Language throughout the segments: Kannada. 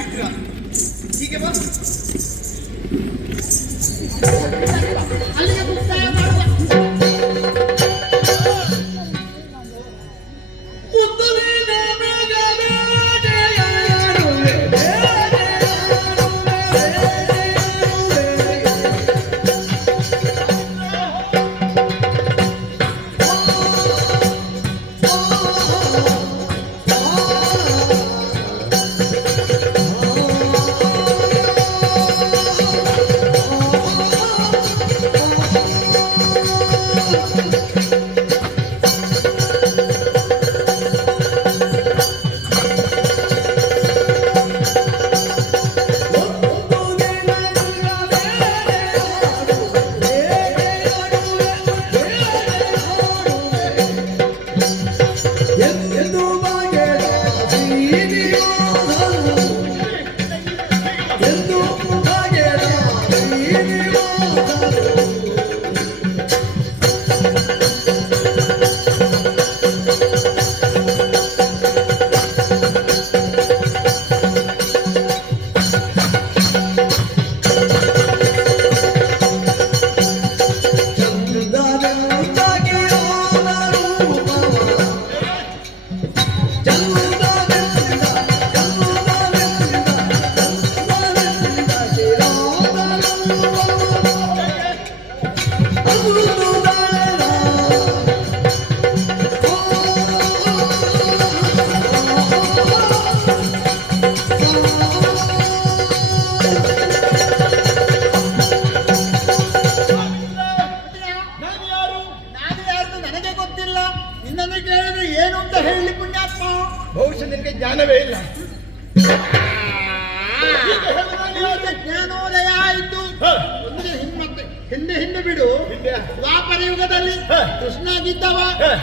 ವಿಗ್ರಹ. ಹೀಗೆ ಬಾ. ಅಲ್ಲಿಗೆ ಮುಕ್ತಾಯ ಮಾಡುವ. ಬಹುಶಃ ನಿನಗೆ ಜ್ಞಾನವೇ ಇಲ್ಲ. ಜ್ಞಾನೋದಯ ಆಯಿತು. ಹಿಂದೆ ಹಿಂದೆ ಬಿಡು. ದ್ವಾಪರ ಯುಗದಲ್ಲಿ ಕೃಷ್ಣಗಿದ್ದವ,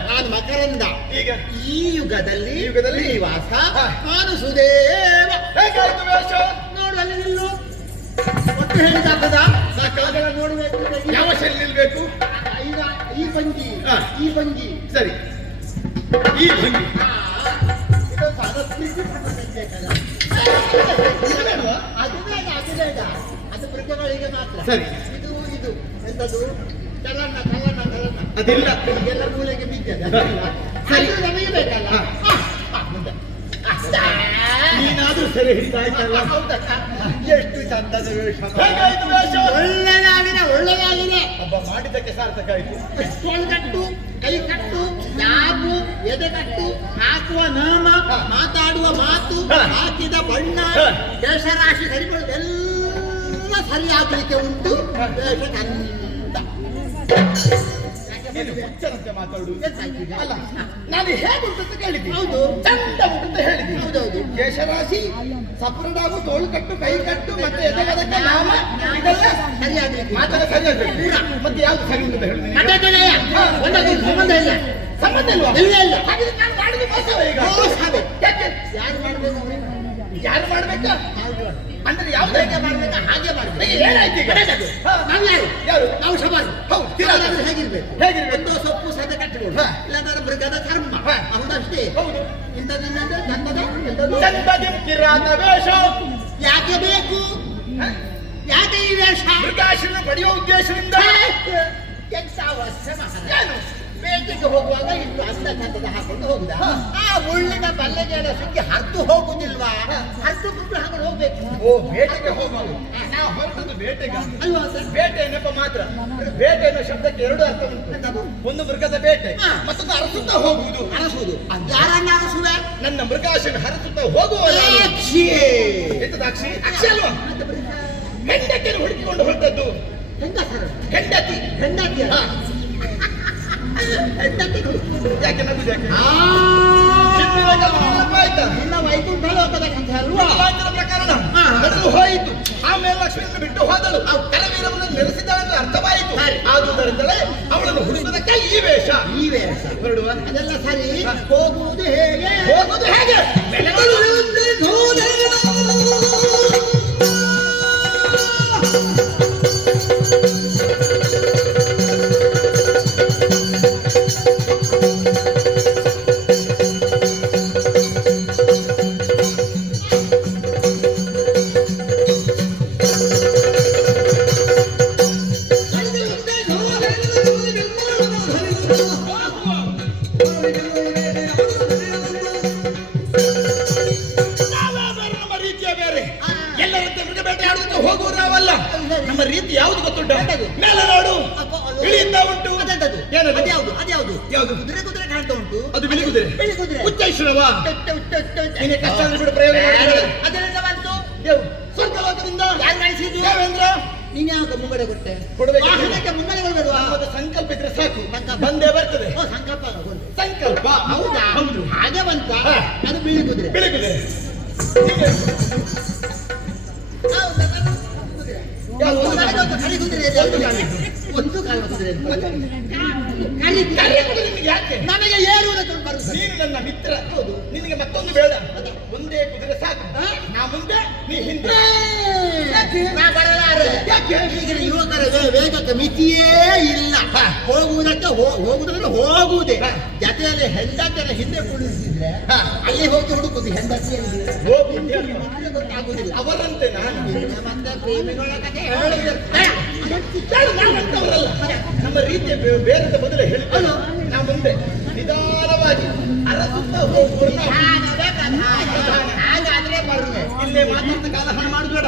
ನಾನು ಮಕರಂದ. ಈಗ ಈ ಯುಗದಲ್ಲಿ ಶ್ರೀನಿವಾಸ, ನಾನು ಸುದೇವ. ಹೇಗಾಯ್ತು ವೇಷ? ನೋಡು ಅಲ್ಲಿ ನಿಲ್ಲು. ಒಟ್ಟು ಹೇಳಿದಾಗದ ಸಾಕಾಗಲ್ಲ. ನೋಡ್ಬೇಕು. ಯಾವ ಶೈಲಿ ನಿಲ್ಬೇಕು? ಈಗ ಈ ಭಂಗಿ, ಈ ಭಂಗಿ ಸರಿ. ಈ ಭಂಗಿ ಅದು ಬೇಡ, ಅದು ಬೇಡ, ಅದು ಮೃಗಗಳಿಗೆ ಮಾತ್ರ. ಸರಿ. ಇದು ಇದು ಎಂತದು ಚಲನ ಚಲನ ಚಲನ ಅದಿಲ್ಲ. ಎಲ್ಲ ಮೂಲೆಗೆ ಬಿದ್ದದ. ಸರಿ. ಅದು ನಮಗೆ ಬೇಕಲ್ಲ. ನೀನಾದ್ರೂ ಸರಿ ಹಿಡಿದಾಯ್ತಲ್ಲ. ಹೌದಕ್ಕ? ಎಷ್ಟು ಚಂದದ ವೇಷ. ಹೇಗಾಯ್ತು ವೇಷ? ಒಳ್ಳೆದಾಗಿದೆ, ಒಳ್ಳೆದಾಗಿದೆ. ಒಬ್ಬ ಮಾಡಿದ್ದಕ್ಕೆ ಸಾರ್ಥಕ ಆಯ್ತು. ತೊಳ್ಗಟ್ಟು, ಕೈ ಕಟ್ಟು, ಯಾಗು, ಎದೆಗಟ್ಟು, ಹಾಕುವ ನಾಮ, ಮಾತಾಡುವ ಮಾತು, ಹಾಕಿದ ಬಣ್ಣ, ಕೇಶರಾಶಿ ಸರಿಪಡುವುದು ಎಲ್ಲ ಸರಿಯಾಗಲಿಕ್ಕೆ ಉಂಟು. ವೇಷ ಚಂದ. ಹುಚ್ಚರಂತೆ ಮಾತಾಡು. ಎಂತಾಯ್ತಿದೆ? ಅಲ್ಲ, ನಾನು ಹೇಗುಂಟು ಅಂತ ಕೇಳಿದ್ದೆ. ಹೌದು. ಚಂದ ಉಂಟು ಅಂತ ಹೇಳಿದ್ದೆ. ಹೌದೌದು. ಕೇಶರಾಶಿ, ಸಪ್ರಡಾಗು, ತೋಳು ಕಟ್ಟು, ಕೈ ಕಟ್ಟು, ಮತ್ತೆ ಎದೆಗದಕ್ಕೆ ನಾಮ, ಇದೆಲ್ಲ ಸರಿಯಾಗಲಿಕ್ಕೆ ಮಾತಾಡ ಸರಿಯಾಗಬೇಕು. ಮತ್ತೆ ಯಾವ್ದು ಸರಿ ಉಂಟು ಅಂತ ಹೇಳಿದೆ? ಅಡ್ಡಡ್ಡಯ್ಯ, ಒಂದಕ್ಕೆ ಸಂಬಂಧ ಇಲ್ಲ. ಸಂಬಂಧ ಇಲ್ವಾ? ಇಲ್ಲ ಇಲ್ಲ. ಹಾಗಿದ್ರೆ ನಾನು ಮಾಡುದು ಮೋಸವೇ ಈಗ? ಮೋಸವೇ. ಯಾಕೆ? ಯಾರು ಮಾಡ್ಬೇಕು? ಯಾರು ಮಾಡ್ಬೇಕಾ? ಯಾವ್ದು? ಅಂದ್ರೆ ಯಾವ್ದು ಹೇಗೆ ಮಾಡ್ಬೇಕಾ ಹಾಗೆ ಮಾಡ್ಬೇಕು. ಈಗ ಏನಾಯ್ತು ಈಗ? ನಾವು ಯಾರು? ಯಾರು? ನಾವು ಸಮಾಜ. ಹೌದು. ಯಾರಾದ್ರೂ ಹೇಗಿರ್ಬೇಕು? ಹೇಗಿರ್ಬೇಕು? ಒಂದು ಸೊಪ್ಪು ಸದ ಕಟ್ಟಿಕೊಂಡು ಇಲ್ಲಾಂದ್ರೆ ಮೃಗದ ಚರ್ಮ. ಹೌದಷ್ಟೇ. ಹೌದು. ಇಂಥದ್ದಿಲ್ಲಂದ್ರೆ ಚಂದದ ಎಂಥದ್ದು? ಚಂದದ ಕಿರಾತ ವೇಷ. ಯಾಕೆ ಬೇಕು? ಯಾಕೆ ಈ ವೇಷ? ಮೃಗಾಶಿನ ಪಡೆಯುವ ಉದ್ದೇಶದಿಂದ. ಎಂತ ಅವಶ್ಯ ಮಹಾರಾಜ. ಬೇಟೆಗೆ ಹೋಗುವಾಗ ಇನ್ನು ಅಂದ ಚಂದದ ಹಾಕೊಂಡು ಹೋಗುದಾ? ಆ ಮುಳ್ಳಿನ ಬಲ್ಲೆಗೆಲ್ಲ ಸುಗ್ಗಿ ಹರಿದು ಹೋಗುದಿಲ್ವಾ? ಹರಿದು ಗುಂಡು ಹಾಕೊಂಡು ಹೋಗ್ಬೇಕು. ಓ, ಬೇಟೆಗೆ ಹೋಗುವಾಗ ನಾವು ಹೊರಟದ್ದು ಬೇಟೆಗೆ ಅಲ್ವಾ ಸರ್? ಬೇಟೆ ನೆಪ ಮಾತ್ರ. ಬೇಟೆ ಅನ್ನೋ ಶಬ್ದಕ್ಕೆ ಎರಡು ಅರ್ಥ ಉಂಟು. ಒಂದು ಮೃಗದ ಬೇಟೆ, ಮತ್ತೊಂದು ಅರಸುತ್ತಾ ಹೋಗುವುದು. ಅರಸುವುದು. ಯಾರನ್ನ ಅರಸುವೆ? ನನ್ನ ಮೃಗಾಶಿನ ಹರಸುತ್ತಾ ಹೋಗುವ ಎಂತದ ಅಕ್ಷಿ? ಅಕ್ಷಿ ಅಲ್ವಾ? ಹೆಂಡತಿಯನ್ನು ಹುಡುಕಿಕೊಂಡು ಹೊರಟದ್ದು. ಹೆಂಗಸರು? ಹೆಂಡತಿ. ಹೆಂಡತಿ ಹೆಂಡತಿ ಯಾಕೆ ನಗುದು? ಯಾಕೆ? ಆಯ್ತಾ? ಇನ್ನ ವೈಕುಂಠ ಲೋಕದ ಕಥೆ ಅಲ್ವಾ? ಪ್ರಕರಣ ನಡೆದು ಹೋಯಿತು. ಆಮೇಲೆ ಲಕ್ಷ್ಮಿಯನ್ನು ಬಿಟ್ಟು ಹೋದಳು. ಕರವೀರವನ್ನು ನೆಲೆಸಿದಳೆಂದು ಅರ್ಥವಾಯಿತು. ಆದುದರಿಂದಲೇ ಅವಳನ್ನು ಹುಡುಕುವುದಕ್ಕೆ ಈ ವೇಷ. ಈ ವೇಷ ಹೊರಡುವ ಅದೆಲ್ಲ ಸರಿ. ಹೋಗುವುದು ಹೇಗೆ? ಹೋಗುವುದು ಹೇಗೆ? ಬೇಟೆ ಬೇಟೆ ಆಡುತ್ತಾ ಹೋಗುವುದು ನಾವಲ್ಲ. ನಮ್ಮ ರೀತಿ ಯಾವುದು ಗೊತ್ತುಂಟ? ಎಂತದು? ಮೇಲೆ ನೋಡು ಇಳಿಯುತ್ತಾ ಉಂಟು. ಅದೆಂತದು? ಏನದು? ಅದ್ಯಾವುದು? ಅದ್ಯಾವುದು? ಯಾವುದು? ಕುದುರೆ ಕುದುರೆ ಕಾಣ್ತಾ ಉಂಟು. ಅದು ಬಿಳಿ ಕುದುರೆ. ಬಿಳಿ ಕುದುರೆ. ಉಚ್ಚೈಶ್ವರವಾ? ನಿನಗೆ ಕಷ್ಟ ಅಂದ್ರೆ ಬಿಡು, ಪ್ರಯೋಗ ಅದರಿಂದ ಬಂತು. ಸ್ವರ್ಗಲೋಕದಿಂದ ಯಾರು ಮಾಡಿಸಿದ್ದು? ದೇವೇಂದ್ರ. ನೀನ್ ಯಾವಾಗ ಮುಂಗಡೆ ಕೊಟ್ಟೆ? ಕೊಡಬೇಕು. ವಾಹನಕ್ಕೆ ಮುಂಗಡೆ ಕೊಡ್ಬೇಡ್ವಾ? ನಮ್ಮದು ಸಂಕಲ್ಪ ಇದ್ರೆ ಸಾಕು, ಸಂಕಲ್ಪ. ಬಂದೇ ಬರ್ತದೆ. ಓ, ಸಂಕಲ್ಪ ಕೊಡು. ಸಂಕಲ್ಪ. ಹೌದಾ? ಹೌದು. ಹಾಗೆ ಬಂತ. ಹಾ. ಅದು ಬಿಳಿ ಕುದುರೆ. ಬಿಳಿ ಕುದುರೆ. ಹೌದಾ? ಕುದುರೆ. ಯಾವುದು? ಒಂದು ಕರಿ ಕುದುರೆ ಇದೆ, ಒಂದು ಕಾಲಿದ್ದು. ಒಂದು ಕಾಲು ಕುದುರೆ ಇದೆ. ಕರಿ ಕರೆ ಕೊಡು ನಿನಗೆ ಯಾಕೆ? ನಮಗೆ ಏರುವುದಕ್ಕೆ ಬರುತ್ತದೆ. ನೀನು ನನ್ನ ಮಿತ್ರ. ಹೌದು. ನಿನಗೆ ಮತ್ತೊಂದು ಬೇಡ. ಒಂದೇ ಕುದುರೆ ಸಾಕು. ನಾ ಮುಂದೆ, ನೀ ಹಿಂದೆ. ನಾ ಬರಲಾರೆ. ಯಾಕೆ? ಈಗಿನ ಯುವಕರ ವೇಗಕ್ಕೆ ಮಿತಿಯೇ ಇಲ್ಲ. ಹೋಗುವುದಕ್ಕೆ ಹೋಗುವುದಂದ್ರೆ ಹೋಗುವುದೇ. ಜೊತೆಯಲ್ಲಿ ಹೆಂಡತಿನ ಹಿಂದೆ ಕುಳಿಸಿದ್ರೆ ಅಲ್ಲಿ ಹೋಗಿ ಹುಡುಕುದು ಹೆಂಡತಿಯಲ್ಲಿ. ಹೋಗು ಅಂತ ಹೇಳು. ಗೊತ್ತಾಗುದಿಲ್ಲ. ಅವರಂತೆ ನಾನು. ಮತ್ತೆ ಪ್ರೇಮಿಗಳ ಕಥೆ ಹೇಳಿದ್ರೆ ಹೇಳು, ನಾವಂತವರಲ್ಲ. ನಮ್ಮ ರೀತಿಯ ಬೇರೆದ ಬದಲು ಹೇಳಿದ್ರು. ನಾವು ಮುಂದೆ ನಿಧಾನವಾಗಿ ಅರಸುತ್ತಾ ಹೋಗುವುದು ನಾವು. ಹಾಗಾದ್ರೆ ಬರುವೆ. ಇಲ್ಲೇ ಮಾತಾಡ್ತಾ ಕಾಲ ಹಣ ಮಾಡಬೇಡ.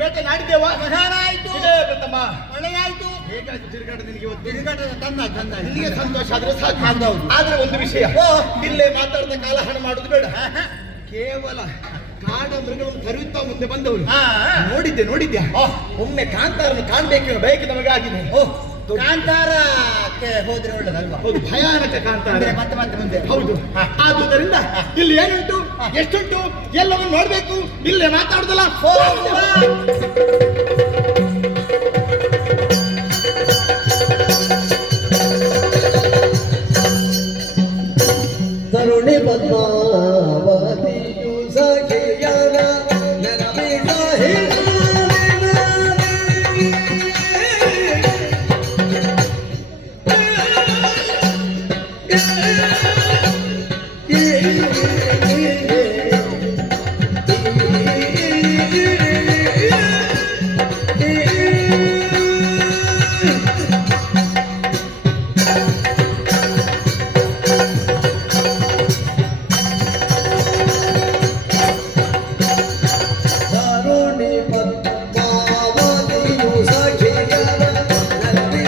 ಬೇಟೆ ನಾಡಿದ್ದೇವಾ? ಒಳ್ಳೆದಾಯ್ತು. ತಿರುಗಾಟ ನಿನಗೆ ಇವತ್ತು ತಿರುಗಾಟ ತಂದ ನಿನಗೆ ಸಂತೋಷ ಆದ್ರೆ ಸಾಕು. ಹೌದೌದು. ಆದ್ರೆ ಒಂದು ವಿಷಯ, ಇಲ್ಲೇ ಮಾತಾಡ್ದ ಕಾಲ ಹಣ ಮಾಡುದು ಬೇಡ. ಕೇವಲ ಕಾಡ ಮೃಗವನ್ನು ಕರೆಯುತ್ತಾ ಮುಂದೆ ಬಂದವರು ಹಾ. ನೋಡಿದ್ಯಾ ಓಹ್. ಒಮ್ಮೆ ಕಾಂತಾರನ್ನು ಕಾಣ್ಬೇಕೆಂಬ ಬಯಕೆ ನಮಗಾಗಿದೆ. ಓಹ್, ಕಾಂತಾರಕ್ಕೆ ಹೋದ್ರೆ ಒಳ್ಳೇದಲ್ವಾ? ಹೌದು, ಭಯಾನಕ ಕಾಂತಾರ. ಅಂದ್ರೆ ಮತ್ತೆ ಮತ್ತೆ ಮುಂದೆ. ಹೌದು. ಹಾ. ಆದುದರಿಂದ ಇಲ್ಲಿ ಏನುಂಟು, ಎಷ್ಟುಂಟು ಎಲ್ಲವನ್ನು ನೋಡ್ಬೇಕು. ಇಲ್ಲೇ ಮಾತಾಡುದಲ್ಲ. ಹೋಗುವ. ತರುಣಿ ಪದ್ಮಾವತಿಯು ಸಖಿಯರ ನೆನಪಿ ತರುಣಿ ಪದ್ಮಾವತಿಯು ಸಖಿಯರ ನೆನಪಿ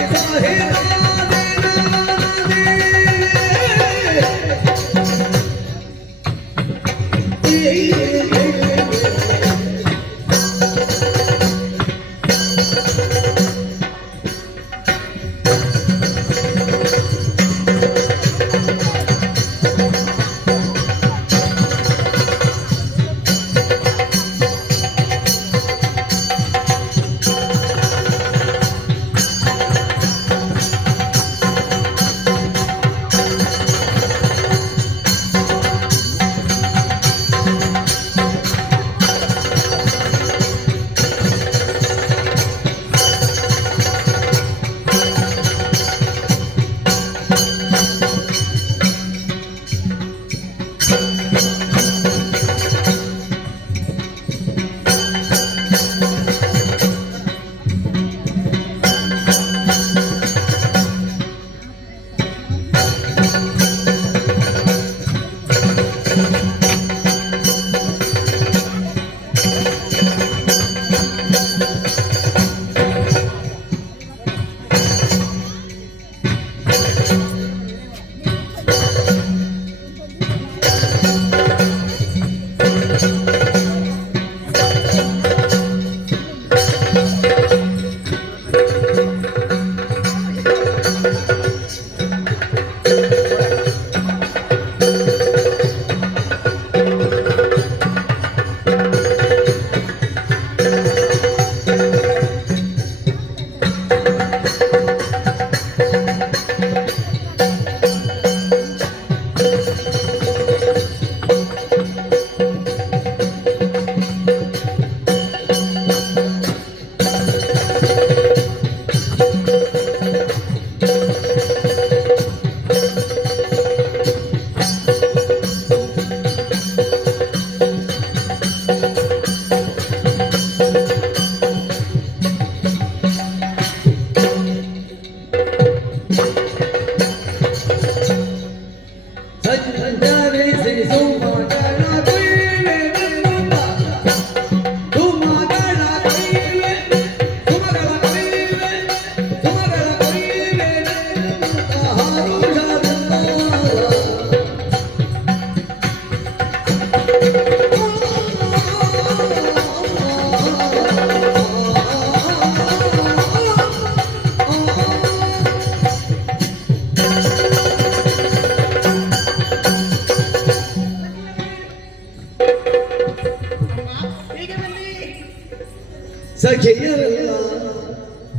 ಸಖಿಯರೆಲ್ಲ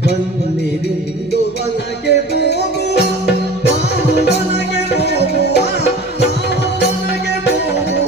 ಬನ್ನಿರಿಂದು ವನಗೆ ಹೋಗುವ ನಾವು ವನಗೆ ಹೋಗುವ ನಾವು ವನಗೆ ಹೋಗುವ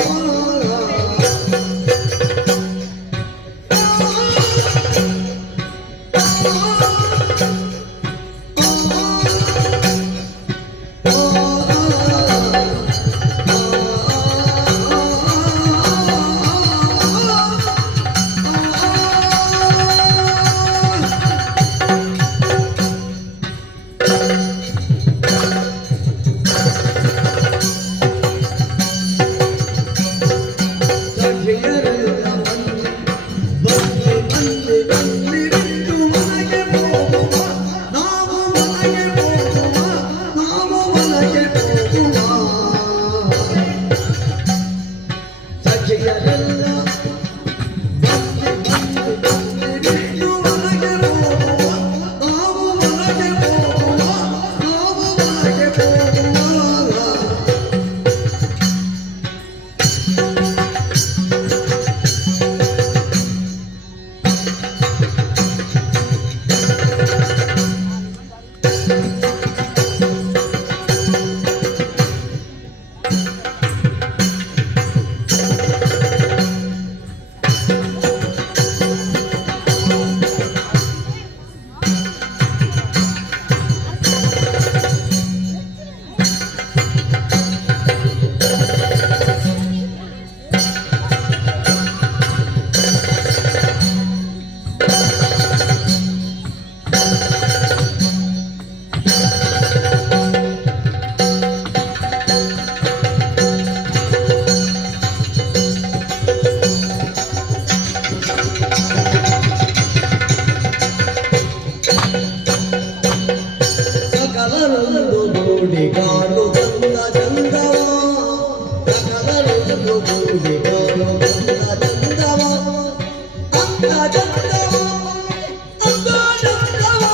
ಜಗರೊಂದು ಕೂಡಿದರು ಅಂದದಂದವ ಅಂದದಂದವ ಅಂದದಂದವ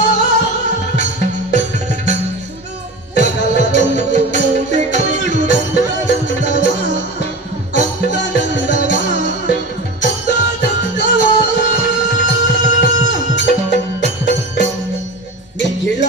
ಸಕಲರೊಂದು ಕೂಡಿ ಕಾಣುವಂದದಂದವ ಅಂದದಂದವ ಅಂದದಂದವ ನಿಖಿಲ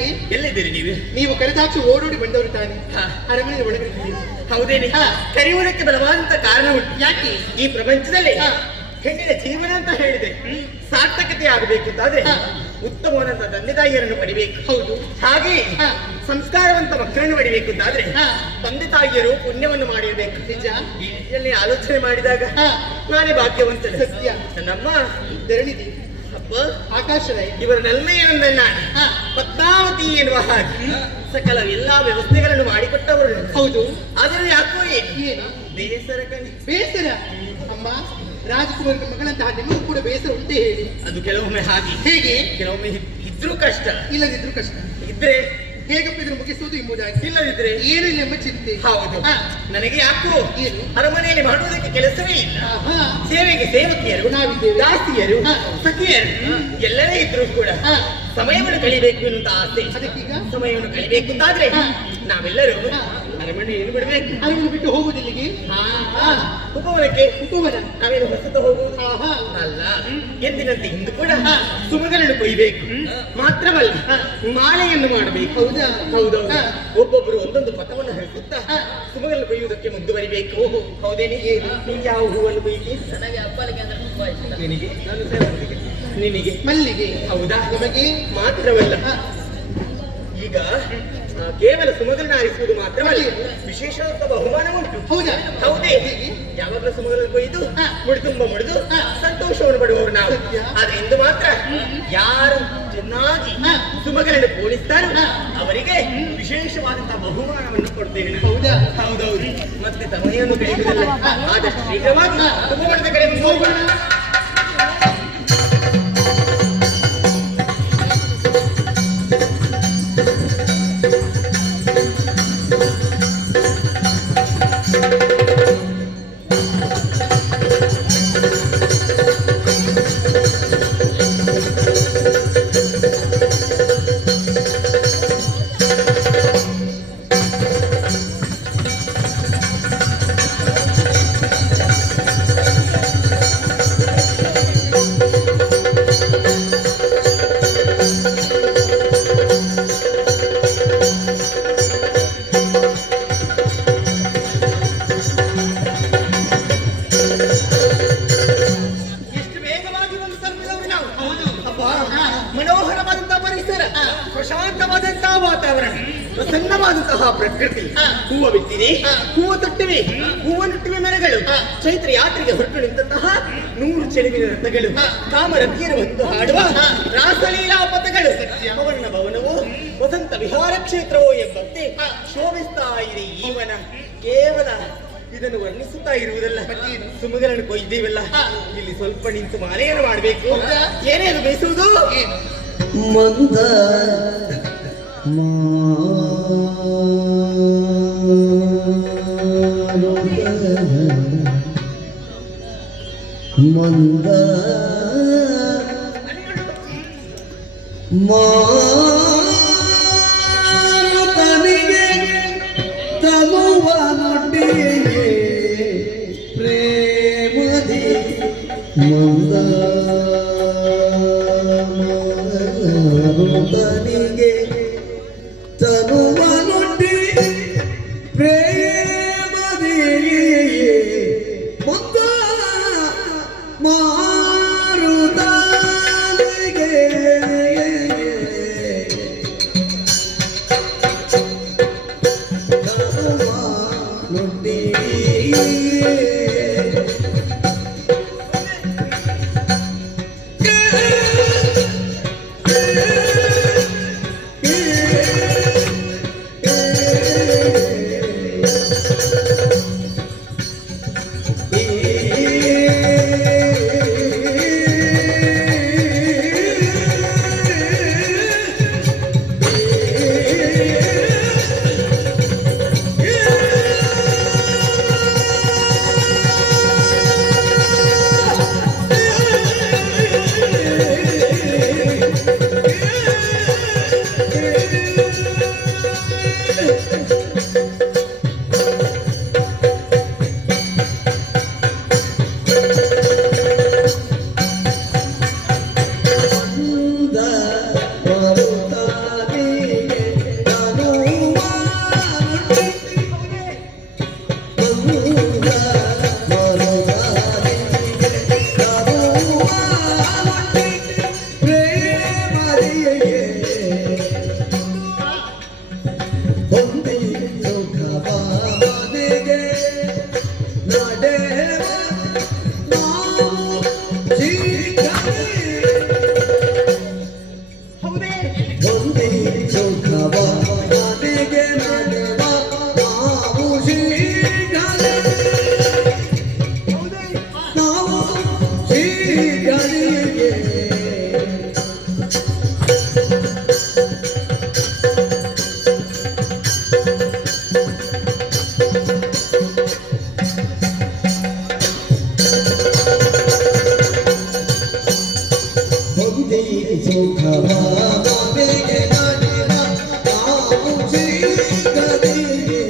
ಯಾಕೆ ಎಲ್ಲಿದ್ದೀರಿ ನೀವು? ನೀವು ಕರೆದಾಕ್ಷಿ ಓಡೋಡಿ ಬಂದವರು ತಾನೆ. ಹಾ. ಅರಮನೆ ಒಳಗಡೆ ಹೌದೇನೆ? ಹಾ. ಕರೆಯುವುದಕ್ಕೆ ಬಲವಾದಂತ ಕಾರಣ ಉಂಟು. ಯಾಕೆ? ಈ ಪ್ರಪಂಚದಲ್ಲಿ ಹಾ. ಹೆಣ್ಣಿನ ಜೀವನ ಅಂತ ಹೇಳಿದೆ ಸಾರ್ಥಕತೆ ಆಗಬೇಕಿದ್ದಾದ್ರೆ ಹಾ. ಉತ್ತಮವಾದಂತ ತಂದೆ ತಾಯಿಯರನ್ನು ಪಡಿಬೇಕು. ಹೌದು. ಹಾಗೆ ಹಾ. ಸಂಸ್ಕಾರವಂತ ಮಕ್ಕಳನ್ನು ಪಡಿಬೇಕಿದ್ದಾದ್ರೆ ಹಾ. ತಂದೆ ತಾಯಿಯರು ಪುಣ್ಯವನ್ನು ಮಾಡಿರ್ಬೇಕು. ನಿಜ. ಈ ರೀತಿಯಲ್ಲಿ ಆಲೋಚನೆ ಮಾಡಿದಾಗ ಹಾ. ನಾನೇ ಭಾಗ್ಯವಂತನೆ. ಸತ್ಯ. ನನ್ನಮ್ಮ ಧರಣಿದೆ ಅಪ್ಪ ಆಕಾಶದ ಇವರ ನಲ್ಮೆಯನ್ನ ನಾನು ಹಾ. ಪದ್ಮಾವತಿ ಎನ್ನುವ ಹಾಗೆ ಸಕಲ ಎಲ್ಲಾ ವ್ಯವಸ್ಥೆಗಳನ್ನು ಮಾಡಿಕೊಟ್ಟವರು. ಹೌದು. ಆದರೂ ಯಾಕೋ ಏನು ಬೇಸರ ಕಣಿ. ಬೇಸರ? ಅಮ್ಮ, ರಾಜಕುಮಾರನ ಮಗಳಂತಹ ನಿಮಗೂ ಕೂಡ ಬೇಸರ ಉಂಟೆ ಹೇಳಿ. ಅದು ಕೆಲವೊಮ್ಮೆ ಹಾಗೆ, ಹೇಗೆ? ಕೆಲವೊಮ್ಮೆ ಇದ್ರೂ ಕಷ್ಟ, ಇಲ್ಲದಿದ್ರು ಕಷ್ಟ. ಇದ್ರೆ ಹೇಗಪ್ಪ ಇದನ್ನು ಮುಗಿಸುವುದು ಎಂಬುದಾಗಿ ಇಲ್ಲದಿದ್ರೆ ಏನು ಇಲ್ಲ ಎಂಬ ಚಿಂತೆ. ಹೌದು. ಹಾ. ನನಗೆ ಯಾಕೋ ಏನು? ಅರಮನೆಯಲ್ಲಿ ಮಾಡುವುದಕ್ಕೆ ಕೆಲಸವೇ ಇಲ್ಲ. ಹಾ. ಸೇವೆಗೆ ಸೇವಕಿಯರು, ನಾವಿದ್ದೇವೆ. ದಾಸಿಯರು, ಹಾ. ಸಖಿಯರು ಎಲ್ಲರೇ ಇದ್ರು ಕೂಡ ಹಾ. ಸಮಯವನ್ನು ಕಳಿಬೇಕು ಎನ್ನುವಂತ ಆಸೆ. ಅದಕ್ಕೀಗ ಸಮಯವನ್ನು ಕಳಿಬೇಕು ಅಂತಾದ್ರೆ ಹಾ. ನಾವೆಲ್ಲರೂ ಹಾ. ಅರಮನೆಯನ್ನು ಬಿಡಬೇಕು. ಅರಮನೆ ಬಿಟ್ಟು ಹೋಗುವುದಿಲ್ಲಿಗೆ? ಉಪವನಕ್ಕೆ ಉಪವನ. ನಾವೇನು ಹೊಸತ ಹೋಗುವುದು ಆಹಾ. ಅಲ್ಲ. ಎಂದಿನಂತೆ ಇಂದು ಕೂಡ ಹಾ. ಸುಮಗಳನ್ನು ಕೊಯ್ಬೇಕು. ಮಾತ್ರವಲ್ಲ, ಹಾ. ಮಾಲೆಯನ್ನು ಮಾಡಬೇಕು. ಹೌದಾ? ಹೌದೌದು. ಹಾ. ಒಬ್ಬೊಬ್ಬರು ಒಂದೊಂದು ಪಥವನ್ನು ಹೇಳಿಸುತ್ತಾ ಹಾ. ಸುಮಗಳನ್ನು ಕೊಯ್ಯುವುದಕ್ಕೆ ಮುಂದುವರಿಬೇಕು. ಹೌದೇನೆ? ನೀನು ಯಾವ ಹೂವನ್ನು ಕೊಯ್ಯಿ? ನನಗೆ ಅಪ್ಪಲಿಗೆ ಅಂದ್ರೆ ತುಂಬಾ ಇಷ್ಟ. ನಿನಗೆ? ನಿನಗೆ ಮಲ್ಲಿಗೆ. ಹೌದಾ? ನಮಗೆ ಮಾತ್ರವಲ್ಲ, ಹಾ. ಈಗ ಕೇವಲ ಸುಮಗಳನ್ನು ಆರಿಸುವುದು ಮಾತ್ರವಲ್ಲ, ವಿಶೇಷವಾದ ಬಹುಮಾನ ಉಂಟು. ಹೌದಾ? ಹೌದೇ? ಯಾವಾಗಲೂ ಸುಮಗಳನ್ನು ಕೊಯ್ದು ಹಾ. ಮುಡಿದುಂಬ ಮುಡಿದು ಹಾ. ಸಂತೋಷವನ್ನು ಪಡುವವರು ನಾವು. ಸತ್ಯ. ಆದ್ರೆ ಇಂದು ಮಾತ್ರ ಯಾರು ಚೆನ್ನಾಗಿ ಹಾ. ಸುಮಗಳನ್ನು ಪೋಲಿಸ್ತಾರೋ ಹಾ. ಅವರಿಗೆ ವಿಶೇಷವಾದಂತಹ ಬಹುಮಾನವನ್ನು ಕೊಡ್ತೇವೆ ನಾವು. ಹೌದಾ? ಹೌದೌದು. ಮತ್ತೆ ಸಮಯವನ್ನು ಕಳೆಯುವುದಲ್ಲ, ಆದಷ್ಟು ಶೀಘ್ರವಾಗಿ ಉಪವನದ ಕಡೆ ಹೋಗೋಣ. ಎಷ್ಟು ವೇಗವಾಗಿ ಒಂದು ತಲುಪಿದವರು ನಾವು. ಅಬ್ಬಾ, ಮನೋಹರವಾದಂತಹ ಪರಿಸರ, ಪ್ರಶಾಂತವಾದಂತಹ ವಾತಾವರಣ, ಪ್ರಸನ್ನವಾದಂತಹ ಪ್ರಕೃತಿ. ಹೂವ ಬಿಟ್ಟಿದೆ, ಹೂವು ತೊಟ್ಟಿವೆ, ಹೂವನ್ನುಟ್ಟಿವೆ ಮರಗಳು, ಚೈತ್ರ ಯಾತ್ರೆಗೆ ಹೊರಟು ನಿಂತಹ 100 ಚೆಲುವಿನ ರಥಗಳು, ಕಾಮರತಿಯರು ಒಂದು ಹಾಡುವ ರಾಸಲೀಲಾ ಪಥಗಳು, ಪವನ ಭವನವು ವಸಂತ ವಿಹಾರ ಕ್ಷೇತ್ರವೋ ಎಂಬಂತೆ ಶೋಭಿಸ್ತಾ ಇದೆ ಈ ವನ. ಕೇವಲ ಇದನ್ನು ವರ್ಣಿಸುತ್ತಾ ಇರುವುದಲ್ಲ, ಸುಮಗಳನ್ನು ಕೊಯ್ದೇವಲ್ಲ, ಇಲ್ಲಿ ಸ್ವಲ್ಪ ನಿಂತು ಮಾಲೆಯನ್ನು ಮಾಡಬೇಕು. ಏನೇನು ಬೇಯಿಸುವುದು? ಮಂದ ಮಂದ ಮಾತನಿಗೆ ತಗುವ ನುಡಿಯೇ ಪ್ರೇಮದಿ ಮಂದ ಮಾತನಿಗೆ ತಗುವ ನುಡಿ ಪ್ರೇಮದಿ ಮಂದ ಮಾರುತನಿಗೆ ತಗುವ ನುಡಿ ನಡೆವ ನಾವು ಶ್ರೀಗಣಿ ಹೌದೇ ಒಂದೇ ಸುಖವ ನನಗೆ ನಡೆವ ನಾವು ಶ್ರೀಗಣಿ ಹೌದೇ ನಾವು ಶ್ರೀಗಣಿಗೆ ಒಂದೇ ಸುಖವ ನನಗೆ ನಡೆವ ನಾವು ಶ್ರೀಗಣಿಗೆ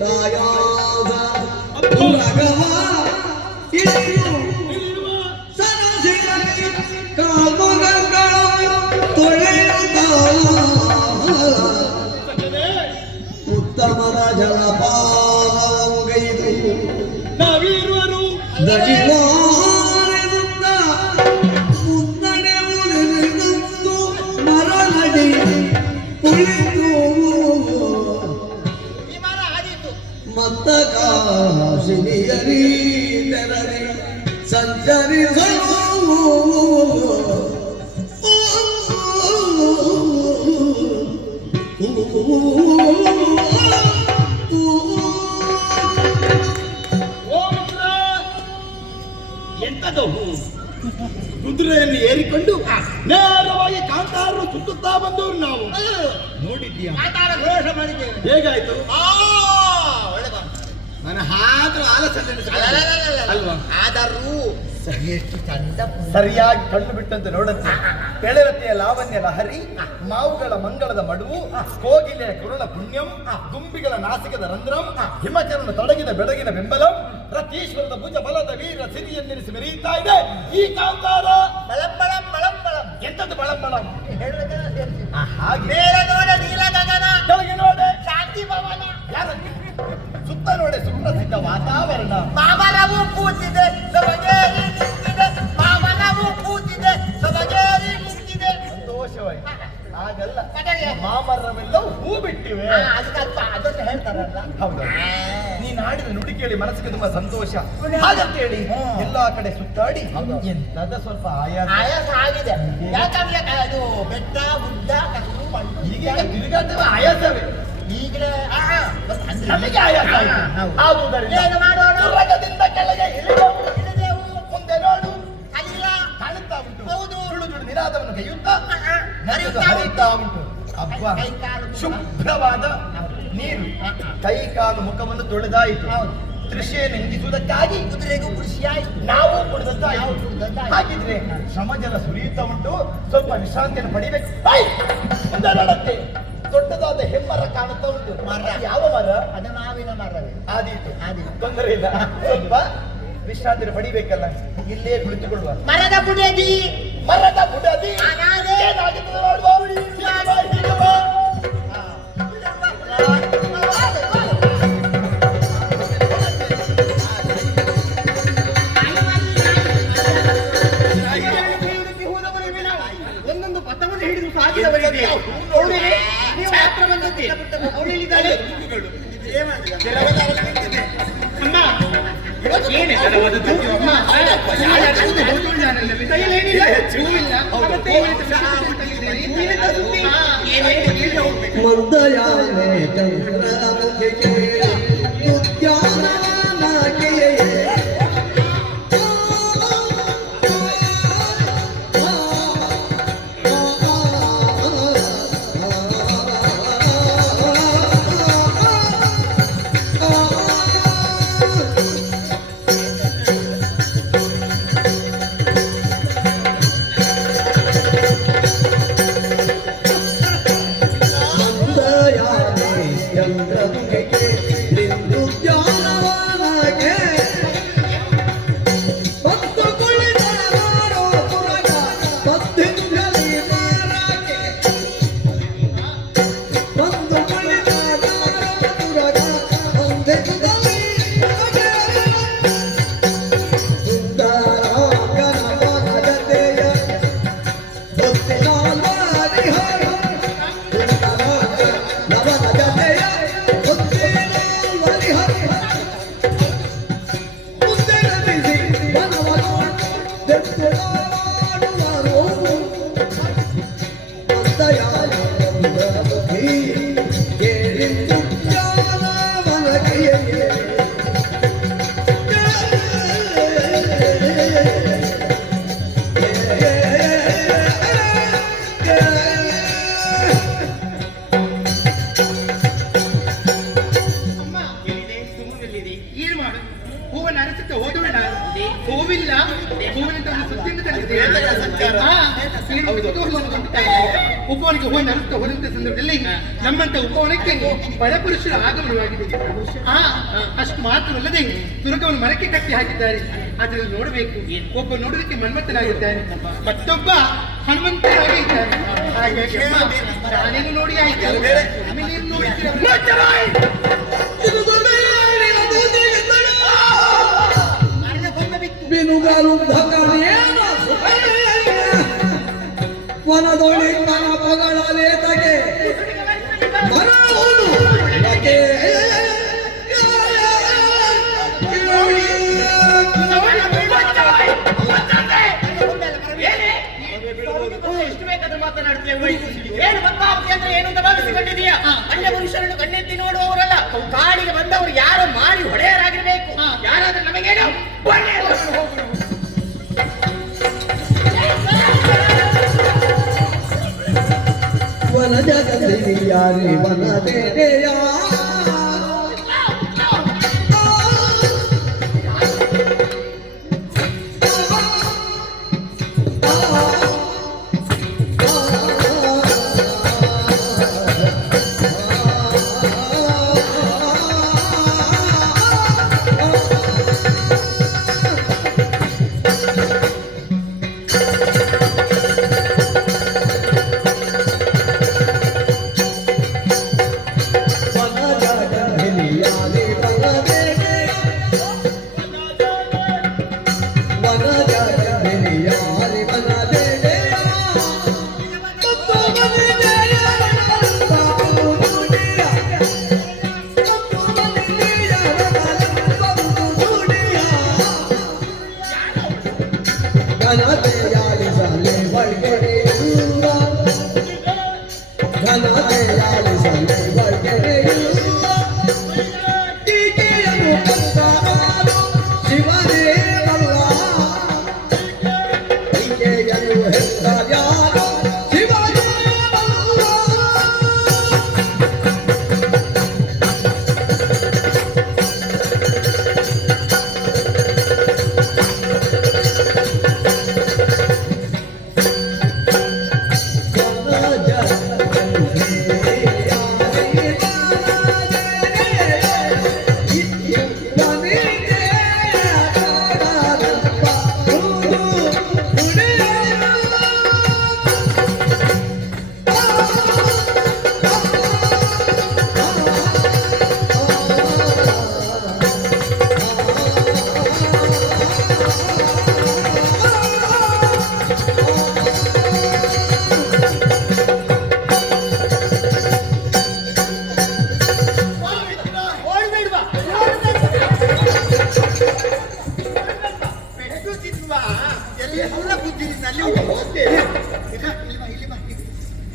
ತಾಯಾದ ಉರಗವ ಇಳಿದು ಸನಸಿರಲಿ ಕಾಮಗಂಗಳು ತೊಳೆಯುತ್ತ ಉತ್ತಮದ ಜಲಪಾನಗೈದು ನಾವಿರುವರು ದಡಿವಾರೆದುತ್ತ ಮುನ್ನಡೆಯುವುದು ಮರಳಡಿ ಕುಳಿತು ವಿಮಾನ ಆದೀತು. ಮತ್ತ ಕಾಶಿನಿಯರಿ ತೆರಳಿ ಸಂಚರಿಸಲು ಓ ಮಿತ್ರ, ಎಂತದು ಕುದುರೆಯನ್ನು ಏರಿಕೊಂಡು ನೇರವಾಗಿ ಕಾಂತಾರನ್ನು ಸುತ್ತುತ್ತಾ ಬಂದವರು ನಾವು ನೋಡಿದ್ಯಾ? ಕಾಂತಾರ ಘೋಷ ಮಾಡಿದ್ದೇವೆ. ಹೇಗಾಯ್ತು? ಒಳ್ಳೆ ಬಂತು. ನನ್ನ ಹಾತ್ರ ಆಲಸ್ಯ ಅಲ್ವಾ? ಆದರೂ ಎಷ್ಟು ಚಂದ ಸರಿಯಾಗಿ ಕಣ್ಣು ಬಿಟ್ಟಂತೆ ನೋಡಂತೆ ಕೆಳರತೆಯ ಲಾವಣ್ಯ ಲಹರಿ, ಮಾವುಗಳ ಮಂಗಳದ ಮಡುವು, ಕೋಗಿಲೆಯ ಕುರುಳ ಪುಣ್ಯಂ, ದುಂಬಿಗಳ ನಾಸಿಕದ ರಂಧ್ರಂ, ಹಿಮಚರಣ ತೊಡಗಿದ ಬೆಳಗಿನ ಬೆಂಬಲಂ, ರತೀಶ್ವರದ ಭುಜ ಬಲದ ವೀರ ಸಿರಿಯನ್ನೆನಿಸಿ ಮೆರೆಯುತ್ತಾ ಇದೆ ಈ ಕಾಂತಾರ. ಬಳಂಬಳಂ ಬಳಂಬಳಂ ಎಂತದ್ದು ಬಳಂಬಳಂ? ಹೇಳುವುದೆಲ್ಲ ಸೇರಿಸಿ. ಹಾಗೆ ಮೇಲ ನೋಡ ನೀಲ ಗಗನ, ಕೆಳಗೆ ನೋಡೆ ಶಾಂತಿ ಭವನ, ಯಾರ ಸುತ್ತ ನೋಡೆ ಸುಪ್ರಸಿದ್ಧ ವಾತಾವರಣ. ಮಾಮನವು ಕೂತಿದೆ ಸೊಬಗೇರಿ ನಿಂತಿದೆ, ಮಾಮನವು ಕೂತಿದೆ ಸೊಬಗೇರಿ ನಿಂತಿದೆ. ಸಂತೋಷವಾಯ್ತು. ಹಾಗಲ್ಲ, ಕಡೆಗೆ ಮಾಮರವೆಲ್ಲವೂ ಹೂ ಬಿಟ್ಟಿವೆ. ಅದಕ್ಕಲ್ಪ ಅದನ್ನು ಹೇಳ್ತಾರಲ್ಲ. ಹೌದು, ನೀನು ಆಡಿದ ನುಡಿ ಕೇಳಿ ಮನಸ್ಸಿಗೆ ತುಂಬಾ ಸಂತೋಷ. ಹಾಗಂತೇಳಿ ಎಲ್ಲಾ ಕಡೆ ಸುತ್ತಾಡಿ ಎಂತದ ಸ್ವಲ್ಪ ಆಯಾಸ ಆಯಾಸ ಆಗಿದೆ. ಯಾಕಂದ್ರೆ ಅದು ಬೆಟ್ಟ ಗುಡ್ಡ ಕಸು ಮಣ್ಣು ಈಗೀಗ ತಿರುಗಾಟವೇ ಆಯಾಸವೇ. ಈಗಲೇ ನಮಗೆ ಆಯಾಸ ಆಯ್ತು. ಆದುದರಿಂದ ಏನು ಮಾಡೋಣ? ಉರಗದಿಂದ ಕೆಳಗೆ ಇಳಿದೆವು. ಇಳಿದೆವು. ಮುಂದೆ ನೋಡು, ಅಲ್ಲ ಕಾಣುತ್ತಾ ಉಂಟು. ಹೌದು. ಸುಳು ಸುಳು ನಿನಾದವನ್ನು ಕೈಯುತ್ತಾ ನದಿದು ಹರಿಯುತ್ತಾ ಹರಿಯುತ್ತಾ ಉಂಟು. ಅಬ್ಬ, ಕೈ ಕಾಲು ಶುಭ್ರವಾದ ನೀರು. ಕೈ ಕಾಲು ಮುಖವನ್ನು ತೊಳೆದಾಯಿತು. ತೃಷೆಯನ್ನು ಹಿಂಗಿಸುವುದಕ್ಕಾಗಿ ಕುದುರೆಗೂ ಕೃಷಿಯಾಯಿತು. ನಾವು ಕುಡಿದದ್ದಾಯಿತು. ಕುಡಿದದ್ದಾಯಿತು. ಹಾಗಿದ್ರೆ ಶ್ರಮ ಜಲ ಸುರಿಯುತ್ತಾ ಉಂಟು. ಸ್ವಲ್ಪ ವಿಶ್ರಾಂತಿಯನ್ನು ಪಡಿಬೇಕು. ಮುಂದೆ ನೋಡತ್ತೆ ದೊಡ್ಡದಾದ ಹೆಮ್ಮರ ಕಾಣುತ್ತಾ ಉಂಟು. ಮರ. ಯಾವ ಮರ? ಅದು ಮಾವಿನ ಮರವೇ. ಆದೀತು, ಆದೀತು. ತೊಂದರೆ ಇಲ್ಲ. ಸ್ವಲ್ಪ ವಿಶ್ರಾಂತಿಯನ್ನು ಪಡಿಬೇಕಲ್ಲ, ಇಲ್ಲೇ ಕುಳಿತುಕೊಳ್ಳುವ. ಮರದ ಬುಡದಿ ಮರದ ಬುಡದಿ ಅನಾದೆ ಏನಾಗುತ್ತದೆ ನೋಡುವ. ಹೀಗೆ ಬಾ. ಒಂದೊಂದು ಪಥವನ್ನು ಹಿಡಿದು ಸಾಗಿದವರಿಗೆ ನೀವು ಮಾತ್ರ ಬಂದದ್ದೇ. ಅವ್ರು ಹೇಳಿದ್ದಾರೆ ಅಮ್ಮ ಏನೇ ತಡವಾದದ್ದು? ಅಮ್ಮ, ಯಾರಾಡುವುದು ಹೋಗುವುದಾನಲ್ಲವೇ? ಕೈಯಲ್ಲೇನಿಲ್ಲ, ಹೂವಿಲ್ಲ, ಮತ್ತೆ ನೀವೆಂತ ಸುದ್ದಿ? ಮಂದಯಾನೆ ಚಂದ್ರಮುಖಿಗೆ ಉದ್ಯಾನವನಕ್ಕೆ ಹೂವನ್ನು ಅರಸಕ್ಕೆ ಹೋದವೇ ನಾನು. ಹೂವಿಲ್ಲ, ಹೂವಿನ ಸುತ್ತಿನ ತಂದಿದ್ದೇನೆ. ಏನು ಕುತೂಹಲವನ್ನು ಉಪವನಕ್ಕೆ ಹೋಗಿ ನರುತ್ತಾ ಹೋದಂತ ಸಂದರ್ಭದಲ್ಲಿ ನಮ್ಮಂತ ಉಪವನಕ್ಕೆ ಪರಪುರುಷರ ಆಗಮನವಾಗಿದೆ. ಅಷ್ಟು ಮಾತ್ರವಲ್ಲದೆ ತುರಕವನ್ನು ಮರಕ್ಕೆ ಕಟ್ಟಿ ಹಾಕಿದ್ದಾರೆ. ಅದನ್ನು ನೋಡಬೇಕು. ಒಬ್ಬ ನೋಡೋದಕ್ಕೆ ಮನ್ಮಥನಾಗಿದ್ದಾನೆ, ಮತ್ತೊಬ್ಬ ಹನುಮಂತನಾಗಿ ಇದ್ದಾನೆ. ಹಾಗಾಗಿ ನಾನೇನು ನೋಡಿ ಆಯ್ತು, ಆಮೇಲೆ ಏನು ನೋಡ್ತೀರ? ವನದೊಳಿ ಮನ ಪಗಳಲೆ ತಗೆ ಮರವನು ನಗೆ ಎಷ್ಟು ಬೇಕಾದ್ರೂ ಮಾತನಾಡ್ತೀಯ. ಏನು ಪದ್ಮಾವತಿ ಅಂದ್ರೆ ಏನು ಅಂತ ಭಾವಿಸಿಕೊಂಡಿದೀಯಾ? ಅನ್ಯ ಪುರುಷರನ್ನು ಕಣ್ಣೆತ್ತಿ ನೋಡುವವರಲ್ಲ, ಕಾಡಿಗೆ ಬಂದವರು ಯಾರು ಮಾಡಿ ಹೊಡೆಯರಾಗಿರ್ಬೇಕು. ಯಾರಾದ್ರೂ ನಮಗೇನು ವನ ಜಗದಲ್ಲಿ ಯಾರೇ ವನ ದೇರೆಯ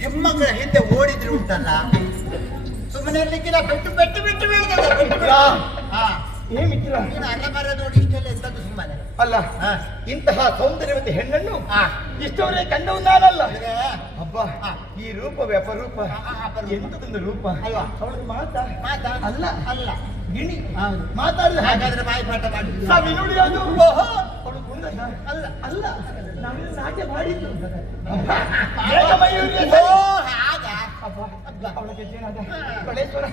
ಹೆಮ್ಮಗಳ ಹಿಂದೆ ಓಡಿದ್ರು ಉಂಟಲ್ಲ, ಸುಮ್ಮನೆ ಇರ್ಲಿಕ್ಕಿಲ್ಲ. ಬೆಟ್ಟು ಬೆಟ್ಟು ಬಿಟ್ಟು ನೀನು ಅಲ್ಲ ಮರ ನೋಡಿ ಇಷ್ಟೆಲ್ಲ ಎಂತದ್ದು ಸುಮ್ಮನೆ ಅಲ್ಲ. ಇಂತಹ ಸೌಂದರ್ಯವಂತ ಹೆಣ್ಣನ್ನು ಇಷ್ಟವರೇ ಕಂಡವು ನಾನಲ್ಲ. ಅಬ್ಬಾ, ಈ ರೂಪವೇ ಅಪರೂಪ. ಎಂತದೊಂದು ರೂಪ ಅಲ್ವಾ? ಅವಳಿಗೆ ಮಾತಾ ಅಲ್ಲ ಅಲ್ಲ ಗಿಣಿ ಮಾತಾಡಲ್ಲ. ಹಾಗಾದ್ರೆ ಬಾಯಿ ಪಾಠ ಮಾಡಿ ಸವಿ ನುಡಿಯೋದು. ಅವಳು ಕುಂದದ ಅಲ್ಲ ಅಲ್ಲ, ನಾವೆಲ್ಲ ನಾಟ್ಯ ಮಾಡಿದ್ದು. ಅವಳ ಗೆಜ್ಜೆನಾದ ಕಳೇಶ್ವರ.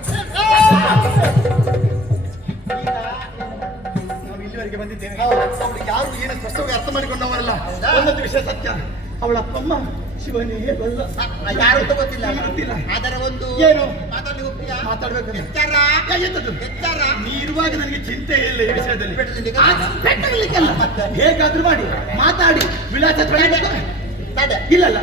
ನಾವು ಇಲ್ಲಿವರೆಗೆ ಬಂದಿದ್ದೇವೆ. ಅವಳಿಗೆ ಯಾರು ಏನು ಕಷ್ಟವಾಗಿ ಅರ್ಥ ಮಾಡಿಕೊಂಡವರಲ್ಲ. ಒಂದೊಂದು ವಿಷಯ ಸತ್ಯ, ಅವಳ ಅಪ್ಪಮ್ಮ ಶಿವನೇ ಬಲ್ಲ. ಯಾರು ಅಂತ ಗೊತ್ತಿಲ್ಲ. ಅದರ ಒಂದು ಏನು ಮಾತಾಡ್ಲಿಕ್ಕೆ ಹೋಗ್ತೀಯಾ? ಮಾತಾಡ್ಬೇಕು. ಎಚ್ಚರ ಎಚ್ಚರ. ನೀ ಇರುವಾಗ ನನಗೆ ಚಿಂತೆ ಇಲ್ಲ ಈ ವಿಷಯದಲ್ಲಿ. ಪೆಟ್ಟಲಿಕ್ಕೆಲ್ಲ ಮತ್ತೆ ಹೇಗಾದ್ರೂ ಮಾಡಿ ಮಾತಾಡಿ ವಿಳಾಸ ಇಲ್ಲಲ್ಲ.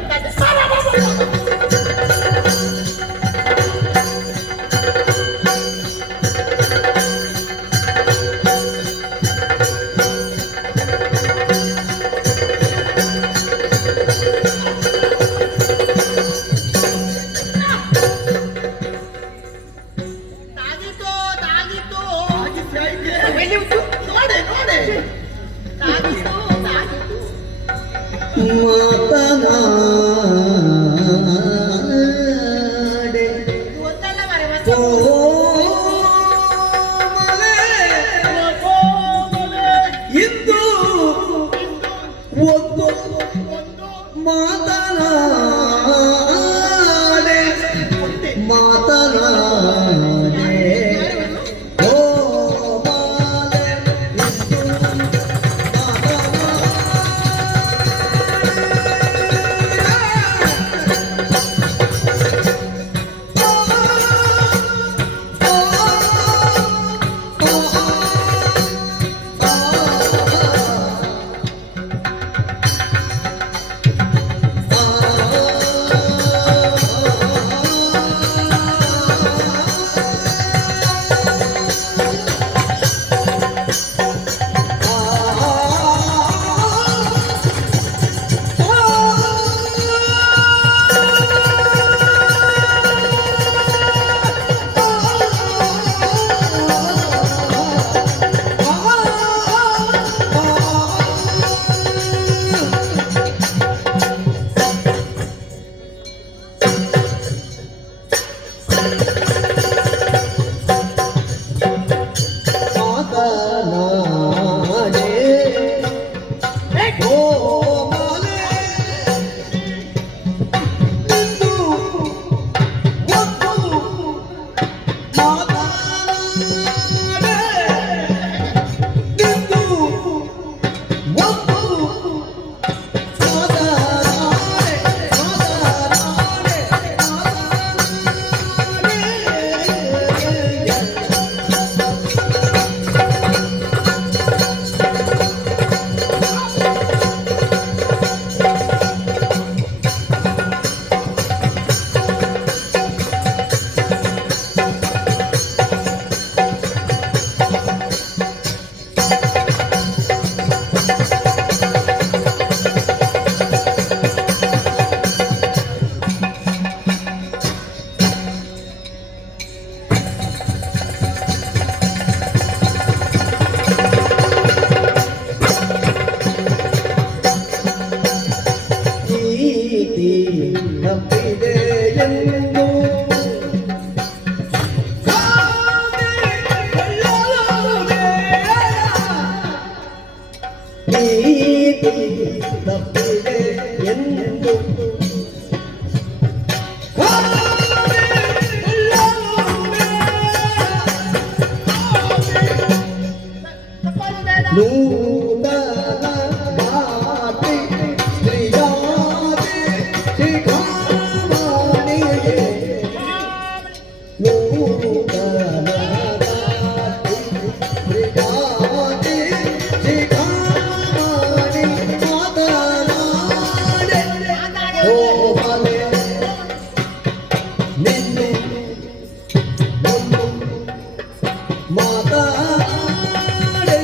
ಮಾತನಾಡೆ ಇಂದು ಒಂದು ಮಾತನಾಡೆ ನೂತನ ಗಾತಿ ಶ್ರೀಯಾದಿ ಶಿಖಾಮಣಿಗೆ ನೂತನ ಗಾತಿ ಶ್ರೀಯಾದಿ ಶಿಖಾಮಣಿ ಮಾತನಾಡೆ ಓ ಬಲೆ ನಿನ್ನು ಮಾತಾಡೆ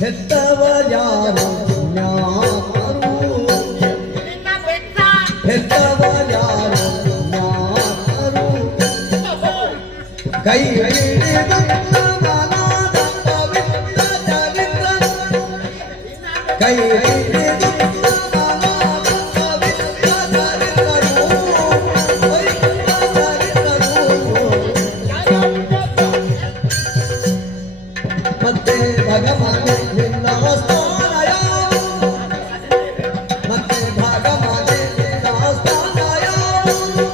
ಹೆತ್ತವ ಯಾರು ಜ್ಞಾತರು ನಿನ್ನ ಬೆಟ್ಟ ಹೆತ್ತವ ಯಾರು ಜ್ಞಾತರು ಕೈ ಹಿಡಿದಂತವನಾದ ಪವಿತ್ರ ಚರಿತ್ರ ಕೈ ಹಿಡಿದಂತವನಾದ ಪವಿತ್ರ ಚರಿತ್ರರು ಪವಿತ್ರ ಚರಿತ್ರರು ಮತ್ತೆ ಭಗವಾನೆ ನಿನ್ನ ಸ್ಥಾನ ಯಾವುದು ಮತ್ತೆ ಭಗವಾನೆ ನಿನ್ನ ಸ್ಥಾನ ಯಾವುದು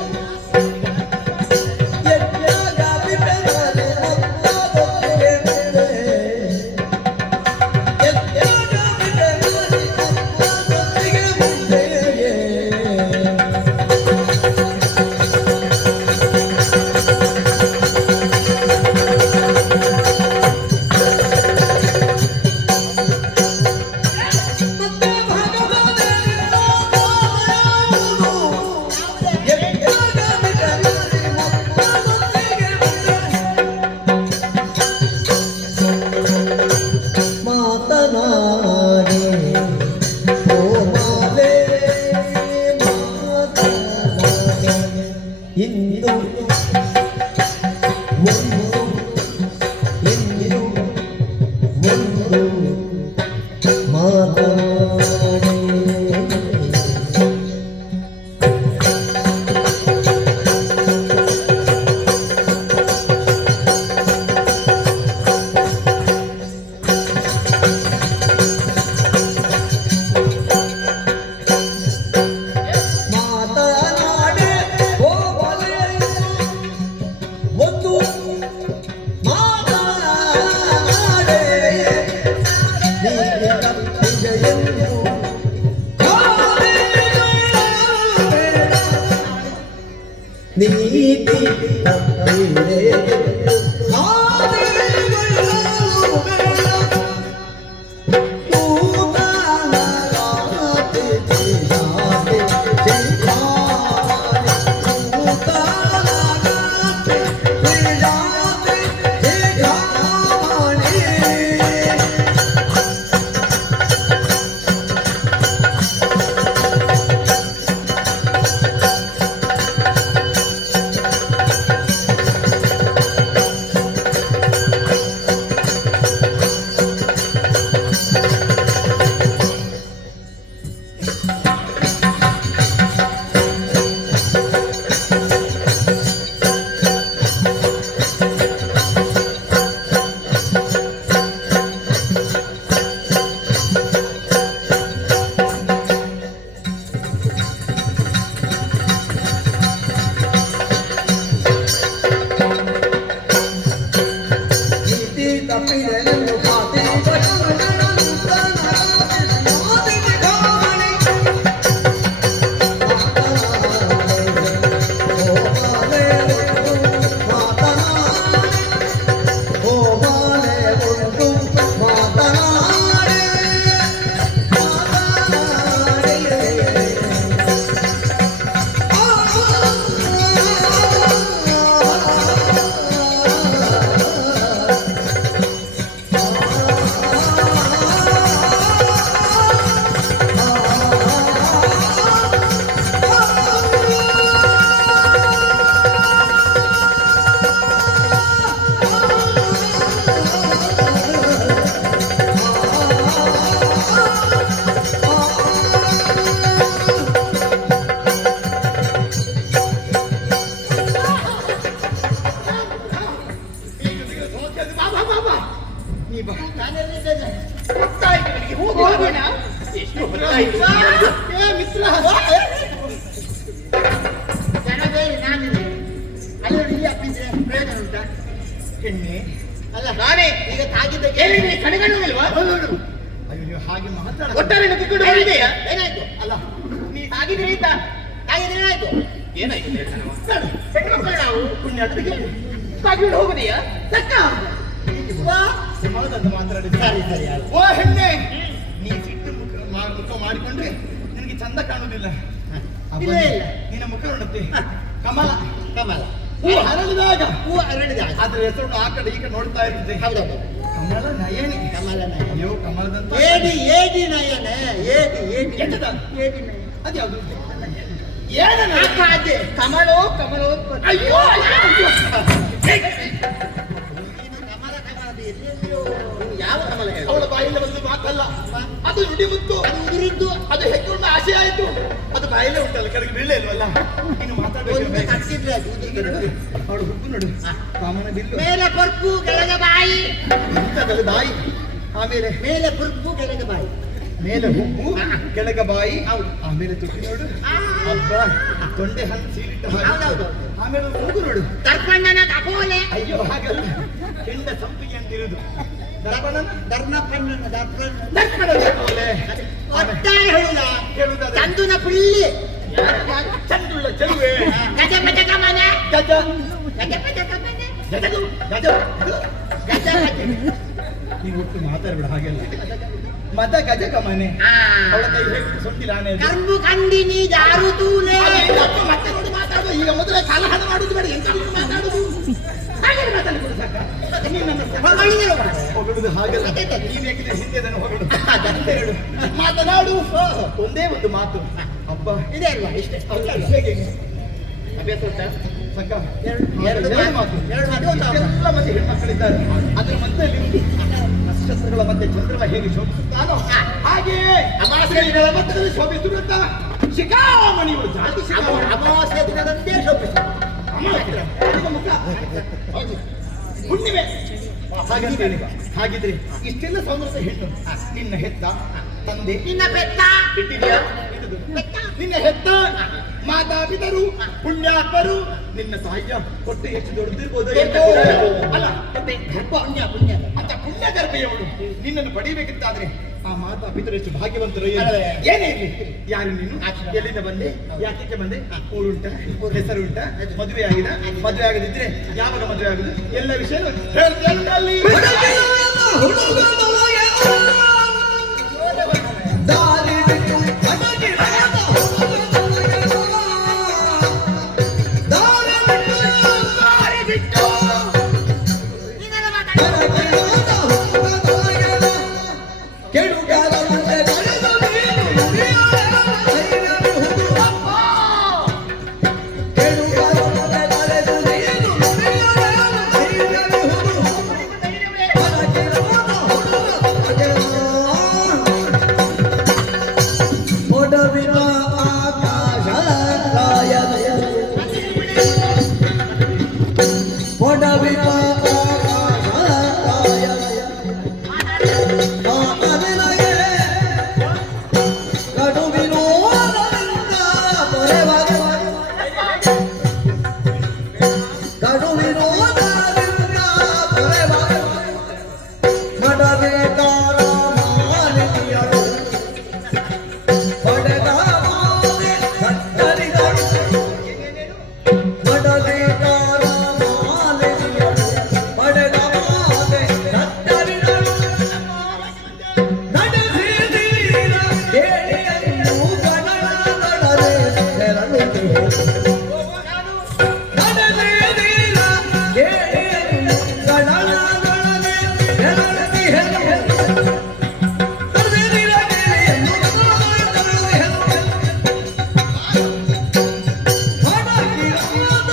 ಯಜ್ಞಗ ಬಿಟ್ಟರೆ ಮತ್ತೊಬ್ಬರಿಗೆ ಮುಂದೆ ಯಜ್ಞಗ ಬಿಟ್ಟರೆ ಮತ್ತೊಬ್ಬರಿಗೆ ಮುಂದೆ ಮಾತನಾಡಿ ಓ ಮಾಲೆ ಮಾತನಾಡಿ ಇಂದು ಒಂದು ಇಂದು ಒಂದು ಮಾತನಾಡಿ ಮಾತನಾಡೆ ಓ ಬಲೆ ಒಂದು ಮಾತನಾಡೆ ನೀತಿ ತಪ್ಪಿದೆಯೆಂದು ಕಾದಿಕೊಳ್ಳಬೇಡ. ನೀತಿ ತಪ್ಪಿದೆಯೆಂದು ಕಾದಿಕೊಳ್ಳಬೇಡ. ನೂತನ ರಾತ್ರಿ ಜಿಯಾದೆ ಜಿಯಾದೆ ನೂತನ ರಾತ್ರಿ ಜಿಯಾದೆ ಜಿಯಾದೆ ಇದು? ಏ ಮಿತ್ರ, ಜನ ಬೇರೆ ನಾನಿದೆ ಅಲ್ಲಿ ನೋಡಿ, ಇಲ್ಲಿ ಅಪ್ಪಿದ್ರೆ ಪ್ರಯೋಜನ ಉಂಟಾ? ಹೆಣ್ಣೆ ಅಲ್ಲ ನಾನೇ ಈಗ ತಾಗಿದ್ದ ಏನೇ ನೀ ಕಡೆಗಣ್ಣುವುದಿಲ್ವಾ? ಅಯ್ಯೋ ನೀವು ಹಾಗೆ ಮಾತಾಡ. ಒಟ್ಟಾರೆ ನುಗ್ಗಿಕೊಂಡು ಹೋಗಿದೆಯಾ? ಏನಾಯ್ತು? ಅಲ್ಲ ನೀ ತಾಗಿದ್ರೆ ಈತ ತಾಗಿದ್ರೆ ಏನಾಯ್ತು? ಏನಾಯ್ತು ಹೇಳ್ತಾನವ? ಹೆಣ್ಣು ಮಕ್ಕಳು ನಾವು ಪುಣ್ಯಾಟರಿಗೆ ತಾಗಿಕೊಂಡು ಹೋಗುದೆಯಾ? ತಕ್ಕ ವಾ, ಹೌದಂತ ಮಾತಾಡಿದ. ಸರಿ ಸರಿ ಆಯ್ತು. ಓ ಹೆಣ್ಣೆ, ನೀ ಸಿಟ್ಟು ಮುಖ ಮಾಡಿಕೊಂಡ್ರೆ ನಿನಗೆ ಚಂದ ಕಾಣುವುದಿಲ್ಲ. ಇಲ್ಲ, ಇಲ್ಲ. ನಿನ್ನ ಮುಖ ನೋಡುತ್ತೆ ಕಮಲ. ಕಮಲ ಹೂ ಅರಳಿದಾಗ ಹೂ ಅರಳಿದ ಅದ್ರ ಹೆಸರು ಆ ಕಡೆ ಈ ಕಡೆ ನೋಡ್ತಾ ಇರ್ತದೆ. ಹೌದೌದು. ಕಮಲ ನಯನಿ. ಕಮಲ ನಯನ. ಅಯ್ಯೋ ಕಮಲದಂತ ಏಡಿ ಏಡಿ ನಯನ, ಏಡಿ ಏಡಿ ಎಂತದ? ಏಡಿ ನಯನ. ಅದ್ಯಾವುದು? ಏನನ್ನ? ಅಕ್ಕ ಅದೇ ಕಮಲೋ ಕಮಲೋ ಅಯ್ಯೋ ಅಯ್ಯೋ. ನೀನು ಕಮಲ ಕಮಲ ಅದು ಎಲ್ಲೆಲ್ಲಿಯೋ. ನೀನು ಯಾವ ಕಮಲ ಹೇಳು? ಅವಳ ಬಾಯಿಂದ ಬಂದು ಮಾತಲ್ಲ, ಅದು ನುಡಿಮುತ್ತು. ಅದು ಉದುರಿದ್ದು ಅದು ಹೆಗ್ಗೊಂಡ ಆಸೆ ಆಯ್ತು. ಅದು ಬಾಯಲ್ಲೇ ಉಂಟಲ್ಲ, ಕೆಳಗೆ ಬೀಳೇ ಇಲ್ವಲ್ಲ. ನೀನು ಒಂದು ಮಾತಾಡಬೇಕು. ಕಟ್ಟಿದ್ರೆ ಅದು ಉದುರಿದ್ದು. ಅವಳು ಹುಬ್ಬು ನೋಡು, ಕಾಮನ ಬಿಲ್ಲು, ಮೇಲೆ ಪರ್ಪು ಕೆಳಗೆ ಬಾಯಿ, ಇಂಥದ್ದಲ್ಲ ಬಾಯಿ. ಆಮೇಲೆ ಮೇಲೆ ಪುರ್ಪು ಕೆಳಗೆ ಬಾಯಿ. ಮೇಲೆ ಹುಬ್ಬು, ಕೆಳಗೆ ಬಾಯಿ, ಹೌದು. ಆಮೇಲೆ ತುಟಿ ನೋಡು, ಆ, ಹಬ್ಬ ತೊಂಡೆ ಹಣ್ಣು ಸೀಲಿಟ್ಟ ಹಾಗೆ. ಹೌದೌದು. ಆಮೇಲೆ ಮೂಗು ನೋಡು. ದರ್ಪಣ್ಣನ ಕಪೋಲೆ, ಅಯ್ಯೋ ಹಾಗಲ್ಲ, ಕೆಂಡ ಸಂಪಿಗೆ ಅಂತಿರುದು. ದರ್ಪಣನ ಧರ್ಮಪ್ಪಣ್ಣನ ದರ್ಪಣ್ಣ. ದರ್ಪಣದ ಕಪೋಲೆ. ಒಟ್ಟಾರೆ ಹೇಳುದ ಹೇಳುವುದಾದ್ರೆ ಚಂದುನ ಪುಳ್ಳಿ, ಚಂದುಳ್ಳ ಚೆಲುವೆ, ಗಜ ಗಜ ಗಮನ, ಗಜ ಗಜ ಗಜ ಗಮನ, ಗಜ ಗಜ ಗಜ ಗಜ. ನೀವು ಒಟ್ಟು ಮಾತಾಡ್ಬೇಡ ಹಾಗೆಲ್ಲ. ಮದ ಗಜ ಗಮನೆ. ಅವಳ ಕೈ ಹೇಗೆ ಸೊಂಟಿಲ್ಲ ಆನೆ ಅದು. ಕರ್ಬು ಕಂಡಿನಿ ಜಾರು ತೂಲೆ. ಅದು ಈಗ ಅಪ್ಪ ಮತ್ತೆ ನೋಡಿ ಮಾತಾಡುದು. ಈಗ ಮೊದಲೇ ಕಾಲ ಹಣ ಮಾಡುದು ಬೇಡ, ಎಂತ ನೀನು ಮಾತಾಡುದು ಹಾಗೆ ಮಾತಾಡಿಕೊಡು ಸಾಕ. ನೀನು ನನ್ನ ಹೊಗಳಿದ್ರು ಮಾರ್ರೆ. ಹೊಗಳುದು ಹಾಗೆಲ್ಲ. ನೀನು ಹೇಗಿದ್ರೆ ಹಿಂದೆ ಅದನ್ನು ಹೊಗಳು. ಅದನ್ನೇ ಹೇಳು. ಮಾತನಾಡು. ಒಂದೇ ಒಂದು ಮಾತು. ಅಬ್ಬ ಇದೆ ಅಲ್ವಾ ಇಷ್ಟೇ? ಅಲ್ಲ ಹೇಗೆ ಅಭ್ಯಾಸ ಉಂಟಾ? ಸಂಕ ಎರಡು ಮಾತು. ಎರಡು ಮಾತು ಒಂದು ಅಭ್ಯಾಸ. ಎಲ್ಲ ಮತ್ತೆ ಹೆಣ್ಮಕ್ಕಳಿದ್ದಾರೆ. ಅದ್ರ ಮಧ್ಯದಲ್ಲಿ ನಕ್ಷತ್ರಗಳ ಮಧ್ಯೆ ಚಂದ್ರಮ ಹೇಗೆ ಶೋಭಿಸುತ್ತಾನೋ ಹಾಗೆ ಅಮಾವಾಸ್ಯೆಗಳ ಮಧ್ಯದಲ್ಲಿ ಶೋಭಿಸುತ್ತ ಶಿಖಾಮಣಿಯು ಜಾತಿ ಶಿಖಾಮಣಿ. ಅಮಾವಾಸ್ಯೆ ದಿನದಂತೆ ಶೋಭಿಸ. ಅಮಾವಾಸ್ಯೆ ಅದರ ಮುಖ. ಹೌದು. ಹುಣ್ಣಿಮೆ ಹಾಗಂತ ಹೇಳಿ. ಹಾಗಿದ್ರೆ ಇಷ್ಟೆಲ್ಲ ಸೌಂದರ್ಯ ಹೆಣ್ಣು ನಿನ್ನ ಹೆತ್ತ ತಂದೆ ನಿನ್ನ ಬೆತ್ತ ಬಿಟ್ಟಿದ್ಯಾ? ಬೆತ್ತ ನಿನ್ನ ಹೆತ್ತ ಮಾತಾಪಿತರು ಪುಣ್ಯಾತ್ಮರು ನಿನ್ನ ತಾಯಿಯ ಹೊಟ್ಟೆ ಎಷ್ಟು ದೊಡ್ಡದಿರ್ಬೋದು ಅಲ್ಲ. ಮತ್ತೆ ಪುಣ್ಯ ಪುಣ್ಯ ಅಂತ ಪುಣ್ಯ ಗರ್ಭೆಯವಳು ನಿನ್ನನ್ನು ಪಡಿಬೇಕಿತ್ತಾದ್ರೆ ಆ ಮಾತಾ ಪಿತರು ಎಷ್ಟು ಭಾಗ್ಯವಂತರು. ಅಲ್ಲವೇ? ಏನೇ ಇರ್ಲಿ, ಯಾರು ನೀನು, ಎಲ್ಲಿಂದ ಬಂದೆ, ಯಾಕೆ ಬಂದೆ, ಊರುಂಟ, ಹೆಸರುಂಟ, ಮದುವೆ ಆಗಿದೆ, ಮದುವೆ ಆಗದಿದ್ರೆ ಯಾವಾಗ ಮದುವೆ ಆಗುದು, ಎಲ್ಲ ವಿಷಯ ಹೇಳ್ತೇನೆ ಅಲ್ಲಿ. ದಾರಿ ಬಿಟ್ಟು ಅಡಗಿರದ ಹುಡುಗನೊಳಗೆಲ್ಲ. ದಾರಿ ಬಿಟ್ಟು ಇದೆಲ್ಲ ಮಾತಾಡಿ ಅಡಗಿರದ ಹುಡುಗನೊಳಗೆಲ್ಲ. ಕೆಡುಕರ ಮುಂದೆ ನಡೆದು ನೀನು ನುಡಿಯಬಹುದು. ಕೆಡುಕರ ಮುಂದೆ ನಡೆದು ನೀನು ನುಡಿಯಬಹುದು. ಅಡಗಿರದ ಹುಡುಗನೊಳಗೆಲ್ಲ. ಒಡವಿನ ಆಕಾಶ ರಾಯಲಯ. ಒಡವಿನ ಆಕಾಶ ರಾಯಲಯ. ಆ ಅನಿಲಗೆ ಕಡು ವಿನೋದದಿಂದ ಪೊರೆವಾಗ. ಕಡು ವಿನೋದದಿಂದ ಪೊರೆವಾಗ. ಮಡಬೇಕಾದ ಮಾಲಿನಿಯರು ಪಡೆದ ಮಾಲೆ ಕತ್ತರಿಗಳು. ಮಡಬೇಕಾದ ಮಾಲಿನಿಯರು ಪಡೆದ ಮಾಲೆ ಕತ್ತರಿಗಳು. ನಡೆಸಿದೀರ ಕೇಳಿಯನ್ನು ಗಣನೊಡನೆ ತೆರಳುತ್ತಿರು. ನಡೆಸಿದೀರ ಕೇಳಿಯನ್ನು ಗಣನೊಡನೆ ತೆರಳುತ್ತಿರು. ನಡೆಸಿದೀರ ಕೇಳಿಯನ್ನು ಗಣನೊಡನೆ ತೆರಳುತ್ತಿರು. ಹೊಡಕಿರದ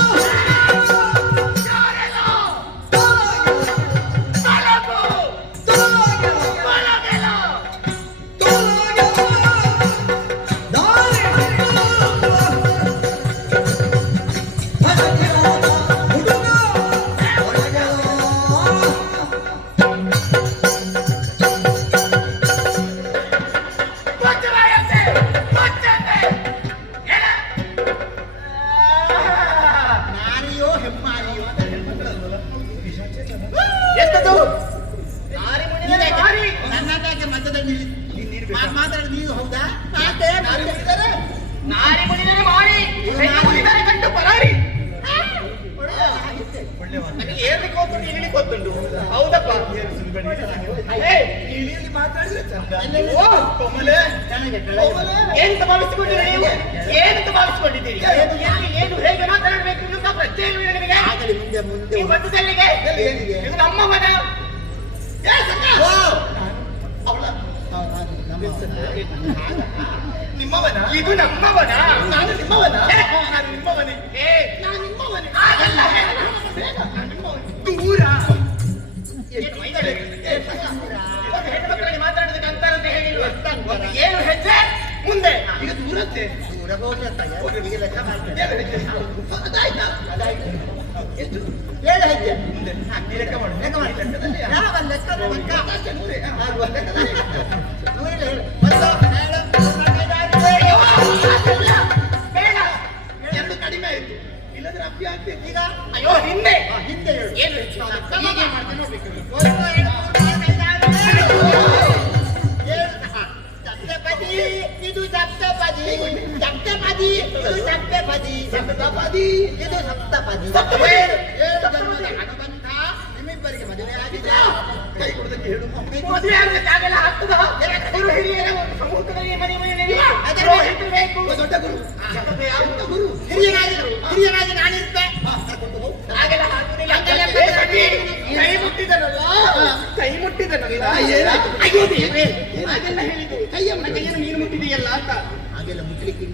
ಏನಂತ ಭಾವಿಸಿಕೊಂಡಿರಿ ನೀವು? ಏನಂತ ಭಾವಿಸಿಕೊಂಡಿದ್ದೀರಿ? ಏನು ಹೇಗೆ ಮಾತನಾಡಬೇಕು ನಿಮ್ಮ ಪ್ರಶ್ನೆ ಇಲ್ವೇ ನಿಮಗೆ? ಆಗಲಿ ಮುಂದೆ ಮುಂದೆ ನೀವು ಬಂದದಲ್ಲಿಗೆ ಇದು ನಮ್ಮ ಮನ. ನಿಮ್ಮವನ ಇದು ನಮ್ಮವನ. ನಾನು ನಿಮ್ಮವನ ನಾನು ನಿಮ್ಮವನೇ. ನಾನು ನಿಮ್ಮವನೇ. ಆಗಲ್ಲ. ದೂರ ಏನು ಮೈದಾಳಿ? ಒಂದು ಹೆಣ್ಣು ಮಕ್ಕಳಿಗೆ ಮಾತಾಡೋದಕ್ಕೆ ಅಂತರ ಅಂತ ಹೇಳಿಲ್ವ? ಒಂದು ಏನು ಹೆಜ್ಜೆ ಮುಂದೆ ಈಗ ದೂರತ್ತೆ ದೂರ ಹೋಗಿ ಅಂತ ಈಗ ಲೆಕ್ಕ ಮಾಡ್ತೇನೆ. ಅದಾಯ್ತಾ ಅದಾಯ್ತು. ಎಷ್ಟು 7 ಹೆಜ್ಜೆ ಮುಂದೆ ಲೆಕ್ಕ ಮಾಡು ಲೆಕ್ಕ ಮಾಡಿ. ಲೆಕ್ಕದಲ್ಲಿ ಯಾವ ಲೆಕ್ಕ ಲೆಕ್ಕ ಅಷ್ಟೇ ನೂರೇ. ಆಗುವ ಲೆಕ್ಕದಲ್ಲಿ ನೂರಿಲ್ಲ ಹೇಳು. 1 2 ಬೇಡ. ಎರಡು ಕಡಿಮೆ ಆಯ್ತು ಇಲ್ಲದ್ರೆ ಅಪ್ಪಿ ಆಗ್ಬೇಕು ಈಗ ಅಯ್ಯೋ ಹಿಂದೆ ಹಿಂದೆ ಹೇಳು. ಏನು ಹೆಚ್ಚು? ಹೀಗೆ ಮಾಡ್ತಾ ನೋಡ್ಬೇಕು. 1 2 3 ಸಪ್ತಪದಿ ಇದು ಸಪ್ತಪದಿ ಸಪ್ತಪದಿ ಇದು ಸಪ್ತಪದಿ ಸಪ್ತಪದಿ ಇದು ಸಪ್ತಪದಿ ಸಪ್ತಪದಿ. 7 ಜನ್ಮದ ಅನುಬಂಧ ನಿಮ್ಮಿಬ್ಬರಿಗೆ ಮದುವೆ ಆಗಿದೆ. ಕೈ ಕೊಡೋದಕ್ಕೆ ಹೇಳು ಮದುವೆ ಆಗಲಿಕ್ಕಾಗಲ್ಲ. ಆಗ್ತದ? ಗುರು ಹಿರಿಯರ ಒಂದು ಸಮೂಹದಲ್ಲಿ ಮನೆ ಅದೇ ಬೇಕು. ದೊಡ್ಡ ಗುರು ದೊಡ್ಡ ಗುರು ಹಿರಿಯರಾಗಿ ನಾನಿರ್ತೆ ಕರ್ಕೊಂಡು ಹೋಗು. ಹಾಗೆಲ್ಲ ಆಗುದಿಲ್ಲ. ಏ ಸಖಿ, ಕೈ ಮುಟ್ಟಿದನಲ್ಲ, ಕೈ ಮುಟ್ಟಿದನಲ್ಲ. ಏನಾಯ್ತು? ಅಯ್ಯೋ ದೇವ್ರೇ, ಹಾಗೆಲ್ಲ ಹೇಳಿದ್ದು ಕೈಯನ್ನು ನೀನು ಮುಟ್ಟಿದೆಯಲ್ಲ ಅಂತ. ಹಾಗೆಲ್ಲ ಮುಟ್ಲಿಕ್ಕೆ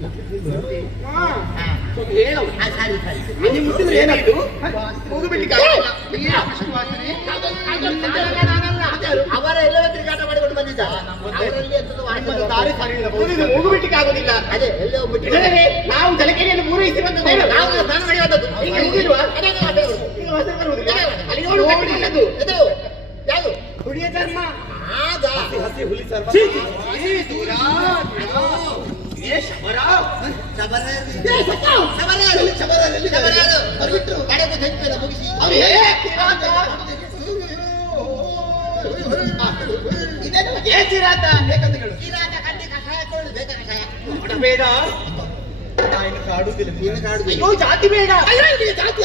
ಹಾ, ಸ್ವಲ್ಪ ಹೇಳು. ಸಾರಿ ಸಾರಿ ನೀನು ಮುಟ್ಟಿದ್ರೆ ಏನಾಯ್ತು? ಹೋಗಿ ಬಿಡ್ಲಿಕ್ಕಾಗಲ್ಲ. ಅವರ ಎಲ್ಲವೂ ತಿರುಗಾಟ ಮಾಡಿಕೊಂಡು ಬಂದಿದ್ದ ಅವರಲ್ಲಿ ಎಂತದ್ದು ನಿಮ್ಮದು ದಾರಿ ಸರಿ ಇಲ್ಲ. ಇದು ಹೋಗ್ಬಿಟ್ಟಿಕ್ಕೆ ಆಗುದಿಲ್ಲ. ಅದೇ ಎಲ್ಲೋ ಇದರಲ್ಲಿ ನಾವು ಜಲಕೆರೆಯನ್ನು ಪೂರೈಸಿ ಬಂದದ್ದು. ನಾವು ಸ್ನಾನ ಮಾಡಿ ಬಂದದ್ದು ಈಗ ಮುಗಿಲ್ವಾ? ಅದೇ ಮಾತಾಡೋದು. ಈಗ ಹೊಸದು ಬರುವುದಿಲ್ಲ. ಅಲ್ಲಿ ನೋಡು ಕಟ್ಟಿಕೊಂಡದ್ದು. ಇದು ಯಾವುದು ಹುಡಿಯ ಧರ್ಮ. ಆಗ ಹಸಿ ಹುಲಿ ಸರ್ವ ಛೀ, ಛೀ, ದೂರ, ದೂರ. ಏ ಶಬರ. ಮುಗಿಸಿ ಏ ಕಿರಾತ. ಇದೇನು ಏ ಕಿರಾತ. ಬೇಕಂತ ಹೇಳು ಕಿರಾತ ಕಡ್ಡಿ ಕಷಾಯ ಕೊಳ್ಳು ಬೇಕ ಕಷಾಯ ಬೇಡ. ತಾಯಿನ ಕಾಡುವುದಿಲ್ಲ ನೀನು ಕಾಡುದು ಅಯ್ಯೋ ಜಾತಿ ಬೇಡ. ಜಾತಿ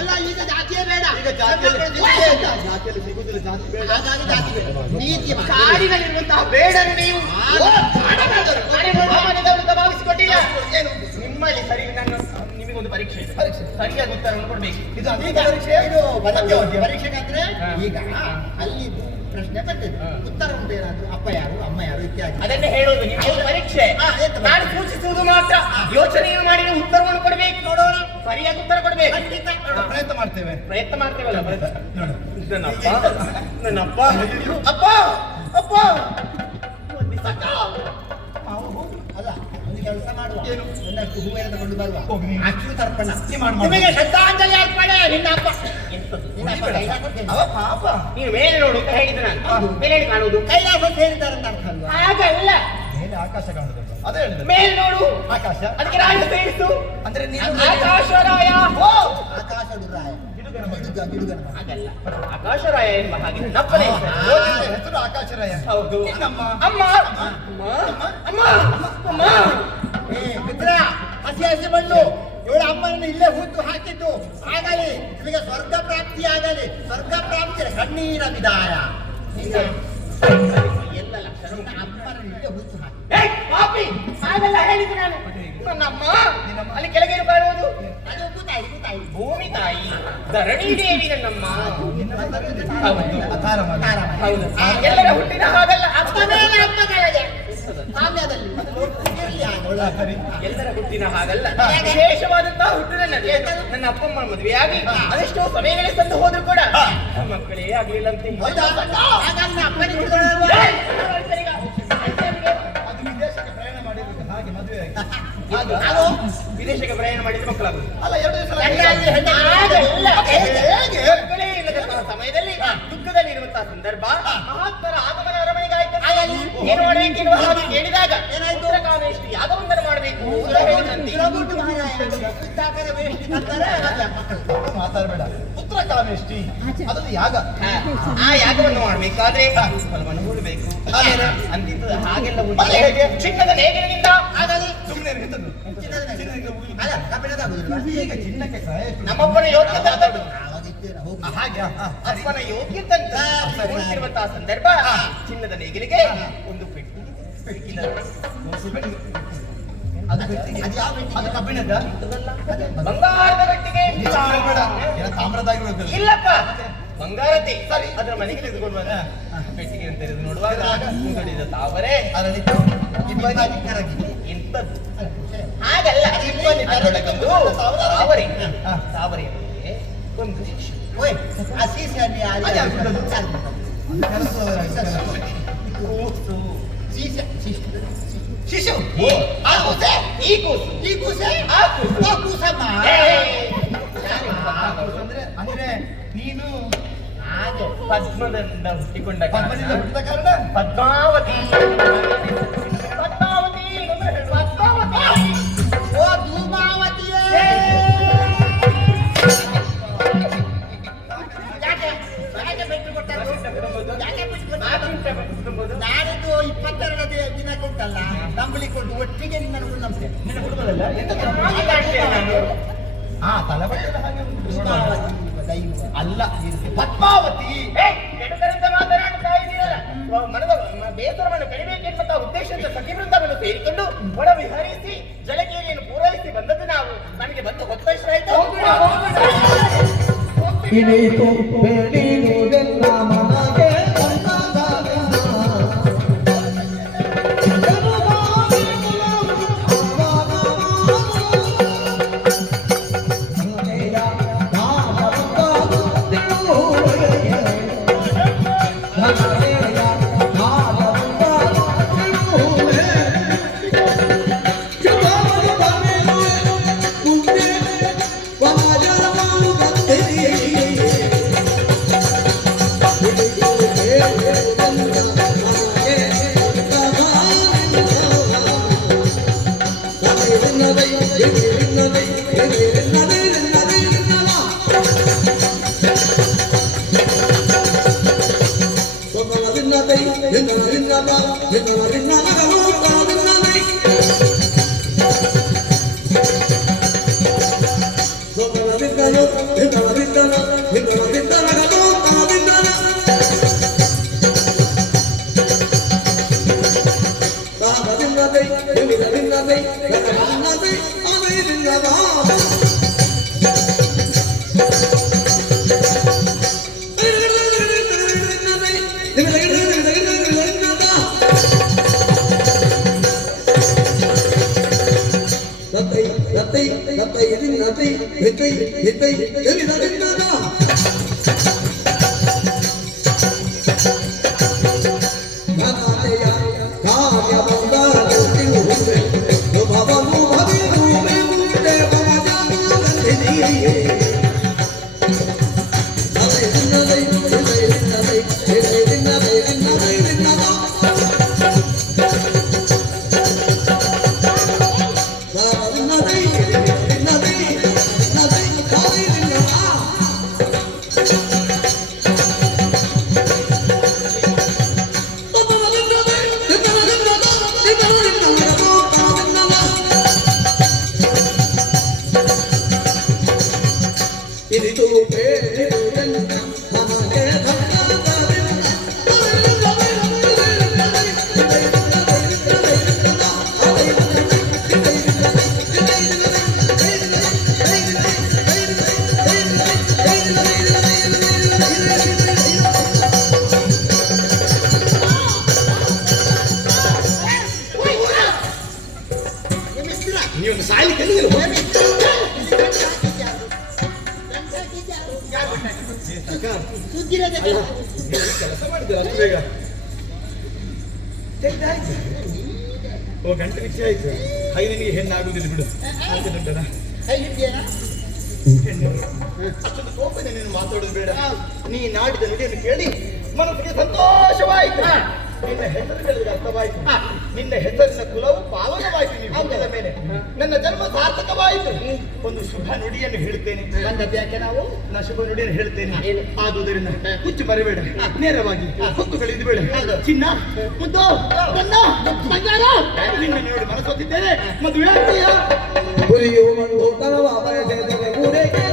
ಅಲ್ಲ ಈಗ ಜಾತಿಯೇ ಬೇಡ ಈಗ ಜಾತಿಯಲ್ಲಿ ಸಿಗುದಿಲ್ಲ ಜಾತಿ ಬೇಡ ಹಾಗಾಗಿ ಜಾತಿ ಬೇಡ ನೀತಿ ಕಾಡಿನಲ್ಲಿರುವಂತಹ ಬೇಡರು ನೀವು. ಕಾಡಿನಲ್ಲಿರುವಂತಹ ಭಾವಿಸಿಕೊಂಡಿಲ್ಲ. ಏನು ನಿಮ್ಮಲ್ಲಿ ಸರಿ ನಿಮಗೊಂದು ಪರೀಕ್ಷೆ ಇದೆ. ಪರೀಕ್ಷೆ ಸರಿಯಾದ ಉತ್ತರವನ್ನು ಕೊಡ್ಬೇಕು. ಇದು ಈಗ ಪರೀಕ್ಷೆ ಇದು ಸತ್ಯವಾದ್ಯ. ಪರೀಕ್ಷೆಗಂದ್ರೆ ಈಗ ಅಲ್ಲಿ ಪ್ರಶ್ನೆ ಬಂದಿದೆ ಉತ್ತರ ಉಂಟು ಏನಾದ್ರು ಅಪ್ಪ ಯಾರು ಅಮ್ಮ ಯಾರು ಇತ್ಯಾದಿ ಅದನ್ನೇ ಹೇಳೋದು ನಿಮಗೆ ಪರೀಕ್ಷೆ. ನಾನು ಸೂಚಿಸುವುದು ಮಾತ್ರ. ಯೋಚನೆಯನ್ನು ಮಾಡಿ ನೀವು ಉತ್ತರವನ್ನು ಕೊಡಬೇಕು. ನೋಡೋಣ, ಸರಿಯಾದ ಉತ್ತರ ಕೊಡಬೇಕು. ಖಂಡಿತ ಪ್ರಯತ್ನ ಮಾಡ್ತೇವೆ ಪ್ರಯತ್ನ ಮಾಡ್ತೇವಲ್ಲ. ನೋಡು ನನ್ನಪ್ಪ ಅಪ್ಪ ಅಪ್ಪ ಅಲ್ಲ ಒಂದು ಕೆಲಸ ಮಾಡುವ ಏನು? ಒಂದಷ್ಟು ಹೂವೆಲ್ಲ ತಗೊಂಡು ಬರುವ ಹೋಗಿ ನೀನು. ಅಚ್ಚು ತರ್ಪಣ ಮಾಡು. ನಿಮಗೆ ಶ್ರದ್ಧಾಂಜಲಿ ಅರ್ಪಣೆ ನಿನ್ನ ಅಪ್ಪ ನಿನ್ನ ಅಪ್ಪ ಕೈಲಾಸ ಸೇರಿದ- ಅವ ಪಾಪ ನೀನು ಮೇಲೆ ನೋಡು ಅಂತ ಹೇಳಿದ್ರೆ ನಾನು ಮೇಲೆ ಹೇಳಿ ಕಾಣುವುದು. ಕೈಲಾಸ ಸೇರಿದ್ದಾರೆ ಅಂತ ಅರ್ಥ ಅಲ್ವಾ ಹಾಗಲ್ಲ, ಮೇಲೆ ಆಕಾಶ ಕಾಣುದಲ್ಲ ಅದೇ ಹೇಳಿದೆ ಮೇಲೆ ನೋಡು. ಆಕಾಶ ಅದಕ್ಕೆ ರಾಯ ಸೇರಿಸು. ಅಂದ್ರೆ ನೀನು ಆಕಾಶರಾಯ. ಆಕಾಶಡು ರಾಯ ಗಿಡುಗನ ಹಾಗಲ್ಲ, ಆಕಾಶರಾಯ ಎಂಬ ಹಾಗೆ ನಪ್ಪನೆ ಹೆಸರು. ಓದಿದ ಹೆಸರು ಆಕಾಶರಾಯ ಹೌದು. ನಮ್ಮ ಅಮ್ಮ ಅಮ್ಮ ಅಮ್ಮ ಅಮ್ಮ. ಏ ಮಿತ್ರ ಹಸಿ ಹಸಿ ಮಣ್ಣು ಇವಳ ಅಮ್ಮನನ್ನು ಇಲ್ಲೇ ಹೂತು ಹಾಕಿದ್ದು ಆಗಲಿ ನಿಮಗೆ ಸ್ವರ್ಗ ಪ್ರಾಪ್ತಿ ಆಗಲಿ ಸ್ವರ್ಗ ಪ್ರಾಪ್ತಿಯ ಕಣ್ಣೀರ ವಿದಾಯ ಈಗ ಎಲ್ಲ ಲಕ್ಷಣ ಅಮ್ಮನನ್ನು ಇಲ್ಲೇ ಹೂತು ಹಾಕಿ ಏ ಪಾಪಿ, ಹಾಗೆಲ್ಲ ಹೇಳಿದ್ದು ನಾನು. ನನ್ನಮ್ಮ ಅಲ್ಲಿ ಕೆಳಗೇನು ಕಾಣುವುದು? ಅದು ಕೂತಾಯಿ ಭೂಮಿ ತಾಯಿ ಧರಣಿ ದೇವಿ ನನ್ನಮ್ಮ. ಹೌದು. ಅತಾರಮ ಹೌದು. ಎಲ್ಲರ ಹುಟ್ಟಿನ ಹಾಗಲ್ಲ. ಅಪ್ಪನೇ ಅಪ್ಪಗಳಿಗೆ ಸಾಮ್ಯದಲ್ಲಿ ಇರ್ಲಿ ಆಗೋಳು. ಸರಿ ಎಲ್ಲರ ಹುಟ್ಟಿನ ಹಾಗಲ್ಲ. ವಿಶೇಷವಾದಂತಹ ಹುಟ್ಟು ನನ್ನದು. ನನ್ನ ಅಪ್ಪಮ್ಮ ಮದುವೆಯಾಗಿ ಅದೆಷ್ಟೋ ಸಮಯಗಳೇ ತಂದು ಹೋದ್ರು ಕೂಡ ಮಕ್ಕಳೇ ಆಗ್ಲಿಲ್ಲ ಅಂತ. ಹೌದಾ? ಹಾಗಲ್ಲ ಅಪ್ಪನಿಗೆ ಹಿಡಿದೋಳಲ್ವಾ? ಅದು ವಿದೇಶಕ್ಕೆ ಪ್ರಯಾಣ ಮಾಡಿರ್ಬೇಕು ಹಾಗೆ ಮದುವೆ ಆಗಿ ಅದು ವಿದೇಶಕ್ಕೆ ಪ್ರಯಾಣ ಮಾಡಿದ್ರೆ ಮಕ್ಕಳಾಗುದು. ಅಲ್ಲ 2 ದಿವಸ ಹೆಣ್ಣಾಗಿ ಹಾಗಲ್ಲ. ಹೇಗೆ? ಮಕ್ಕಳೇ ಇಲ್ಲದಂತಹ ಸಮಯದಲ್ಲಿ ದುಃಖದಲ್ಲಿ ಇರುವಂತಹ ಸಂದರ್ಭ ಮಹಾತ್ಮರ ಆಗಮನ ಅರಮನೆಗೆ ಆಯ್ತು. ಏನು ಮಾಡಬೇಕು ಎನ್ನುವ ಹಾಗೆ ಕೇಳಿದಾಗ ಏನಾಯ್ತು? ಉತ್ತರಕಾಮೇಷ್ಟಿ ಯಾಗವೊಂದನ್ನು ಮಾಡಬೇಕು ಅಂತ ಹೇಳಿದ್ರಂತೆ. ತಿರುಗುಟ್ಟು ಮಹಾರಾಯ ಪುಸ್ತಕದ ವೇಷ್ಟಿ ತಂದರೆ ಮಕ್ಕಳು ಮಾತಾಡಬೇಡ ಪುತ್ರ ಕಾಮೇಷ್ಟಿ ಅದೊಂದು ಯಾಗ ಆ ಯಾಗವನ್ನು ಮಾಡಬೇಕಾದ್ರೆ ಫಲವನ್ನು ಹೂಡಬೇಕು. ಅಂತಿದ್ದು ಹಾಗೆಲ್ಲ ಉಂಟು. ಮತ್ತೆ ಹೇಗೆ? ಚಿನ್ನದ ನೇಗಿಲಿನಿಂದ ಹಾಗಾಗಿ ಸುಮ್ಮನೆ ಎಂತದ್ದು ಅಲ್ಲ ಕಬ್ಬಿಣದಾಗುದಿಲ್ವಾ ಈಗ ಚಿನ್ನಕ್ಕೆ ಸಹ ಎಷ್ಟು? ನಮ್ಮಪ್ಪನ ಯೋಗ್ಯತೆ ಅದು. ಆವಾಗಿದ್ದೇನೆ ಹೋಗಿ ಹಾಗೆ ಅಪ್ಪನ ಯೋಗ್ಯತೆ ಅಂತ ಸರಿ. ಉಳಿದಿರುವಂತಹ ಸಂದರ್ಭ ಚಿನ್ನದ ನೇಗಿಲಿಗೆ ಒಂದು ಪೆಟ್ಟು. ಅದು ಯಾವ ಅದು ಕಬ್ಬಿಣದ ಬಂಗಾರದ ಗಟ್ಟಿಗೆ ತಾಮ್ರದಾಗಿರೋದು ಇಲ್ಲಪ್ಪ ಬಂಗಾರತಿ ಸರಿ ಅದರ ಮನೆಗೆ ತೆಗೆದುಕೊಂಡು ಬಂದ ಪೆಟ್ಟಿಗೆ ಅಂತ ತೆಗೆದು ನೋಡುವಾಗ ಮುಂಗಡಿದ ತಾವರೆ ಅದರಲ್ಲಿತ್ತು ಇಂಥದ್ದು ಹಾಗಲ್ಲ ಅದರೊಳಗೊಂದು ತಾವರೆ ತಾವರೆಯಲ್ಲಿ ಒಂದು ಶಿಶು ಓಯ್ ಆ ಸೀಸೆಯಲ್ಲಿ ಕೂಸು ಶಿಶು ಶಿಶು ಆ ಕೂಸೆ ಈ ಕೂಸು ಈ ಕೂಸೆ ಆ ಕೂಸು ಆ ಕೂಸಮ್ಮ ಅಂದ್ರೆ ನೀನು ಹಾಗೆ ಪದ್ಮದಿಂದ ಹುಟ್ಟಿಕೊಂಡ ಪದ್ಮದಿಂದ ಹುಟ್ಟಿದ ಕಾರಣ ಪದ್ಮಾವತಿ ಪದ್ಮಾವತಿ ಪದ್ಮಾವತಿ ಓ ಧೂಮಾವತಿಯೇ ಯಾಕೆ ಬಿಟ್ಟು ಕೊಟ್ಟದ್ದು ಯಾಕೆ ಬಿಟ್ಟು ಕೊಟ್ಟದ್ದು ನಾಳಿದ್ದು 22ನೇ ದಿನಕ್ಕೆ ಉಂಟಲ್ಲ ನಂಬಲಿ ಕೊಟ್ಟು ಒಟ್ಟಿಗೆ ನಿನ್ನನ್ನು ನಂಬಿದೆ ನಿನ್ನ ಕುಟುಂಬದಲ್ಲ ಹಾ ತಲೆಬಟ್ಟೆಲ್ಲ ಹಾಗೆ ಉಂಟು. ಧೂಮಾವತಿ ದೈವ ಅಲ್ಲ ಪದ್ಮಾವತಿ ಕೆಡುಕರಿಂದ ಮಾತನಾಡ್ತಾ ಇದ್ದೀರಲ್ಲ ಮನದ ಬೇಸರವನ್ನು ಕಡಿಬೇಕೆನ್ನುವಂತಹ ಉದ್ದೇಶದಿಂದ ಸಖಿ ವೃಂದವನ್ನು ಸೇರಿಕೊಂಡು ಒಳ ವಿಹರಿಸಿ ಜಲಕೇರಿಯನ್ನು ಪೂರೈಸಿ ಬಂದದ್ದು ನಾವು ನಮಗೆ ಬಂದು ಹೊತ್ತೈಸಾಯ್ತು ಇಳಿತು ಬೆಳೆಯುವುದೆಲ್ಲ ಮನಗೆ ನೀವು ಸಾಯ್ಲಿಕ್ಕೆ ಎಲ್ಲಿಗೆ ಹೋಗಿ? ಕೆಲಸ ಮಾಡಿದ್ರೆ ಅಷ್ಟು ಬೇಗ ತೆಗ್ದಾಯ್ತು. ಓ ಗಂಟೆ ನಿಮಿಷ ಆಯ್ತು. ಹಾಗೆ ನಿನಗೆ ಹೆಣ್ಣಾಗುದಿಲ್ಲ ಬಿಡು. ದೊಡ್ಡನ ಅಷ್ಟೊಂದು ಕೋಪನೆ ನೀನು ಮಾತಾಡೋದು ಬೇಡ. ನೀ ನಾಡಿದ ನುಡಿಯನ್ನು ಕೇಳಿ ಮನಸ್ಸಿಗೆ ಸಂತೋಷವಾಯಿತು. ನಿನ್ನ ಹೆಸರು ಹೇಳಿದ್ರೆ ಅರ್ಥವಾಯಿತು. ನಿನ್ನ ಹೆಸರಿನ ಕುಲವು ಪಾವನವಾಯಿತು. ನೀವು ಹುಟ್ಟಿದ ಮೇಲೆ ನನ್ನ ಜನ್ಮ ಸಾರ್ಥಕವಾಯಿತು. ಒಂದು ಶುಭ ನುಡಿಯನ್ನು ಹೇಳ್ತೇನೆ. ಯಾಕೆ ನಾವು ನಾ ಶುಭ ನುಡಿಯನ್ನು ಹೇಳ್ತೇನೆ. ಆದುದರಿಂದ ಹುಚ್ಚು ಮರಿಬೇಡ. ನೇರವಾಗಿ ಹೊತ್ತುಗಳಿದ್ದು ಬೇಡ. ಚಿನ್ನ ಮುದ್ದು ನನ್ನ ಬಂಗಾರ ನಿನ್ನ ನೋಡಿ ಮನಸ್ಸೊತ್ತಿದ್ದೇನೆ. ಮದುವೆ ಆಗ್ತೀಯಾ? ಗುರಿಯು ಒಂದು ತನವ ಬಯಸಿದರೆ ಊರಿಗೆ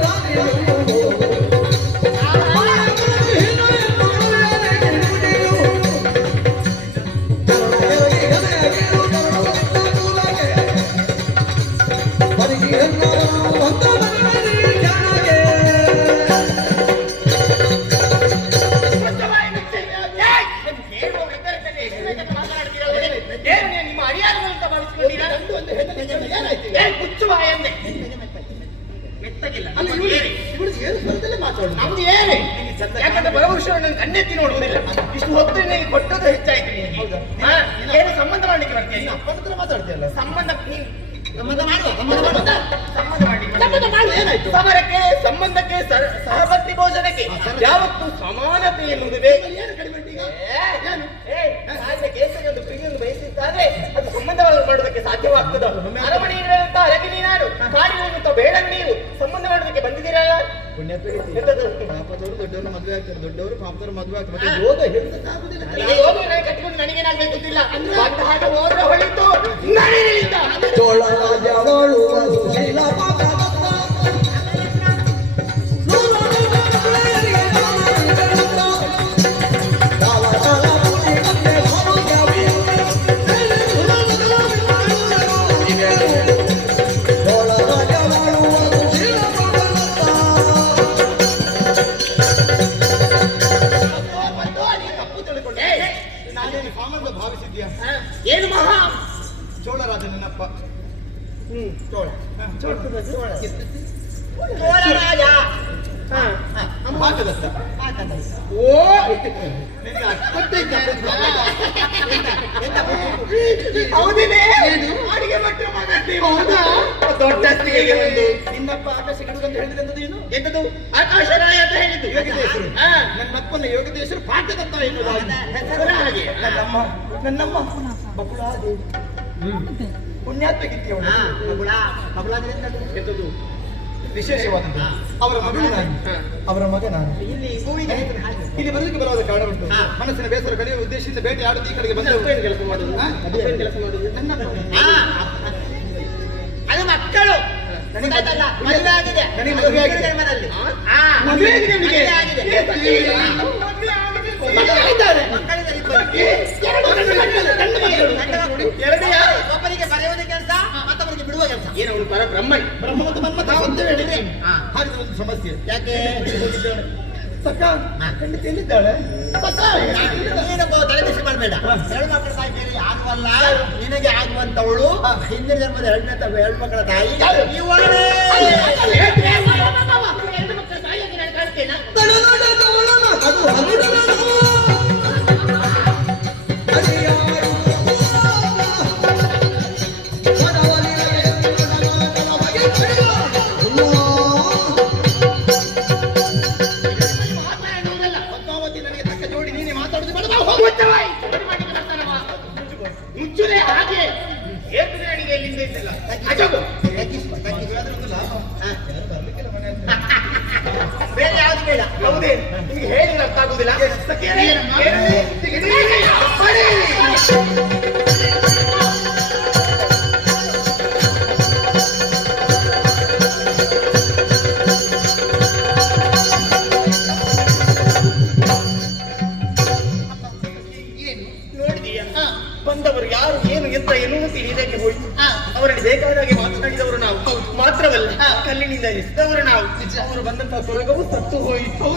ಏನು ಸ್ವರದಲ್ಲೇ ಮಾತಾಡು. ನಮ್ದು ಏನೇ ಯಾಕಂದ್ರೆ ಪರಪುರುಷರು ನನ್ನ ಕಣ್ಣೆತ್ತಿ ನೋಡುವುದಿಲ್ಲ. ಇಷ್ಟು ಹೊತ್ತು ನಿನಗೆ ಕೊಟ್ಟದ್ದು ಹೆಚ್ಚಾಯ್ತು ನಿನಗೆ. ಹಾ, ಏನು ಸಂಬಂಧ ಮಾಡ್ಲಿಕ್ಕೆ ಬರ್ತೀಯ ನೀನು? ಅಪ್ಪನ ಹತ್ರ ಮಾತಾಡ್ತೀಯಲ್ಲ. ಸಂಬಂಧ ನೀನು ಸಂಬಂಧ ಮಾಡುವ ಸಂಬಂಧ ಮಾಡ್ಲಿಕ್ಕೆ ಸಂಬಂಧ ಮಾಡು. ಏನಾಯ್ತು? ಸಮರಕ್ಕೆ ಸಂಬಂಧಕ್ಕೆ ಸಹಭಕ್ತಿ ಭೋಜನಕ್ಕೆ ಯಾವತ್ತೂ ಸಮಾನತೆ ಎನ್ನುವುದು ಬೇಕು. ಏನು ಕಡಿಮೆ ಉಂಟು ಈಗ? ಕೇಸರಿ ಒಂದು ಪ್ರಿಯನ್ನು ಬಯಸಿದ್ದಾದ್ರೆ ಅದು ಸಂಬಂಧ ಮಾಡೋದಕ್ಕೆ ಸಾಧ್ಯವಾಗ್ತದ? ಅರಮನೆಯಿಂದ ಅರಗಿನಿ ನಾನು ಕಾಡಿನ ಬೇಡ ನೀವು ಸಂಬಂಧ ಮಾಡೋದಕ್ಕೆ ಬಂದಿದ್ದೀರಲ್ಲ. ಎಂತದು? ಪಾಪದವರು ದೊಡ್ಡವರು ಮದುವೆ ಆಗ್ತಾರೆ, ದೊಡ್ಡವರು ಪಾಪದವರು ಮದುವೆ ಆಗ್ತಾರೆ. ಮತ್ತೆ ಯೋಗ ಹೇಳೋದಕ್ಕಾಗುದಿಲ್ಲ. ಈಗ ಯೋಗ ನನಗೆ ಕಟ್ಕೊಂಡು ನನಗೇನಾಗ್ಬೇಕಿಲ್ಲ. ಬಂದ ಹಾಗೆ ಹೋದ್ರೆ ಹೊಳಿತು ನಡೆಯಲಿಲ್ಲ. ಚೋಳ ರಾಜವಾಳುವ ಸುಶೀಲ ನಾನೇನು ಸಾಮಾನ್ಯ ಭಾವಿಸಿದ್ಯಾ? ಏನು ಮಹಾ ಚೋಳರಾಜ ನಿನ್ನಪ್ಪ. ಚೋಳ ಮಾತದತ್ತ ಓ ನಿನಗೆ ಅಷ್ಟೊತ್ತೇ ಹೌದಿನೇ ಅಡಿಗೆ ಭಟ್ರ ಮಗ ನೀವು. ದೊಡ್ಡ ಸ್ಥಿತಿಗೆ ಬಂದು ನಿನ್ನಪ್ಪ ಆಕಾಶ ಗಿಡುಗಂತ ಹೇಳಿದಂತದ್ದು ಏನು? ಎಂತದು ಆಕಾಶರಾಯ ಅಂತ ಹೇಳಿದ್ದು ಯೋಗದೇಶರು. ಹಾ. ನನ್ನ ಅಪ್ಪನ ಯೋಗದೇಶರು ಪಾಠದತ್ತ ಎನ್ನುವುದಾಗಿ. ಹೆಸರು ಹಾಗೆ. ನನ್ನಮ್ಮ ಬಕುಳಾದೇವಿ ಪುಣ್ಯಾತ್ಮಗಿತ್ತಿ ಅವಳು. ಎಂತದು ವಿಶೇಷವಾದದ್ದು. ಅವರ ಮಗಳು ನಾನು, ಅವರ ಮಗ ನಾನು. ಇಲ್ಲಿ ಬರಲಿಕ್ಕೆ ಬರುವಾಗ ಕಾರಣ ಉಂಟು. ಮನಸ್ಸಿನ ಬೇಸರ ಕಳೆಯುವ ಉದ್ದೇಶದಿಂದ ಬೇಟೆ ಆಡುದು ಈ ಕಡೆಗೆ ಬಂದವರು. ಕೆಲಸ ಮಾಡುದು ಕೆಲಸ ಮಾಡುದು ನನ್ನ ಅದು ಮಕ್ಕಳು ನನಗೆ ಮದುವೆ ಆಗಿದೆ. ನನಗೆ ಮದುವೆ ಆಗಿದೆ. ಮದುವೆ ಆಗಿದೆ ನಿನಗೆ? ಎರಡು ಯಾರು? ಒಬ್ಬರಿಗೆ ಬರೆಯುವುದೇ ಕೆಲಸ, ಮತ್ತೊಬ್ಬರಿಗೆ ಬಿಡುವ ಕೆಲಸ. ಏನು ಅವನು ಪರ ಬ್ರಹ್ಮನ್ ಬ್ರಹ್ಮ ಮತ್ತು ಮನ್ಮಥ ಅಂತ ಹೇಳಿದ್ರೆ ಹಾಗಿದ್ರೆ ಒಂದು ಸಮಸ್ಯೆ. ಯಾಕೆ ಹೋಗಿದ್ದಾಳೆ? ಸಕ್ಕ ಖಂಡಿತ ಎಲ್ಲಿದ್ದಾಳೆ? ನೀನೊಬ್ಬ ತಲೆಬಿಸಿ ಮಾಡಬೇಡ. ಎರಡು ಮಕ್ಕಳ ತಾಯಿ ಬೇರೆ ಯಾರು ಅಲ್ಲ, ನಿನಗೆ ಆಗುವಂತವಳು ಹಿಂದಿನ ಜನ್ಮದ ಎರಡು ಮಕ್ಕಳ ತಾಯಿ ಇವಳೇ. ಎರಡು ಮಕ್ಕಳ ತಾಯಿಯಾಗಿ ನಾನು ಕಾಣ್ತೇನಾ? ಪದ್ಮಾವತಿ ನನಗೆ ತಕ್ಕ ಜೋಡಿ, ನೀನೆ ಮಾತಾಡುದು ಬೇಡ. ಮುಚ್ಚುಲೆ ಹಾಗೆ ಏರ್ಪುದೆ ನನಗೆ ಎಲ್ಲಿಂದ ಇದ್ದಿಲ್ಲ. ಅಜೋಗು ಬೇರೆ ಯಾವ್ದು ಬೇಡ. ಹೌದೇ ನಿಮಗೆ ಹೇಳಿ ಅರ್ಥ ಆಗುದಿಲ್ಲ. ನೋಡಿದೀಯಾ ಬಂದವರು ಯಾರು ಏನು ಎಂತ ಎನ್ನುವುದು ತಿಳಿಯದಕ್ಕೆ ಹೋಯ್ತು. ಅವರಲ್ಲಿ ಬೇಕಾದಾಗೆ ಮಾತನಾಡಿದವರು ನಾವು ಮಾತ್ರವಲ್ಲ, ಕಲ್ಲಿನಿಂದ ಎಸೆದವರು ನಾವು. ಅವರು ಬಂದಂತಹ ಸ್ವರ್ಗವು ಸತ್ತು ಹೋಯಿತು.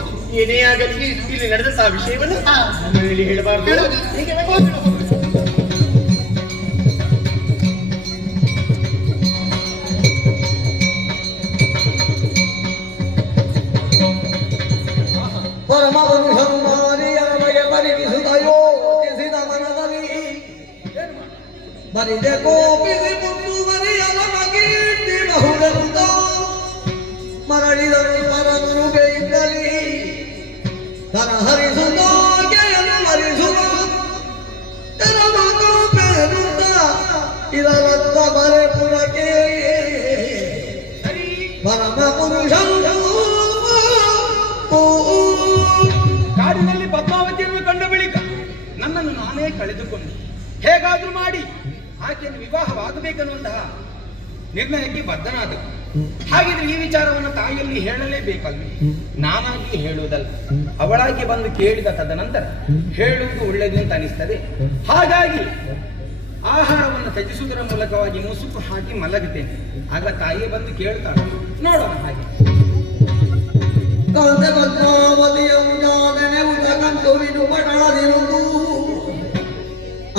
ಏನೇ ಆಗಲಿ ಇಲ್ಲಿ ನಡೆದಂತಹ ವಿಷಯವನ್ನು ಹೇಳಿ ಹೇಳಬಾರ್ದು. ಹೀಗೆ ಪರಮ ಪುರುಷಂಬಾರಿಯ ಪರಿಣಿಸುತ್ತ ಯೋಚಿಸಿದ ಮನದಲ್ಲಿ ಮರಿದೆ ಕೋಪಿಸಿ ಮುಂದುವರಿಯಲ ಮಗೀರ್ತಿ ಬಹುದೆಂದ ಮರಳಿದರು ಪರಮನು ಬೇಯಿದ್ದಲಿ ತನ ಹರಿಸುತ್ತ ಗೆಯಲು ಮರಿಸುವ ತೆರಮಗೋಪೆನುತ್ತ ಇದರತ್ತ ಬರೆ ಪುರಕ್ಕೆ ಪರಮ ಪುರುಷಂ ಕಾಡಿನಲ್ಲಿ ಪದ್ಮಾವತಿಯನ್ನು ಕಂಡ ಬಳಿಕ ನನ್ನನ್ನು ನಾನೇ ಕಳೆದುಕೊಂಡು ಹೇಗಾದ್ರೂ ಮಾಡಿ ಆಕೆಯನ್ನು ವಿವಾಹವಾಗಬೇಕನ್ನುವಂತಹ ನಿರ್ಣಯಕ್ಕೆ ಬದ್ಧನಾದ. ಹಾಗಿದ್ರೆ ಈ ವಿಚಾರವನ್ನು ತಾಯಿಯಲ್ಲಿ ಹೇಳಲೇಬೇಕಲ್ವಿ? ನಾನಾಗಿ ಹೇಳುವುದಲ್ಲ, ಅವಳಾಗಿ ಬಂದು ಕೇಳಿದ ತದನಂತರ ಹೇಳುವುದು ಒಳ್ಳೆಯದು ಅಂತ ಅನಿಸ್ತದೆ. ಹಾಗಾಗಿ ಆಹಾರವನ್ನು ತ್ಯಜಿಸುವುದರ ಮೂಲಕವಾಗಿ ಮುಸುಕು ಹಾಕಿ ಮಲಗುತ್ತೇನೆ. ಆಗ ತಾಯಿಯೇ ಬಂದು ಕೇಳ್ತಾಳೆ, ನೋಡೋಣ ಹಾಗೆ. ಕಲ್ತೆ ಪದ್ಮಾವತಿಯ ಉದಾಹರಣೆ ಉದಕಂತುವಿನು ಪಟಳದಿರುವುದು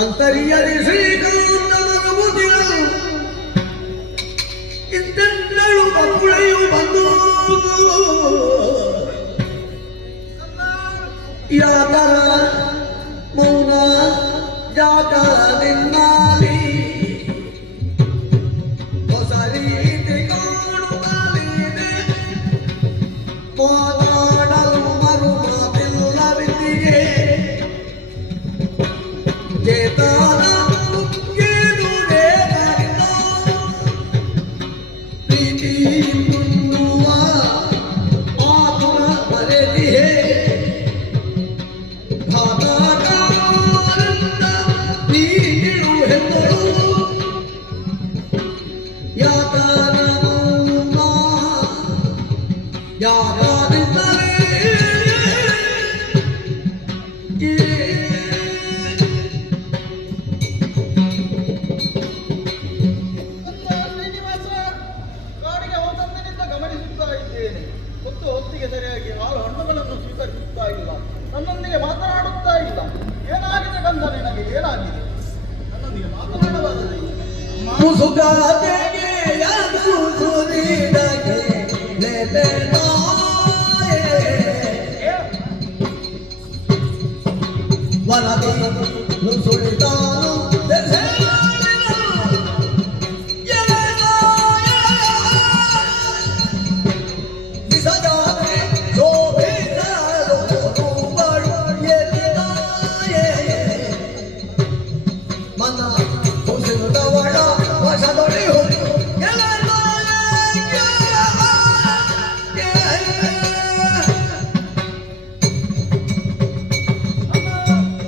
ಅಂತರಿಯದಿ ಶ್ರೀಕಾಂತ ಮಗುವುದಿರಲು ಇಂತೆಂದಳು ಮಕ್ಕಳೆಯು ಬಂದು ಯಾತರ ಮೌನ ಜಾಗದಿಂದಾಲಿ ಹೊಸ ರೀತಿ ಕಾಣುತ್ತಲಿದೆ ಮಾತಾಡಲು ಮರು ಮಾತಿಲ್ಲವಿದ್ದಿಗೆ ಚೇತನ ಪ್ರೀತಿ ತುಂಬುವ ಆತುರ ಬರೆದಿಹೆ ಘಾತಕಾರರಿಂದ ನೀಡು ಹೆಮ್ಮಳು ಯಾತನ ಮೌನ ಯಾಕಾದಿದ್ದರೆ ಶ್ರೀನಿವಾಸ, ಕಾಡಿಗೆ ಹೋದಂದಿನಿಂದ ಗಮನಿಸುತ್ತಾ ಇದ್ದೇನೆ. ಹೊತ್ತಿಗೆ ಸರಿಯಾಗಿ ಹಾಲು ಹಣ್ಣುಗಳನ್ನು ಸ್ವೀಕರಿಸುತ್ತಾ ಇಲ್ಲ, ನನ್ನೊಂದಿಗೆ ಮಾತನಾಡುತ್ತಾ ಇಲ್ಲ. ಏನಾಗಿದೆ ಗಂಧ ನಿನಗೆ? ಏನಾಗಿದೆ? ನನ್ನೊಂದಿಗೆ ಮಾತನಾಡಬಾರದು. ಮುಸುಗಾತೆಗೆ ಯಾಕುಸುರಿದಗೆ ನೆಲೆದಾಯೆ ವನದಿ ನುಸುಳಿದಾನು ಬಿಸಜಾತೆ ಶೋಭಿಸಲು ರೂಪಳು ಎಲ್ಲಿದಾಯೆ ಮನ ಕುಸಿದವಳ ವಶದೊಳಿ ಹೋಗಿ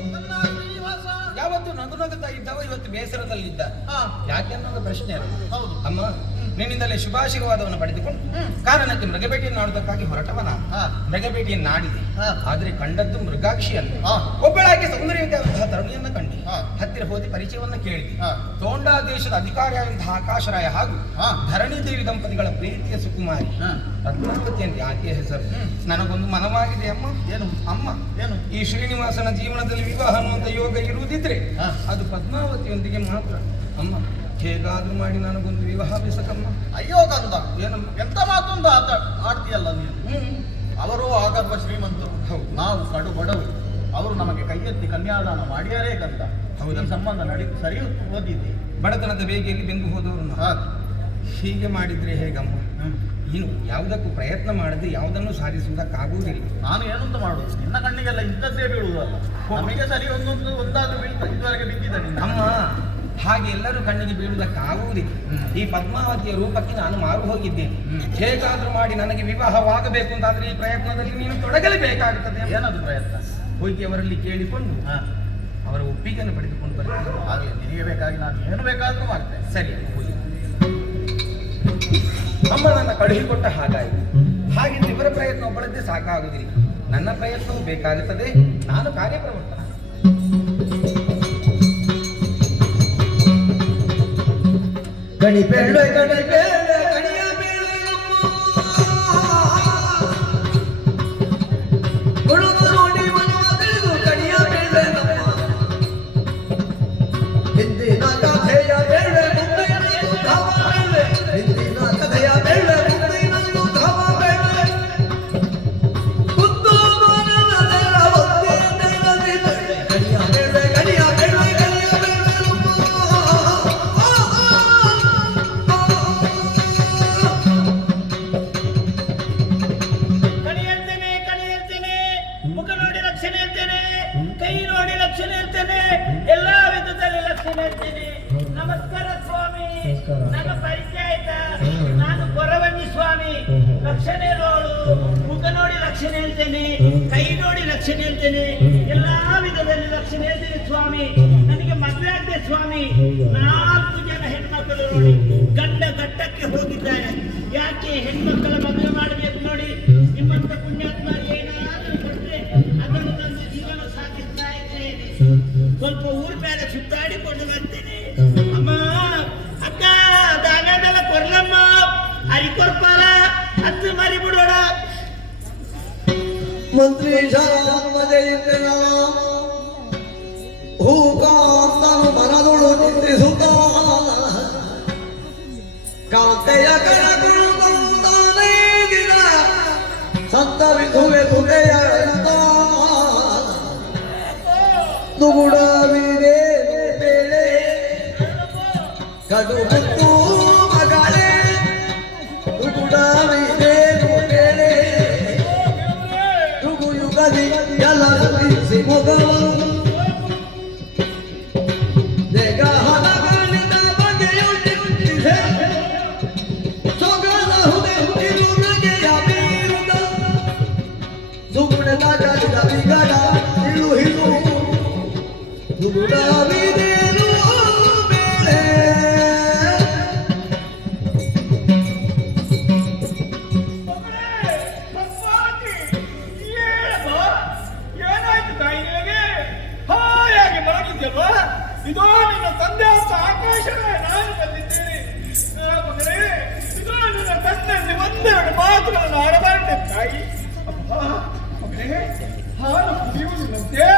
ನನ್ನ ಶ್ರೀನಿವಾಸ, ಯಾವತ್ತು ನಗು ನಗುತ್ತಾ ಇದ್ದವ ಇವತ್ತು ಬೇಸರದಲ್ಲಿದ್ದ. ಹಾ, ಯಾಕೆ ಅನ್ನೋದು ಪ್ರಶ್ನೆ ಅಲ್ಲ. ಹೌದು. ಅಮ್ಮ, ನಿನ್ನಿಂದಲೇ ಶುಭಾಶೀರ್ವಾದವನ್ನು ಪಡೆದುಕೊಂಡು ಕಾರಣಕ್ಕೆ ಮೃಗಬೇಟೆಯನ್ನು ಆಡುವುದಕ್ಕಾಗಿ ಹೊರಟವನ. ಹಾ. ಮೃಗಬೇಟೆಯನ್ನು ಆಡಿದೆ, ಹಾ. ಆದ್ರೆ ಕಂಡದ್ದು ಮೃಗಾಕ್ಷಿಯನ್ನು. ಹಾ. ಒಬ್ಬಳಾಗಿ ಸೌಂದರ್ಯವಂತಹ ತರುಣಿಯನ್ನ ಕಂಡೆ. ಹಾ. ಹತ್ತಿರ ಹೋಗಿ ಪರಿಚಯವನ್ನ ಕೇಳಿದೆ. ಹಾ. ತೋಂಡಾ ದೇಶದ ಅಧಿಕಾರಿಯಾದಂತಹ ಆಕಾಶರಾಯ ಹಾಗೂ ಹಾ. ಧರಣಿ ದೇವಿ ದಂಪತಿಗಳ ಪ್ರೀತಿಯ ಸುಕುಮಾರಿ ಹಾ. ಪದ್ಮಾವತಿ ಅಂತ ಆಕೆಯ ಹೆಸರು. ನನಗೊಂದು ಮನವಾಗಿದೆ ಅಮ್ಮ. ಏನು? ಅಮ್ಮ, ಏನು? ಈ ಶ್ರೀನಿವಾಸನ ಜೀವನದಲ್ಲಿ ವಿವಾಹ ಅನ್ನುವಂತ ಯೋಗ ಇರುವುದಿದ್ರೆ ಹಾ. ಅದು ಪದ್ಮಾವತಿಯೊಂದಿಗೆ ಮಾತ್ರ. ಅಮ್ಮ, ಹೇಗಾದ್ರೂ ಮಾಡಿ ನನಗೊಂದು ವಿವಾಹ ಬೇಸಕಮ್ಮ. ಅಯ್ಯೋ ಗಂಧ, ಏನಮ್ಮ? ಎಂತ ಮಾತೊಂದು ಆಡ್ತೀಯಲ್ಲ ನೀನು. ಅವರು ಆಗರ್ಭ ಶ್ರೀಮಂತರು, ಹೌದು. ನಾವು ಕಡು ಬಡವರು. ಅವರು ನಮಗೆ ಕೈ ಎತ್ತಿ ಕನ್ಯಾದಾನ ಮಾಡಿಯಾರೇ ಗಂಧ. ಹೌದಾ? ಈ ಸಂಬಂಧ ಸರಿ ಓದಿದ್ದೆ. ಬಡತನದ ಬೇಗೆಯಲ್ಲಿ ಬೆಂದು ಹೋದವರು ನಾವು. ಹಾ. ಹೀಗೆ ಮಾಡಿದ್ರೆ ಹೇಗಮ್ಮ? ಇನ್ನು ಯಾವುದಕ್ಕೂ ಪ್ರಯತ್ನ ಮಾಡದೆ ಯಾವುದನ್ನು ಸಾಧಿಸುವುದಕ್ಕಾಗುವುದಿಲ್ಲ. ನಾನು ಏನಂತ ಮಾಡುದು? ನಿನ್ನ ಕಣ್ಣಿಗೆಲ್ಲ ಇಂಥದ್ದೇ ಬೀಳುವುದಲ್ಲ. ನಮಗೆ ಸರಿ ಒಂದಾದ್ರೂ ಬೀಳ್ತಾ ಇದುವರೆಗೆ ಬಿದ್ದಿದ್ದ ನಿನ್ನ. ಅಮ್ಮ, ಹಾಗೆ ಎಲ್ಲರೂ ಕಣ್ಣಿಗೆ ಬೀಳುವುದಕ್ಕಾಗುವುದಿಲ್ಲ. ಈ ಪದ್ಮಾವತಿಯ ರೂಪಕ್ಕೆ ನಾನು ಮಾರು ಹೋಗಿದ್ದೇನೆ. ಹೇಗಾದ್ರೂ ಮಾಡಿ ನನಗೆ ವಿವಾಹವಾಗಬೇಕು ಅಂತಾದ್ರೆ ಈ ಪ್ರಯತ್ನದಲ್ಲಿ ನೀನು ತೊಡಗಲೇಬೇಕಾಗುತ್ತದೆ. ಏನದು ಪ್ರಯತ್ನ? ಹೋಗಿ ಅವರಲ್ಲಿ ಕೇಳಿಕೊಂಡು ಹಾ, ಅವರ ಒಪ್ಪಿಗೆಯನ್ನು ಪಡೆದುಕೊಂಡು ಬರ್ತೇನೆ. ಹಾಗೆ ನಿನಗೆ ಬೇಕಾಗಿ ನಾನು ಏನು ಬೇಕಾದ್ರೂ ಮಾಡ್ತೇನೆ. ಸರಿ ಹೋಗಿ. ಅಮ್ಮ ನನ್ನ ಕಳುಹಿಕೊಟ್ಟ ಹಾಗಾಯಿತು. ಹಾಗಿದ್ದು ಇವರ ಪ್ರಯತ್ನ ಒಬ್ಬಳದ್ದೇ ಸಾಕಾಗುವುದಿಲ್ಲ, ನನ್ನ ಪ್ರಯತ್ನವೂ ಬೇಕಾಗುತ್ತದೆ. ನಾನು ಕಾರ್ಯಪ್ರವೃತ್ತ. ಗಣಿ ಬೇಳೆ ಗಣಿ ಬೇಳೆ ಗಣಿಯ ಬೇಳೆ ಗುಣವ ನೋಡಿ ಮನವ ತಿಳಿದು ಗಣಿಯ ಬೇಳೆ ನಮ್ಮ ಹಿಂದಿನ ಕಥೆಯ ಬೇಳೆ ಮುಂದಿನ ಯುದ್ಧವ ಬೇಳೆ ಹಿಂದಿನ ಕಥೆಯ ಬೇಳೆ ಮುಂದಿನ ಯುದ್ಧವ ಬೇಳೆ ಕುತ್ತು ಮನದ ಒತ್ತಿ ನೆಲದಿದೆ ಗಣಿಯ ಬೇಳೆ ಗಣಿಯ ಬೇಳೆ ಗಣಿಯ ಬೇಳೆ ಕಣಿ ಹೇಳ್ತೇನೆ, ಮುಖ ನೋಡಿ ಲಕ್ಷಣ ಹೇಳ್ತೇನೆ, ಕೈ ನೋಡಿ ಲಕ್ಷಣ ಹೇಳ್ತೇನೆ, ಎಲ್ಲಾ ವಿಧದಲ್ಲಿ ಲಕ್ಷಣ ಹೇಳ್ತೇನೆ. ನಮಸ್ಕಾರ ಸ್ವಾಮಿ, ನನ್ನ ಪರಿಚಯ ಆಯ್ತಾ? ನಾನು ಕೊರವನ್ನಿ ಸ್ವಾಮಿ. ಲಕ್ಷಣ ಹೇಳೋಳು, ಮುಖ ನೋಡಿ ಲಕ್ಷಣ ಹೇಳ್ತೇನೆ, ಕೈ ನೋಡಿ ಲಕ್ಷಣ ಹೇಳ್ತೇನೆ, ಎಲ್ಲಾ ವಿಧದಲ್ಲಿ ಲಕ್ಷಣ ಹೇಳ್ತೇನೆ ಸ್ವಾಮಿ. ನನಗೆ ಮದುವೆ ಆಗದೆ ಸ್ವಾಮಿ. 4 ಜನ ಹೆಣ್ಮಕ್ಕಳು ನೋಡಿ ಗಂಡ ಘಟ್ಟಕ್ಕೆ ಹೋಗಿದ್ದಾರೆ. ಯಾಕೆ ಹೆಣ್ಮಕ್ಕಳ ಮದುವೆ ಮಾಡಬೇಕು ನೋಡಿ? ನಿಮ್ಮಂತ ಪುಣ್ಯಾತ್ಮ ಏನಾದರೂ ಕೊಟ್ರೆ ಅದನ್ನು ತಂದು ಜೀವನ ಸಾಗಿಸ್ತಾ ಇದ್ದೇನೆ. ಸ್ವಲ್ಪ ಊರ್ ಮೇಲೆ ಸುತ್ತಾಡಿಕೊಂಡು ಬರ್ತೇನೆ. ಅಮ್ಮ, ಅಕ್ಕ, ದಾನದೆಲ್ಲ ಕೊರ್ಲಮ್ಮ, ಅರಿಕೊರ್ಪಾರ ಹತ್ತು ಮರಿ ಬಿಡೋಣ. ಮಂತ್ರಿ ಜಯಂತೆ ಹೂಕಾಂತನು ಮನದೊಳು ನಿಂದಿಸುತ್ತ ಕಾಂತೆಯ ಕರಗುತ್ತಾನೇ ದಿನ ಸಂತ ವಿಧುವೆ ತುಗೆಯ ನುಗುಡವಿರೇನು ಬೇಳೆ ಕಡು ಮುತ್ತು ಮಗಳೇ ನುಗುಡವಿರೇನು ಬೇಳೆ ನುಗು ಯುಗದಿ ಎಲ್ಲರೂ ಬಿಸಿ ಮೊಗಲು 내가 하나가니나 ಬಗೆಯುತ್ತಿದ್ದೆ ಸೊಗಲ ಹುದೆ ಇರುನಗೆ ಯಾಬಿರುದ ಸುಗುಣದ ಜಾತಿದ ಬಿಗಡ ಇಳು ಹಿರು ನುಗುಡವಿದೇನು ಬೇಳೆ ಏನಾಯ್ತು ತಾಯಿ ನಿನಗೆ ಹಾಯಾಗಿ ಮಲಗಿದ್ಯಲ್ವಾ ಇದೋ ನಿನ್ನ ತಂದೆ ಅಂತ ಆಕಾಶವೇ ನಾನು ಬಂದಿದ್ದೇನೆ ಮಗನೇ ಇದೋ ನಿನ್ನ ತಂದೆಯಲ್ಲಿ ಒಂದೆರಡು ಮಾತುಗಳನ್ನು ಆಡಬಾರದೆ ತಾಯಿ ಅಪ್ಪ ಮಗನೇ ಹಾಲು ಕುಡಿಯುವುದಿಲ್ಲಂತೆ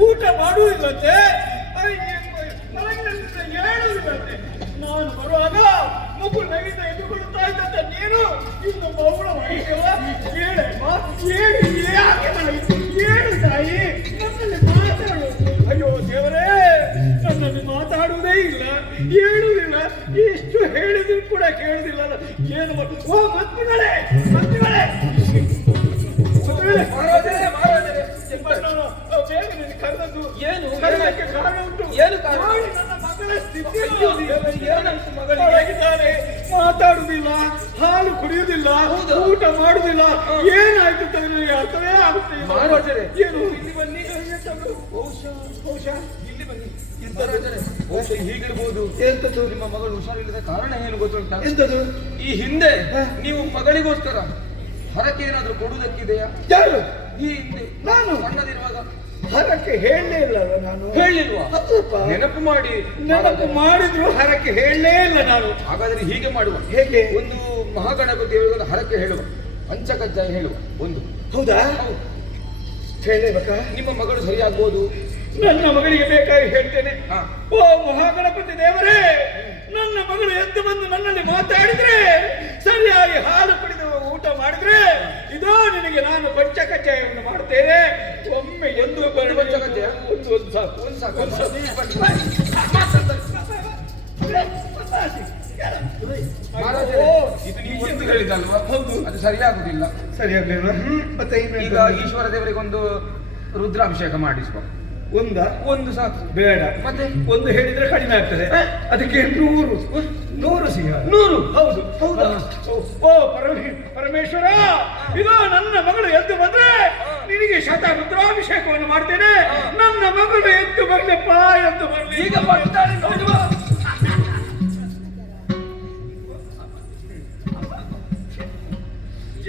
ಊಟ ಮಾಡುವುದಿಲ್ಲಂತೆ ಮಲಗಿನಿಂದ ಏಳುವುದಿಲ್ಲಂತೆ ನಾನು ಬರುವಾಗ ಮಗು ನಗಿತ ಎದುರುಕೊಳ್ತಾ ಇದ್ದಂತೆ ನೀನು ಇನ್ನು ಮೌನ ವಹಿಸುವ ಹೇಳಮ್ಮ ಹೇಳಿ ಯಾಕೆ ಮಲಗಿತು ಹೇಳು ತಾಯಿ ನನ್ನಲ್ಲಿ ಮಾತಾಡು ಅಯ್ಯೋ ದೇವರೇ ನನ್ನಲ್ಲಿ ಮಾತಾಡುವುದೇ ಇಲ್ಲ ಹೇಳುವುದಿಲ್ಲ ಎಷ್ಟು ಹೇಳಿದ್ರು ಕೂಡ ಕೇಳುವುದಿಲ್ಲ ಏನು ಮಾಡಿ ಓ ಮಂತ್ರಿಗಳೇ ಮಂತ್ರಿಗಳೇ ಬೇಗ ನಿನ್ನ ಕರೆದದ್ದು ಏನು ಕರೆದಕ್ಕೆ ಕಾರಣ ಉಂಟು ಏನು ಕಾರಣ ನನ್ನ ಮಗಳ ಸ್ಥಿತಿ ಮಗಳಿದ್ದಾರೆ ಮಾತಾಡುವುದಿಲ್ಲ ಹಾಲು ಕುಡಿಯುವುದಿಲ್ಲ ಊಟ ಮಾಡುವುದಿಲ್ಲ ಏನಾಯ್ತು ಅಂತ ನನಗೆ ಅರ್ಥವೇ ಆಗುತ್ತೆ ಏನು ಇಲ್ಲಿ ಬನ್ನಿ ಬಹುಶಃ ಇಲ್ಲಿ ಬನ್ನಿ ಬಹುಶಃ ಹೀಗಿರ್ಬೋದು ಎಂತದ್ದು ನಿಮ್ಮ ಮಗಳು ಹುಷಾರಿಲ್ಲದ ಕಾರಣ ಏನು ಗೊತ್ತುಂಟಾ ಎಂತದ್ದು ಈ ಹಿಂದೆ ನೀವು ಮಗಳಿಗೋಸ್ಕರ ಹರಕೆ ಏನಾದ್ರೂ ಕೊಡುವುದಕ್ಕಿದೆಯಾ ಯಾರು ಈ ಹಿಂದೆ ನಾನು ಸಣ್ಣದಿರುವಾಗ ಹರಕೆ ಹೇಳಲೇ ಇಲ್ಲ ನಾನು ಹೇಳಿಲ್ವಾ ನೆನಪು ಮಾಡಿ ನೆನಪು ಮಾಡಿದ್ರು ಹರಕೆ ಹೇಳಲೇ ಇಲ್ಲ ನಾನು ಹಾಗಾದ್ರೆ ಹೀಗೆ ಮಾಡುವ ಹೇಗೆ ಒಂದು ಮಹಾಗಣಪತಿ ಹರಕೆ ಹೇಳುವ ಪಂಚಕಜ್ಜಾಯ ಹೇಳುವ ಒಂದು ಹೌದಾ ಹೇಳಬೇಕಾ ನಿಮ್ಮ ಮಗಳು ಸರಿಯಾಗ್ಬೋದು ನನ್ನ ಮಗಳಿಗೆ ಬೇಕಾಗಿ ಹೇಳ್ತೇನೆ ಓ ಮಹಾಗಣಪತಿ ದೇವರೇ ನನ್ನ ಮಗಳು ಎದ್ದು ಬಂದು ನನ್ನಲ್ಲಿ ಮಾತಾಡಿದ್ರೆ ಸರಿಯಾಗಿ ಹಾಲು ಕುಡಿದು ಊಟ ಮಾಡಿದ್ರೆ ಇದೋ ನಿನಗೆ ನಾನು ಪಂಚಕಜ್ಜಾಯವನ್ನು ಮಾಡುತ್ತೇನೆ ಒಮ್ಮೆ ಎಂದು ಪಂಚಕಜ್ಜಾಯ ಒಂದು ಸಾಕು ಇದು ನೀವು ಎಂದು ಹೇಳಿದಲ್ವಾ ಹೌದು ಅದು ಸರಿಯಾಗುದಿಲ್ಲ ಸರಿಯಾಗಲಿಲ್ಲ ಮತ್ತೆ ಈಗ ಈಶ್ವರ ದೇವರಿಗೆ ಒಂದು ರುದ್ರಾಭಿಷೇಕ ಮಾಡಿಸುವ ಒಂದು ಸಾಕು ಬೇಡ ಮತ್ತೆ ಒಂದು ಹೇಳಿದ್ರೆ ಕಡಿಮೆ ಆಗ್ತದೆ ಅದಕ್ಕೆ 100 ಸಿಗ 100 ಹೌದು ಹೌದಾ ಓ ಪರಮೇಶ್ವರ ಇದು ನನ್ನ ಮಗಳು ಎದ್ದು ಬಂದ್ರೆ ನಿನಗೆ ರುದ್ರಾಭಿಷೇಕವನ್ನು ಮಾಡ್ತೇನೆ ನನ್ನ ಮಗಳು ಎದ್ದು ಬರ್ಲಪ್ಪ ಎದ್ದು ಬರ್ಲಿ ಈಗ ಬರ್ತಾಳೆ ನೋಡುವ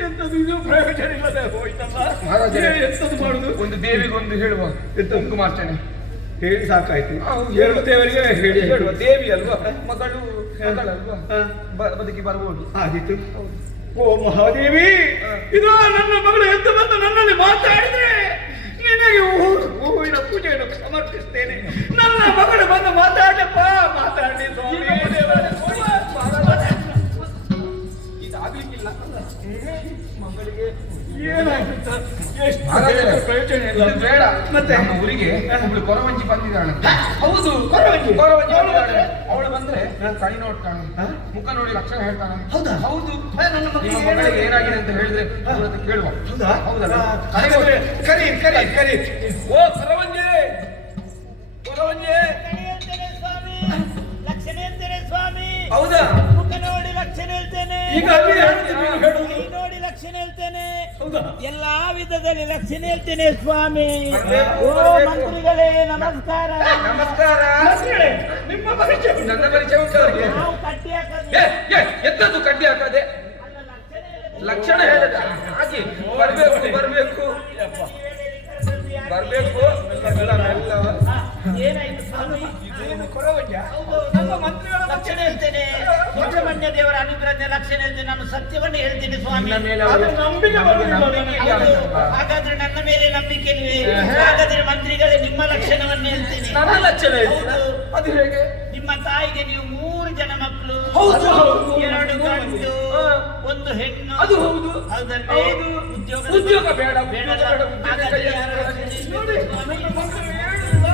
ಎಂತದ್ದು ಇದು ಪ್ರಯೋಜನ ಇಲ್ಲದೆ ಹೋಯ್ತಲ್ಲ ಎಂತದ್ದು ಮಾಡುದು ಒಂದು ದೇವಿಗೊಂದು ಹೇಳುವ ಕುಂಕುಮಾರ್ಚನೆ ಹೇಳಿ ಸಾಕಾಯ್ತು ಎರಡು ದೇವರಿಗೆ ಹೇಳಿ ಹೇಳುವ ದೇವಿ ಅಲ್ವಾ ಮಗಳಲ್ವಾ ಬದುಕಿ ಬರ್ಬೋದು ಆದಿತ್ತು ಓ ಮಹಾದೇವಿ ಇದು ನನ್ನ ಮಗಳು ಎದ್ದು ಬಂದು ನನ್ನಲ್ಲಿ ಮಾತಾಡಿದ್ರೆ ನಿನಗೆ ಹೂವಿನ ಪೂಜೆಯನ್ನು ಸಮರ್ಪಿಸ್ತೇನೆ ನನ್ನ ಮಗಳು ಬಂದು ಮಾತಾಡಪ್ಪ ಮಾತಾಡಿ ಇದಾಗ್ಲಿಕ್ಕಿಲ್ಲ ಮಗಳಿಗೆ ಏನಾಯ್ತು ಪ್ರಯೋಜನ ಇಲ್ಲ ಬೇಡ ಮತ್ತೆ ನಮ್ಮ ಊರಿಗೆ ಒಬ್ಳು ಕೊರವಂಜಿ ಬಂದಿದ್ದಾಳೆ ಹೌದು ಕೊರವಂಜಿ ಅವಳು ಬಂದ್ರೆ ಕೈ ನೋಡ್ತಾಳೆ ಮುಖ ನೋಡಿ ಲಕ್ಷಣ ಹೇಳ್ತಾಳೆ ಹೌದಾ ಹೌದು ನಿಮ್ಮ ಮಗಳಿಗೆ ಏನಾಗಿದೆ ಅಂತ ಹೇಳಿದ್ರೆ ಅವಳತ್ರ ಕೇಳುವ ಹೌದಾ ಹೌದಲ್ಲ ಕರಿ ಕರಿ ಕರಿ ಓ ಕೊರವಂಜಿ ಕೊರವಂಜಿ ಲಕ್ಷಣ ಹೇಳ್ತೇನೆ ಸ್ವಾಮಿ ಹೌದಾ ಮುಖ ನೋಡಿ ಲಕ್ಷಣ ಹೇಳ್ತೇನೆ ಈಗ ನೋಡಿ ಲಕ್ಷಣ ಹೇಳ್ತೇನೆ ಎಲ್ಲಾ ವಿಧದಲ್ಲಿ ಲಕ್ಷಣ ಹೇಳ್ತೇನೆ ಸ್ವಾಮಿ ಓ ಮಂತ್ರಿಗಳೇ ನಮಸ್ಕಾರ ನಮಸ್ಕಾರ ನಿಮ್ಮ ಪರಿಚಯ ನನ್ನ ಪರಿಚಯ ಉಂಟು ಅವರಿಗೆ ನಾವು ಕಟ್ಟಿ ಹಾಕದೆ ಎತ್ತದ್ದು ಕಡ್ಡಿ ಹಾಕದೆ ಲಕ್ಷಣ ಹೇಳಿದ ಹಾಗೆ ಬರ್ಬೇಕು ಬರ್ಬೇಕು ಬರ್ಬೇಕು ಏನಾಯ್ತು ಸ್ವಾಮಿ ಹೌದು ನಮ್ಮ ಮಂತ್ರಿಗಳ ಲಕ್ಷಣ ಹೇಳ್ತೇನೆ ಸುಬ್ರಹ್ಮಣ್ಯ ದೇವರ ಅನುಗ್ರಹದ ಲಕ್ಷಣ ಹೇಳ್ತೇನೆ ನಾನು ಸತ್ಯವನ್ನೇ ಹೇಳ್ತೇನೆ ಸ್ವಾಮಿ ನಂಬಿಕೆ ಹೌದು. ಹಾಗಾದ್ರೆ ನನ್ನ ಮೇಲೆ ನಂಬಿಕೆ ಇಲ್ವೇ ಹಾಗಾದ್ರೆ ಮಂತ್ರಿಗಳೇ ನಿಮ್ಮ ಲಕ್ಷಣವನ್ನೇ ಹೇಳ್ತೇನೆ ನನ್ನ ಲಕ್ಷಣ ಹೌದು. ಅದು ಹೇಗೆ ನಿಮ್ಮ ತಾಯಿಗೆ ನೀವು 3 ಜನ ಮಕ್ಕಳು ಹೌದು. 2 ಗಂಡು 1 ಹೆಣ್ಣು ಅದು ಹೌದು ಹೌದಲ್ವೇ ಉದ್ಯೋಗ ಉದ್ಯೋಗ ಬೇಡ ಬೇಡ ಉದ್ಯೋಗ ಬೇಡ. ಹಾಗಾದ್ರೆ ಯಾರು ನೋಡಿ, ನನ್ನ ಮಕ್ಕಳು ಹೇಳಿಲ್ಲ,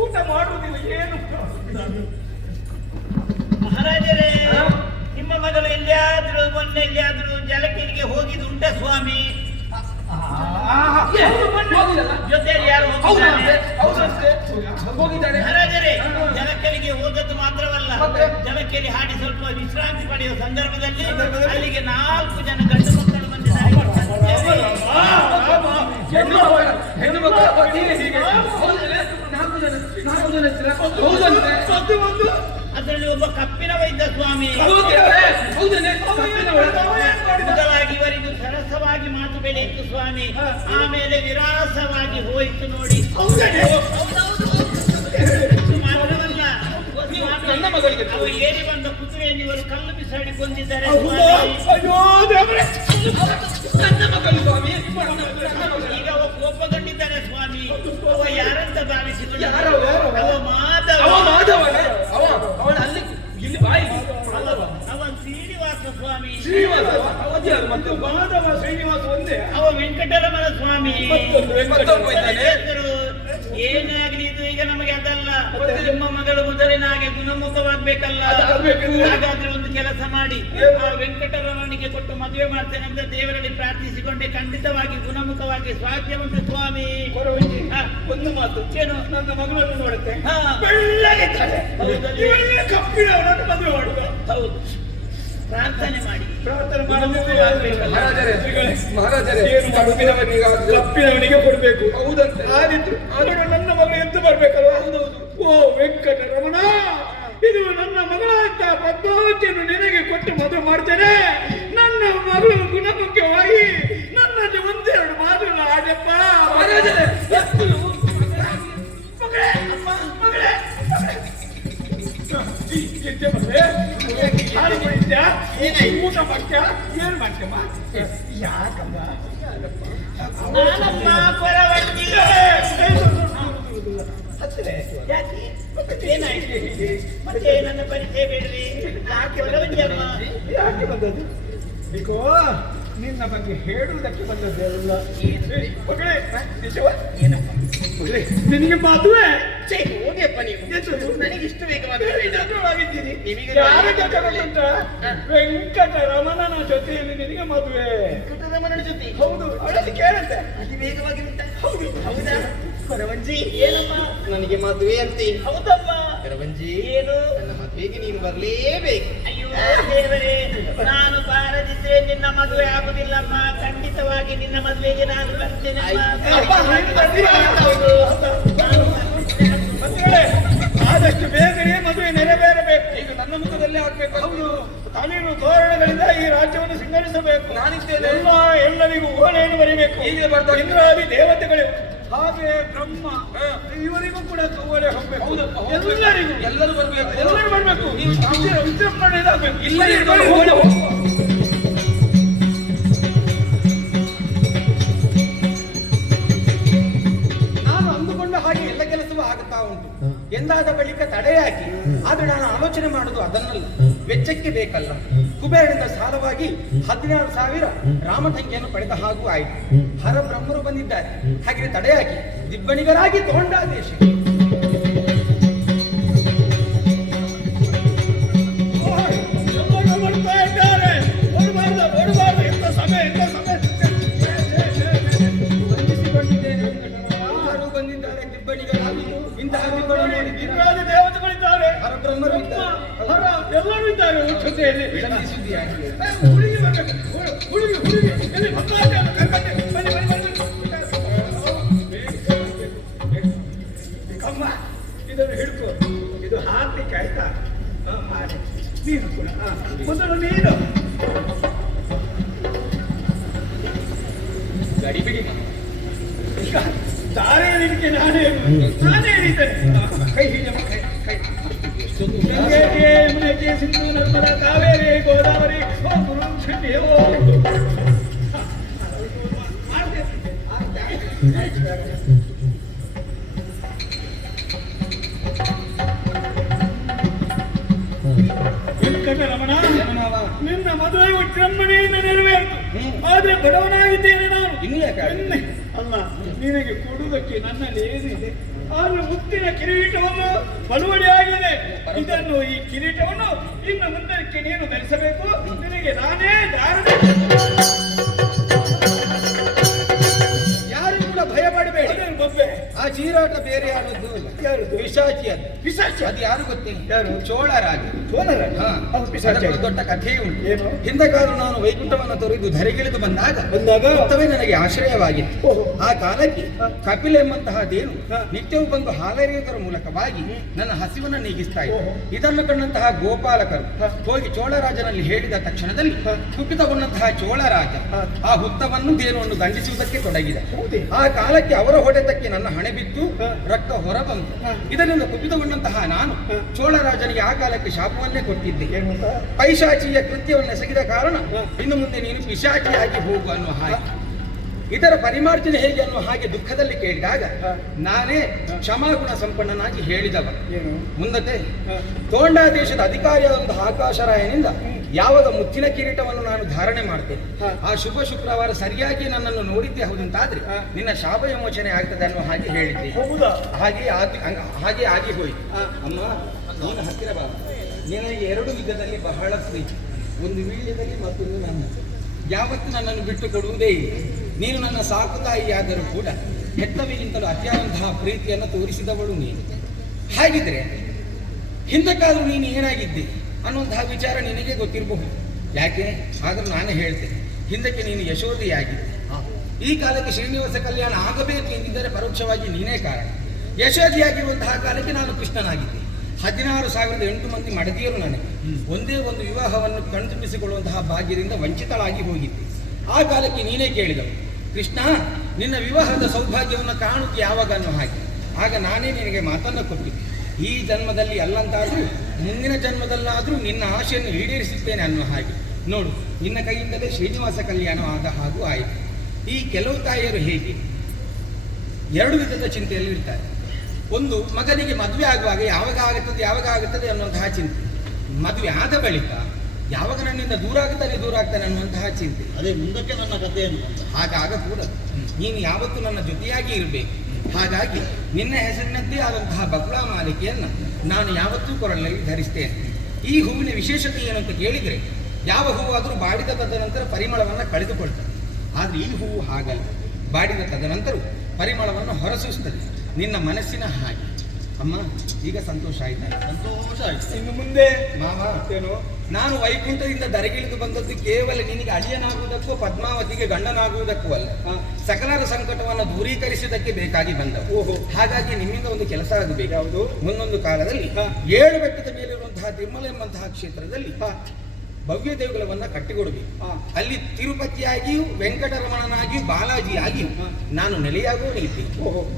ಊಟ ಮಾಡುವುದಿಲ್ಲ ಏನು ಮಹಾರಾಜರೇ, ನಿಮ್ಮ ಮಗಳು ಎಲ್ಲಿಯಾದ್ರೂ ಮೊನ್ನೆ ಎಲ್ಲಿಯಾದ್ರೂ ಜಲಕೇರಿಗೆ ಹೋಗಿದುಂಟ ಸ್ವಾಮಿ? ಜೊತೆಯಲ್ಲಿ ಯಾರು ಹೋಗಿದ್ದಾರೆ? ಹೋಗಿದ್ದಾಳೆ ಮಹಾರಾಜರೇ, ಜಲಕೇರಿಗೆ ಹೋದದ್ದು ಮಾತ್ರವಲ್ಲ, ಜಲಕೇರಿ ಹಾಡಿ ಸ್ವಲ್ಪ ವಿಶ್ರಾಂತಿ ಪಡೆಯುವ ಸಂದರ್ಭದಲ್ಲಿ ಅಲ್ಲಿಗೆ 4 ಜನ ಗಂಡು ಮಕ್ಕಳು ಬಂದಿದ್ದಾರೆ. ಹೆಣ್ಣು ಮಕ್ಕಳು ಹೀಗೆ 4 ಜನ ಇದ್ದೀರಾ? ಹೌದಂತೆ. ಅದರಲ್ಲಿ ಒಬ್ಬ ಕಪ್ಪಿನ ವೈದ್ಯ ಸ್ವಾಮಿ. ಮೊದಲಾಗಿ ಇವರಿಗೂ ಸರಸವಾಗಿ ಮಾತು ಬೆಳೆಯಿತು ಸ್ವಾಮಿ, ಆಮೇಲೆ ವಿರಾಸವಾಗಿ ಹೋಯಿತು ನೋಡಿ. ಮಾತ್ರವಲ್ಲ, ನನ್ನ ಮಗಳಿಗೆ ಅವು ಏರಿ ಬಂದ ಕುದುರೆಯನ್ನು ಇವರು ಕಲ್ಲು ಬಿಸಾಡಿ ಕೊಂದಿದ್ದಾರೆ. ನನ್ನ ಮಗಳು ಸ್ವಾಮಿ. ಈಗ ಅವ ಕೋಪಗೊಂಡಿದ್ದಾನೆ ಸ್ವಾಮಿ. ಅವ ಯಾರಂತ ಭಾವಿಸಿಕೊಂಡು ಅವ ಅವನ ಅಲ್ಲಿ ಇಲ್ಲಿ ಬಾಯಿ ಅವ ಶ್ರೀನಿವಾಸ ಸ್ವಾಮಿ. ಮತ್ತು ಮಾಧವ ಶ್ರೀನಿವಾಸ ಒಂದೇ. ಅವ ವೆಂಕಟರಮಣ ಸ್ವಾಮಿ. ಹೆಸರು ಏನೇ ಆಗ್ಲಿ ಇದು ಈಗ ನಮಗೆ ಅದಲ್ಲ. ನಿಮ್ಮ ಮಗಳು ಮೊದಲಿನ ಹಾಗೆ ಗುಣಮುಖವಾಗ್ಬೇಕಲ್ಲ. ಹಾಗಾದ್ರೆ ಒಂದು ಕೆಲಸ ಮಾಡಿ, ಆ ವೆಂಕಟರಮಣಿಗೆ ಕೊಟ್ಟು ಮದುವೆ ಮಾಡ್ತೇನೆ ಅಂತ ದೇವರಲ್ಲಿ ಪ್ರಾರ್ಥಿಸಿಕೊಂಡೆ. ಖಂಡಿತವಾಗಿ ಗುಣಮುಖವಾಗಿ ಸ್ವಾಸ್ಥ್ಯವಂತ ಸ್ವಾಮಿ. ಒಂದು ಮಾತು, ಏನು? ನನ್ನ ಮಗಳನ್ನು ನೋಡುತ್ತೆ, ಹಾ. ಬೆಳ್ಳಗಿದ್ದಾಳೆ. ಇವಳಿಗೆ ಕಪ್ಪಿನವರನ್ನು ಮದುವೆ ಮಾಡುದು. ಹೌದು, ಪ್ರಾರ್ಥನೆ ಮಾಡಿ. ಪ್ರಾರ್ಥನೆ ಮಹಾರಾಜರೇ ಕಪ್ಪಿನವನಿಗೆ ಕೊಡ್ಬೇಕು. ಹೌದಂತೆ. ಆದಿತ್ತು. ಆದ್ರೆ ನನ್ನ ಮಗಳು ಎಂತ ಬರ್ಬೇಕಲ್ವ? ಹೌದೌದು. ಓ ವೆಂಕಟರಮಣ, ಇದು ನನ್ನ ಮಗಳಾದ ಪದ್ಮಾವತಿಯನ್ನು ನಿನಗೆ ಕೊಟ್ಟು ಮದುವೆ ಮಾಡ್ತೇನೆ. ನನ್ನ ಮಗಳು ಗುಣಮುಖ್ಯವಾಗಿ ನನ್ನಲ್ಲಿ ಒಂದೆರಡು ಮಾತುಗಳ ಆಡಪ್ಪ. ಮಗಳೇ, ಅಪ್ಪ, ಮಗಳೇ. ಎಂತ ಮದುವೆ? ಹಾಲು ಕುಡಿತ್ಯಾ? ಊಟ ಮಾಡ್ತ್ಯಾ? ಏನ್ ಮಾಡ್ತೇಮ್ಮ? ಯಾಕಮ್ಮ? ನಾನಮ್ಮ ಕೊರವಂಜಿ. ಯಾಕೆ? ಏನಾಯ್ತು? ಮತ್ತೆ ನನ್ನ ಪರಿಚಯ ಬೇಡ್ರಿ. ಯಾಕೆ ಕೊರವಂಜಮ್ಮ? ಯಾಕೆ ಬಂದದ್ದು? ಬಿಕೋ ನಿನ್ನ ಬಗ್ಗೆ ಹೇಳುವುದಕ್ಕೆ ಬಂದದ್ದೆಲ್ಲ. ಮಗಳೇ, ನಿಜವ? ಮಗಳೇ, ನಿನಗೆ ಮದುವೆ? ಹೋಗಿಯಪ್ಪ ನೀವು. ನನಗೆ ಇಷ್ಟು ಬೇಗ ಮದುವೆ ಬೇಡ. ಆಗಿದ್ದೀನಿ. ನಿಮಗೆ ಯಾರ ಜೊತೆ ಗೊತ್ತುಂಟ? ವೆಂಕಟರಮಣನ ಜೊತೆಯಲ್ಲಿ ನಿನಗೆ ಮದುವೆ. ವೆಂಕಟರಮಣನ ಜೊತೆ? ಹೌದು. ಅವಳಲ್ಲಿ ಕೇಳಂತೆ. ಅತಿ ವೇಗವಾಗಿ ಉಂಟ. ಹೌದು. ಹೌದಾ? ಕೊರವಂಜಿ, ಏನಮ್ಮ? ನನಗೆ ಮದುವೆ ಅಂತೆ. ಹೌದಮ್ಮ. ಕೊರವಂಜಿ, ಏನು? ನನ್ನ ಮದುವೆಗೆ ನೀನು ಬರಲೇಬೇಕು. ಅಯ್ಯೋ ದೇವರೇ, ನಾನು ಬಾರದಿದ್ರೆ ನಿನ್ನ ಮದುವೆ ಆಗುದಿಲ್ಲಮ್ಮ. ಖಂಡಿತವಾಗಿ ನಿನ್ನ ಮದುವೆಗೆ ನಾನು ಬರ್ತೇನೆ. ಆದಷ್ಟು ಬೇಗನೆ ಮದುವೆ ನೆರವೇರಬೇಕು. ಈಗ ನನ್ನ ಮುಖದಲ್ಲೇ ಆಗ್ಬೇಕು. ಹೌದು. ತಾಲೀನು ತೋರಣಗಳಿಂದ ಈ ರಾಜ್ಯವನ್ನು ಸಿಂಗರಿಸಬೇಕು. ನಾನಿದ್ದೇನೆ. ಎಲ್ಲರಿಗೂ ಓಲೆಯನ್ನು ಬರೀಬೇಕು. ಈಗ ಬರ್ತಾರೆ ಇಂದ್ರಾದಿ ದೇವತೆಗಳು, ಹಾಗೆ ಬ್ರಹ್ಮ, ಇವರಿಗೂ ಕೂಡ ಓಲೆ ಹೋಗ್ಬೇಕು. ಎಲ್ಲರಿಗೂ ಎಲ್ಲರೂ ಬರಬೇಕು. ಎಲ್ಲರೂ ಬರಬೇಕು. ವಿಜೃಂಭಣೆ ಇದಾಗಬೇಕು. ಇಲ್ಲ ನಾನು ಅಂದುಕೊಂಡ ಹಾಗೆ ಎಲ್ಲ ಕೆಲಸವೂ ಆಗುತ್ತಾ ಉಂಟು. ಎಂದಾದ ಬಳಿಕ ತಡೆಯಾಗಿ ಆದ್ರೆ ನಾನು ಆಲೋಚನೆ ಮಾಡುದು ಅದನ್ನಲ್ಲ, ವೆಚ್ಚಕ್ಕೆ ಬೇಕಲ್ಲ. ಕುಬೇರನಿಂದ ಸಾಲವಾಗಿ 16,000 ರಾಮಟಂಗಿಯನ್ನು ಪಡೆದ ಹಾಗೂ ಆಯಿತು. ಹರಬ್ರಹ್ಮರು ಬಂದಿದ್ದಾರೆ. ಹಾಗೆ ತಡೆಯಾಗಿ ದಿಬ್ಬಣಿಗರಾಗಿ ತೋಂಡಾದೇಶ ಬಂದಿದ್ದಾರೆ. ದಿಬ್ಬಣಿಗರಾಗಿ ಇಂತಹ ದಿಬ್ಬಣ ನೋಡಿ ದೇವತೆಗಳಿದ್ದಾರೆ, ಹರಬ್ರಹ್ಮರು ಇದ್ದಾರೆ, ಎಲ್ಲರೂ ಇದ್ದಾರೆ ಜೊತೆಯಲ್ಲಿ. ಹುಡುಗಿ ಬರ್ಬೇಕು. ಹುಡುಗಿ ಎಲ್ಲಿ ಅಮ್ಮ, ಇದನ್ನು ಹಿಡ್ಕೊ. ಇದು ಹಾಕ್ಲಿಕ್ಕೆ ಆಯ್ತಾ? ಮಾಡಿ. ನೀನು ಕೂಡ ಮೊದಲು ನೀನು ಗಡಿ ಬಿಡಿ. ಈಗ ದಾರೆ ಎಳಿಲಿಕ್ಕೆ ನಾನೇ ಎಳಿತೇನೆ. ಕೈ ಹಿಡಿಯಮ್ಮ, ಕೈ ಗಂಗೆ, ಯಮುನೆ, ಸಿಂಧು, ನರ್ಮದಾ, ಕಾವೇರಿ, ಗೋದಾವರಿ, ಓ ಗುರು ಚಂಡಿ, ಓ ವೆಂಕಟರಮಣ, ನಿನ್ನ ಮದುವೆ ವಿಜೃಂಭಣೆಯಿಂದ ನೆರವೇರಿತು. ಆದ್ರೆ ಬಡವನಾಗಿದ್ದೇನೆ ನಾನು. ಅಲ್ಲ, ನಿನಗೆ ಕೊಡುವುದಕ್ಕೆ ನನ್ನಲ್ಲಿ ಏನಿದೆ? ಆದ್ರೆ ಮುತ್ತಿನ ಕಿರೀಟವನ್ನು ಬಳುವಳಿಯಾಗಿದೆ. ಇದನ್ನು ಈ ಕಿರೀಟವನ್ನು ಇನ್ನು ಮುಂದಕ್ಕೆ ನೀನು ಧರಿಸಬೇಕು. ನಿನಗೆ ನಾನೇ ಧಾರಣೆ. ಯಾರು ಕೂಡ ಭಯ ಪಡಬೇಡಿ. ಆ ಚೀರಾಟ ಬೇರೆ ಯಾರದ್ದು ಇಲ್ಲ. ಪಿಶಾಚಿ ಅದು. ಪಿಶಾಚಿ ಅದು ಯಾರು ಗೊತ್ತೇ? ಯಾರು? ಚೋಳರಾಜ. ಚೋಳರಾಜ? ಹಾ. ಪಿಶಾಚಿ ಅದಕ್ಕೊಂದು ದೊಡ್ಡ ಕಥೆ ಉಂಟು. ಏನು? ಹಿಂದಕಾರು ನಾನು ವೈಕುಂಠವನ್ನು ತೊರೆದು ಧರೆಗಿಳಿದು ಬಂದಾಗ ಹುತ್ತವೇ ನನಗೆ ಆಶ್ರಯವಾಗಿತ್ತು. ಆ ಕಾಲಕ್ಕೆ ಕಪಿಲ ಎಂಬಂತಹ ದೇನು ನಿತ್ಯವೂ ಬಂದು ಹಾಲೆರೆಯುವುದರ ಮೂಲಕವಾಗಿ ನನ್ನ ಹಸಿವನ್ನು ನೀಗಿಸ್ತಾ ಇತ್ತು. ಇದನ್ನು ಕಂಡಂತಹ ಗೋಪಾಲಕರು ಹೋಗಿ ಚೋಳರಾಜನಲ್ಲಿ ಹೇಳಿದ ತಕ್ಷಣದಲ್ಲಿ ಕುಪಿತಗೊಂಡಂತಹ ಚೋಳರಾಜ ಆ ಹುತ್ತವನ್ನು ದೇನುವನ್ನು ದಂಡಿಸುವುದಕ್ಕೆ ತೊಡಗಿದ. ಆ ಕಾಲಕ್ಕೆ ಅವರ ಹೊಡೆತಕ್ಕೆ ನನ್ನ ಹಣೆ ಬಿದ್ದು ರಕ್ತ ಹೊರ ಬಂತು. ಇದರಿಂದ ಕುಪಿತಗೊಂಡಂತಹ ನಾನು ಚೋಳರಾಜನಿಗೆ ಆ ಕಾಲಕ್ಕೆ ಶಾಪವನ್ನೇ ಕೊಟ್ಟಿದ್ದೆ. ಪೈಶಾಚಿಯ ಕೃತ್ಯವನ್ನು ಎಸಗಿದ ಕಾರಣ ಇನ್ನು ಮುಂದೆ ನೀನು ಪಿಶಾಚಿಯಾಗಿ ಹೋಗು ಅನ್ನುವ ಹಾಗೆ. ಇದರ ಪರಿಮಾರ್ಜನೆ ಹೇಗೆ ಅನ್ನುವ ಹಾಗೆ ದುಃಖದಲ್ಲಿ ಕೇಳಿದಾಗ ನಾನೇ ಕ್ಷಮಾಗುಣ ಸಂಪನ್ನನಾಗಿ ಹೇಳಿದವ. ಮುಂದತೆ ತೋಂಡಾ ದೇಶದ ಅಧಿಕಾರಿಯಾದಂತಹ ಆಕಾಶರಾಯನಿಂದ ಯಾವಾಗ ಮುತ್ತಿನ ಕಿರೀಟವನ್ನು ನಾನು ಧಾರಣೆ ಮಾಡ್ತೇನೆ ಆ ಶುಭ ಶುಕ್ರವಾರ ಸರಿಯಾಗಿ ನನ್ನನ್ನು ನೋಡಿದ್ದೆ ಹೌದಂತಾದ್ರೆ ನಿನ್ನ ಶಾಪ ವಿಮೋಚನೆ ಆಗ್ತದೆ ಅನ್ನುವ ಹಾಗೆ ಹೇಳಿದ್ದೆ. ಹಾಗೆ ಆಗಿ ಹೋಯಿತು. ಅಮ್ಮ ನೀನು ಹತ್ತಿರ ಬಾ. ನಿನಗೆ ಎರಡು ವಿಧದಲ್ಲಿ ಬಹಳ ಪ್ರೀತಿ. ಒಂದು ವೀಳ್ಯದಲ್ಲಿ ಮತ್ತೊಂದು ನನ್ನ. ಯಾವತ್ತು ನನ್ನನ್ನು ಬಿಟ್ಟು ಕೊಡುವುದೇ ಇಲ್ಲ. ನೀನು ನನ್ನ ಸಾಕು ತಾಯಿಯಾದರೂ ಕೂಡ ಹೆತ್ತವಿಗಿಂತಲೂ ಅತಿಯಾದಂತಹ ಪ್ರೀತಿಯನ್ನು ತೋರಿಸಿದವಳು ನೀನು. ಹಾಗಿದ್ರೆ ಹಿಂದಕ್ಕಾದ್ರೂ ನೀನು ಏನಾಗಿದ್ದೆ ಅನ್ನುವಂತಹ ವಿಚಾರ ನಿನಗೆ ಗೊತ್ತಿರಬಹುದು. ಯಾಕೆ ಆದರೂ ನಾನೇ ಹೇಳ್ತೇನೆ. ಹಿಂದಕ್ಕೆ ನೀನು ಯಶೋದೆಯಾಗಿದ್ದೆ. ಈ ಕಾಲಕ್ಕೆ ಶ್ರೀನಿವಾಸ ಕಲ್ಯಾಣ ಆಗಬೇಕು ಎಂದಿದ್ದರೆ ಪರೋಕ್ಷವಾಗಿ ನೀನೇ ಕಾರಣ. ಯಶೋದೆಯಾಗಿರುವಂತಹ ಕಾಲಕ್ಕೆ ನಾನು ಕೃಷ್ಣನಾಗಿದ್ದೆ. 16,008 ಮಂದಿ ಮಡದಿಯರು ನನಗೆ ಒಂದೇ ಒಂದು ವಿವಾಹವನ್ನು ಕಣ್ತುಂಬಿಸಿಕೊಳ್ಳುವಂತಹ ಭಾಗ್ಯದಿಂದ ವಂಚಿತಳಾಗಿ ಹೋಗಿದ್ದೆ. ಆ ಕಾಲಕ್ಕೆ ನೀನೇ ಕೇಳಿದವು, ಕೃಷ್ಣ ನಿನ್ನ ವಿವಾಹದ ಸೌಭಾಗ್ಯವನ್ನು ಕಾಣುತ್ತೆ ಯಾವಾಗ ಅನ್ನೋ ಹಾಗೆ. ಆಗ ನಾನೇ ನಿನಗೆ ಮಾತನ್ನು ಕೊಟ್ಟಿದ್ದೆ. ಈ ಜನ್ಮದಲ್ಲಿ ಅಲ್ಲಂತಾದರೂ ಮುಂದಿನ ಜನ್ಮದಲ್ಲಾದರೂ ನಿನ್ನ ಆಶೆಯನ್ನು ಈಡೇರಿಸುತ್ತೇನೆ ಅನ್ನೋ ಹಾಗೆ. ನೋಡು, ನಿನ್ನ ಕೈಯಿಂದಲೇ ಶ್ರೀನಿವಾಸ ಕಲ್ಯಾಣ ಆದ ಹಾಗೂ ಆಯಿತು. ಈ ಕೆಲವು ತಾಯಿಯರು ಹೇಗೆ ಎರಡು ವಿಧದ ಚಿಂತೆಯಲ್ಲಿ ಇರ್ತಾರೆ. ಒಂದು, ಮಗನಿಗೆ ಮದುವೆ ಆಗುವಾಗ ಯಾವಾಗ ಆಗುತ್ತದೆ ಅನ್ನುವಂತಹ ಚಿಂತೆ. ಮದುವೆ ಆದ ಬಳಿಕ ಯಾವಾಗ ನನ್ನಿಂದ ದೂರ ಆಗ್ತಾನೆ ಅನ್ನುವಂತಹ ಚಿಂತೆ. ಅದೇ ಮುಂದಕ್ಕೆ ನನ್ನ ಕಥೆಯನ್ನು ಹಾಗಾಗ ಕೂಡ ನೀನು ಯಾವತ್ತೂ ನನ್ನ ಜೊತೆಯಾಗಿ ಇರಬೇಕು. ಹಾಗಾಗಿ ನಿನ್ನ ಹೆಸರಿನದ್ದೇ ಆದಂತಹ ಬಕುಳಾ ಮಾಲಿಕೆಯನ್ನು ನಾನು ಯಾವತ್ತೂ ಕೊರಳಲ್ಲಿ ಧರಿಸ್ತೇನೆ. ಈ ಹೂವಿನ ವಿಶೇಷತೆ ಏನು ಅಂತ ಕೇಳಿದರೆ, ಯಾವ ಹೂವಾದರೂ ಬಾಡಿದ ತದನಂತರ ಪರಿಮಳವನ್ನು ಕಳೆದುಕೊಳ್ತದೆ. ಆದರೆ ಈ ಹೂವು ಹಾಗಲ್ಲ. ಬಾಡಿದ ತದನಂತರ ಪರಿಮಳವನ್ನು ಹೊರಸೂಸ್ತದೆ. ನಿನ್ನ ಮನಸ್ಸಿನ ಹಾಗೆ. ಅಮ್ಮ, ಈಗ ಸಂತೋಷ ಆಯ್ತಾ? ಸಂತೋಷ ಆಯ್ತು. ಇನ್ನು ಮುಂದೆ ಮಾವ ಏನು, ನಾನು ವೈಕುಂಠದಿಂದ ದರೆಗಿಳಿದು ಬಂದದ್ದು ಕೇವಲ ನಿನಗೆ ಅಳಿಯನಾಗುವುದಕ್ಕೂ ಪದ್ಮಾವತಿಗೆ ಗಂಡನಾಗುವುದಕ್ಕೂ ಅಲ್ಲ, ಸಕಲರ ಸಂಕಟವನ್ನು ದೂರೀಕರಿಸುವುದಕ್ಕೆ ಬೇಕಾಗಿ ಬಂದವು. ಹಾಗಾಗಿ ನಿಮ್ಮಿಂದ ಒಂದು ಕೆಲಸ ಆಗಬೇಕು. ಯಾವುದು? ಮುಂದೊಂದು ಕಾಲದಲ್ಲಿ 7 ಬೆಟ್ಟದ ಮೇಲಿರುವಂತಹ ತಿರುಮಲ ಎಂಬಂತಹ ಕ್ಷೇತ್ರದಲ್ಲಿ ಭವ್ಯ ದೇಗುಲವನ್ನ ಕಟ್ಟಿಕೊಡಬೇಕು. ಅಲ್ಲಿ ತಿರುಪತಿಯಾಗಿಯೂ ವೆಂಕಟರಮಣನಾಗಿಯೂ ಬಾಲಾಜಿಯಾಗಿಯೂ ನಾನು ನೆಲೆಯಾಗುವ ಇದ್ದೆ.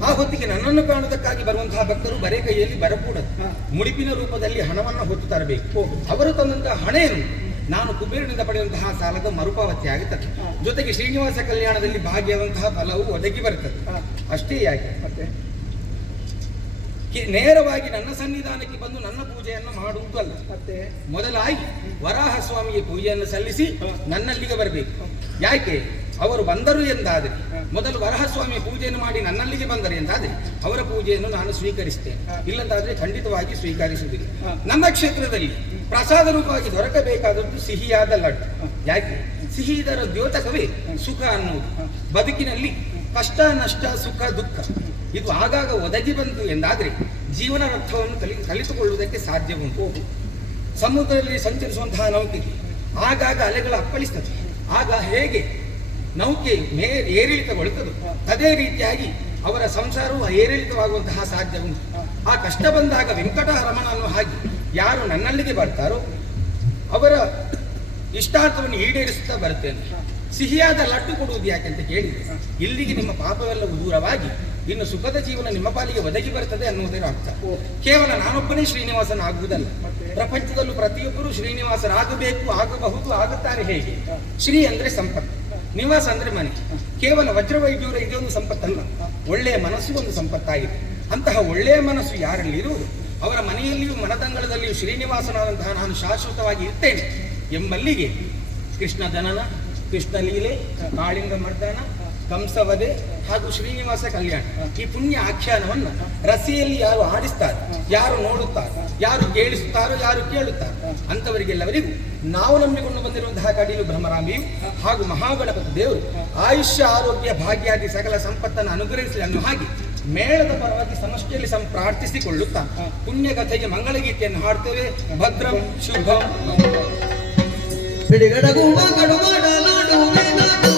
ಆ ಹೊತ್ತಿಗೆ ನನ್ನನ್ನು ಕಾಣುವುದಕ್ಕಾಗಿ ಬರುವಂತಹ ಭಕ್ತರು ಬರೇ ಕೈಯಲ್ಲಿ ಬರಕೂಡದು. ಮುಡಿಪಿನ ರೂಪದಲ್ಲಿ ಹಣವನ್ನು ಹೊತ್ತು ತರಬೇಕು. ಅವರು ತಂದಂತಹ ಹಣೆಯನ್ನು ನಾನು ಕುಬೇರನಿಂದ ಪಡೆಯುವಂತಹ ಸಾಲದ ಮರುಪಾವತಿ ಆಗುತ್ತದೆ. ಜೊತೆಗೆ ಶ್ರೀನಿವಾಸ ಕಲ್ಯಾಣದಲ್ಲಿ ಭಾಗಿಯಾದಂತಹ ಫಲವು ಒದಗಿ ಬರುತ್ತದೆ. ಅಷ್ಟೇ ಯಾಕೆ, ಮತ್ತೆ ನೇರವಾಗಿ ನನ್ನ ಸನ್ನಿಧಾನಕ್ಕೆ ಬಂದು ನನ್ನ ಪೂಜೆಯನ್ನು ಮಾಡುವುದು ಅಲ್ಲ. ಮತ್ತೆ ಮೊದಲಾಗಿ ವರಾಹ ಸ್ವಾಮಿಗೆ ಪೂಜೆಯನ್ನು ಸಲ್ಲಿಸಿ ನನ್ನಲ್ಲಿಗೆ ಬರಬೇಕು. ಯಾಕೆ, ಅವರು ಬಂದರು ಎಂದಾದರೆ ಮೊದಲು ವರಹಸ್ವಾಮಿಯ ಪೂಜೆಯನ್ನು ಮಾಡಿ ನನ್ನಲ್ಲಿಗೆ ಬಂದರೆ ಎಂದಾದರೆ ಅವರ ಪೂಜೆಯನ್ನು ನಾನು ಸ್ವೀಕರಿಸ್ತೇನೆ. ಇಲ್ಲಂತಾದರೆ ಖಂಡಿತವಾಗಿ ಸ್ವೀಕರಿಸುವುದಿಲ್ಲ. ನಮ್ಮ ಕ್ಷೇತ್ರದಲ್ಲಿ ಪ್ರಸಾದ ರೂಪವಾಗಿ ದೊರಕಬೇಕಾದದ್ದು ಸಿಹಿಯಾದ ಲಡ್ಡು. ಯಾಕೆ, ಸಿಹಿ ಇದರ ದ್ಯೋತಕವೇ ಸುಖ ಅನ್ನುವುದು. ಬದುಕಿನಲ್ಲಿ ಕಷ್ಟ ನಷ್ಟ ಸುಖ ದುಃಖ ಇದು ಆಗಾಗ ಒದಗಿ ಬಂತು ಎಂದಾದರೆ ಜೀವನ ಅರ್ಥವನ್ನು ಕಲಿತುಕೊಳ್ಳುವುದಕ್ಕೆ ಸಾಧ್ಯ ಉಂಟು. ಸಮುದ್ರದಲ್ಲಿ ಸಂಚರಿಸುವಂತಹ ನೌಕೆಗೆ ಆಗಾಗ ಅಲೆಗಳು ಅಪ್ಪಳಿಸ್ತದೆ. ಆಗ ಹೇಗೆ ನೌಕೆ ಏರಿಳಿತಗೊಳ್ಳುತ್ತದೆ, ಅದೇ ರೀತಿಯಾಗಿ ಅವರ ಸಂಸಾರವು ಏರಿಳಿತವಾಗುವಂತಹ ಸಾಧ್ಯ ಉಂಟು. ಆ ಕಷ್ಟ ಬಂದಾಗ ವೆಂಕಟರಮಣ ಅನ್ನೋ ಹಾಗೆ ಯಾರು ನನ್ನಲ್ಲಿಗೆ ಬರ್ತಾರೋ ಅವರ ಇಷ್ಟಾರ್ಥವನ್ನು ಈಡೇರಿಸುತ್ತಾ ಬರುತ್ತೇನೆ. ಸಿಹಿಯಾದ ಲಡ್ಡು ಕೊಡುವುದು ಯಾಕೆಂತ ಕೇಳಿದರೆ, ಇಲ್ಲಿಗೆ ನಿಮ್ಮ ಪಾಪವೆಲ್ಲವೂ ದೂರವಾಗಿ ಇನ್ನು ಸುಖದ ಜೀವನ ನಿಮ್ಮ ಪಾಲಿಗೆ ಒದಗಿ ಬರುತ್ತದೆ ಅನ್ನುವುದರ ಅರ್ಥ. ಕೇವಲ ನಾನೊಬ್ಬನೇ ಶ್ರೀನಿವಾಸನಾಗುವುದಲ್ಲ, ಪ್ರಪಂಚದಲ್ಲೂ ಪ್ರತಿಯೊಬ್ಬರೂ ಶ್ರೀನಿವಾಸರಾಗಬೇಕು, ಆಗಬಹುದು, ಆಗುತ್ತಾರೆ. ಹೇಗೆ? ಶ್ರೀ ಅಂದ್ರೆ ಸಂಪತ್ತು, ನಿವಾಸ ಅಂದ್ರೆ ಮನೆ. ಕೇವಲ ವಜ್ರವೈಢೂರ್ಯ ಇದೊಂದು ಸಂಪತ್ತಲ್ಲ, ಒಳ್ಳೆಯ ಮನಸ್ಸು ಒಂದು ಸಂಪತ್ತಾಗಿದೆ. ಅಂತಹ ಒಳ್ಳೆಯ ಮನಸ್ಸು ಯಾರಲ್ಲಿ ಇರುವುದು ಅವರ ಮನೆಯಲ್ಲಿಯೂ ಮನದಂಗಳದಲ್ಲಿಯೂ ಶ್ರೀನಿವಾಸನಾದಂತಹ ನಾನು ಶಾಶ್ವತವಾಗಿ ಇರ್ತೇನೆ ಎಂಬಲ್ಲಿಗೆ ಕೃಷ್ಣ ಜನನ, ಕೃಷ್ಣ ಲೀಲೆ, ಕಾಳಿಂಗ ಮರ್ದನ, ಕಂಸವಧೆ ಹಾಗೂ ಶ್ರೀನಿವಾಸ ಕಲ್ಯಾಣ ಈ ಪುಣ್ಯ ಆಖ್ಯಾನವನ್ನು ರಸಿಯಲ್ಲಿ ಯಾರು ಆಡಿಸ್ತಾರೆ, ಯಾರು ನೋಡುತ್ತಾರೆ, ಯಾರು ಕೇಳಿಸುತ್ತಾರೋ, ಯಾರು ಕೇಳುತ್ತಾರೆ ಅಂತವರಿಗೆಲ್ಲವರಿಗೂ ನಾವು ನಂಬಿಕೊಂಡು ಬಂದಿರುವಂತಹ ಕಟೀಲು ಬ್ರಹ್ಮರಾಂಬಿಯು ಹಾಗೂ ಮಹಾಗಣಪತಿ ದೇವರು ಆಯುಷ್ಯ, ಆರೋಗ್ಯ, ಭಾಗ್ಯಾದಿ ಸಕಲ ಸಂಪತ್ತನ್ನು ಅನುಗ್ರಹಿಸಲಿ ಅನ್ನೋ ಹಾಗೆ ಮೇಳದ ಪರವಾಗಿ ಸಮಷ್ಟಿಯಲ್ಲಿ ಪ್ರಾರ್ಥಿಸಿಕೊಳ್ಳುತ್ತಾ ಪುಣ್ಯಕಥೆಗೆ ಮಂಗಳಗೀತೆಯನ್ನು ಹಾಡ್ತೇವೆ. ಭದ್ರಂ ಶುಭಂ. ಬಿಡಿಗಡಗುವ ಗಡುಗಡ ನಾಡು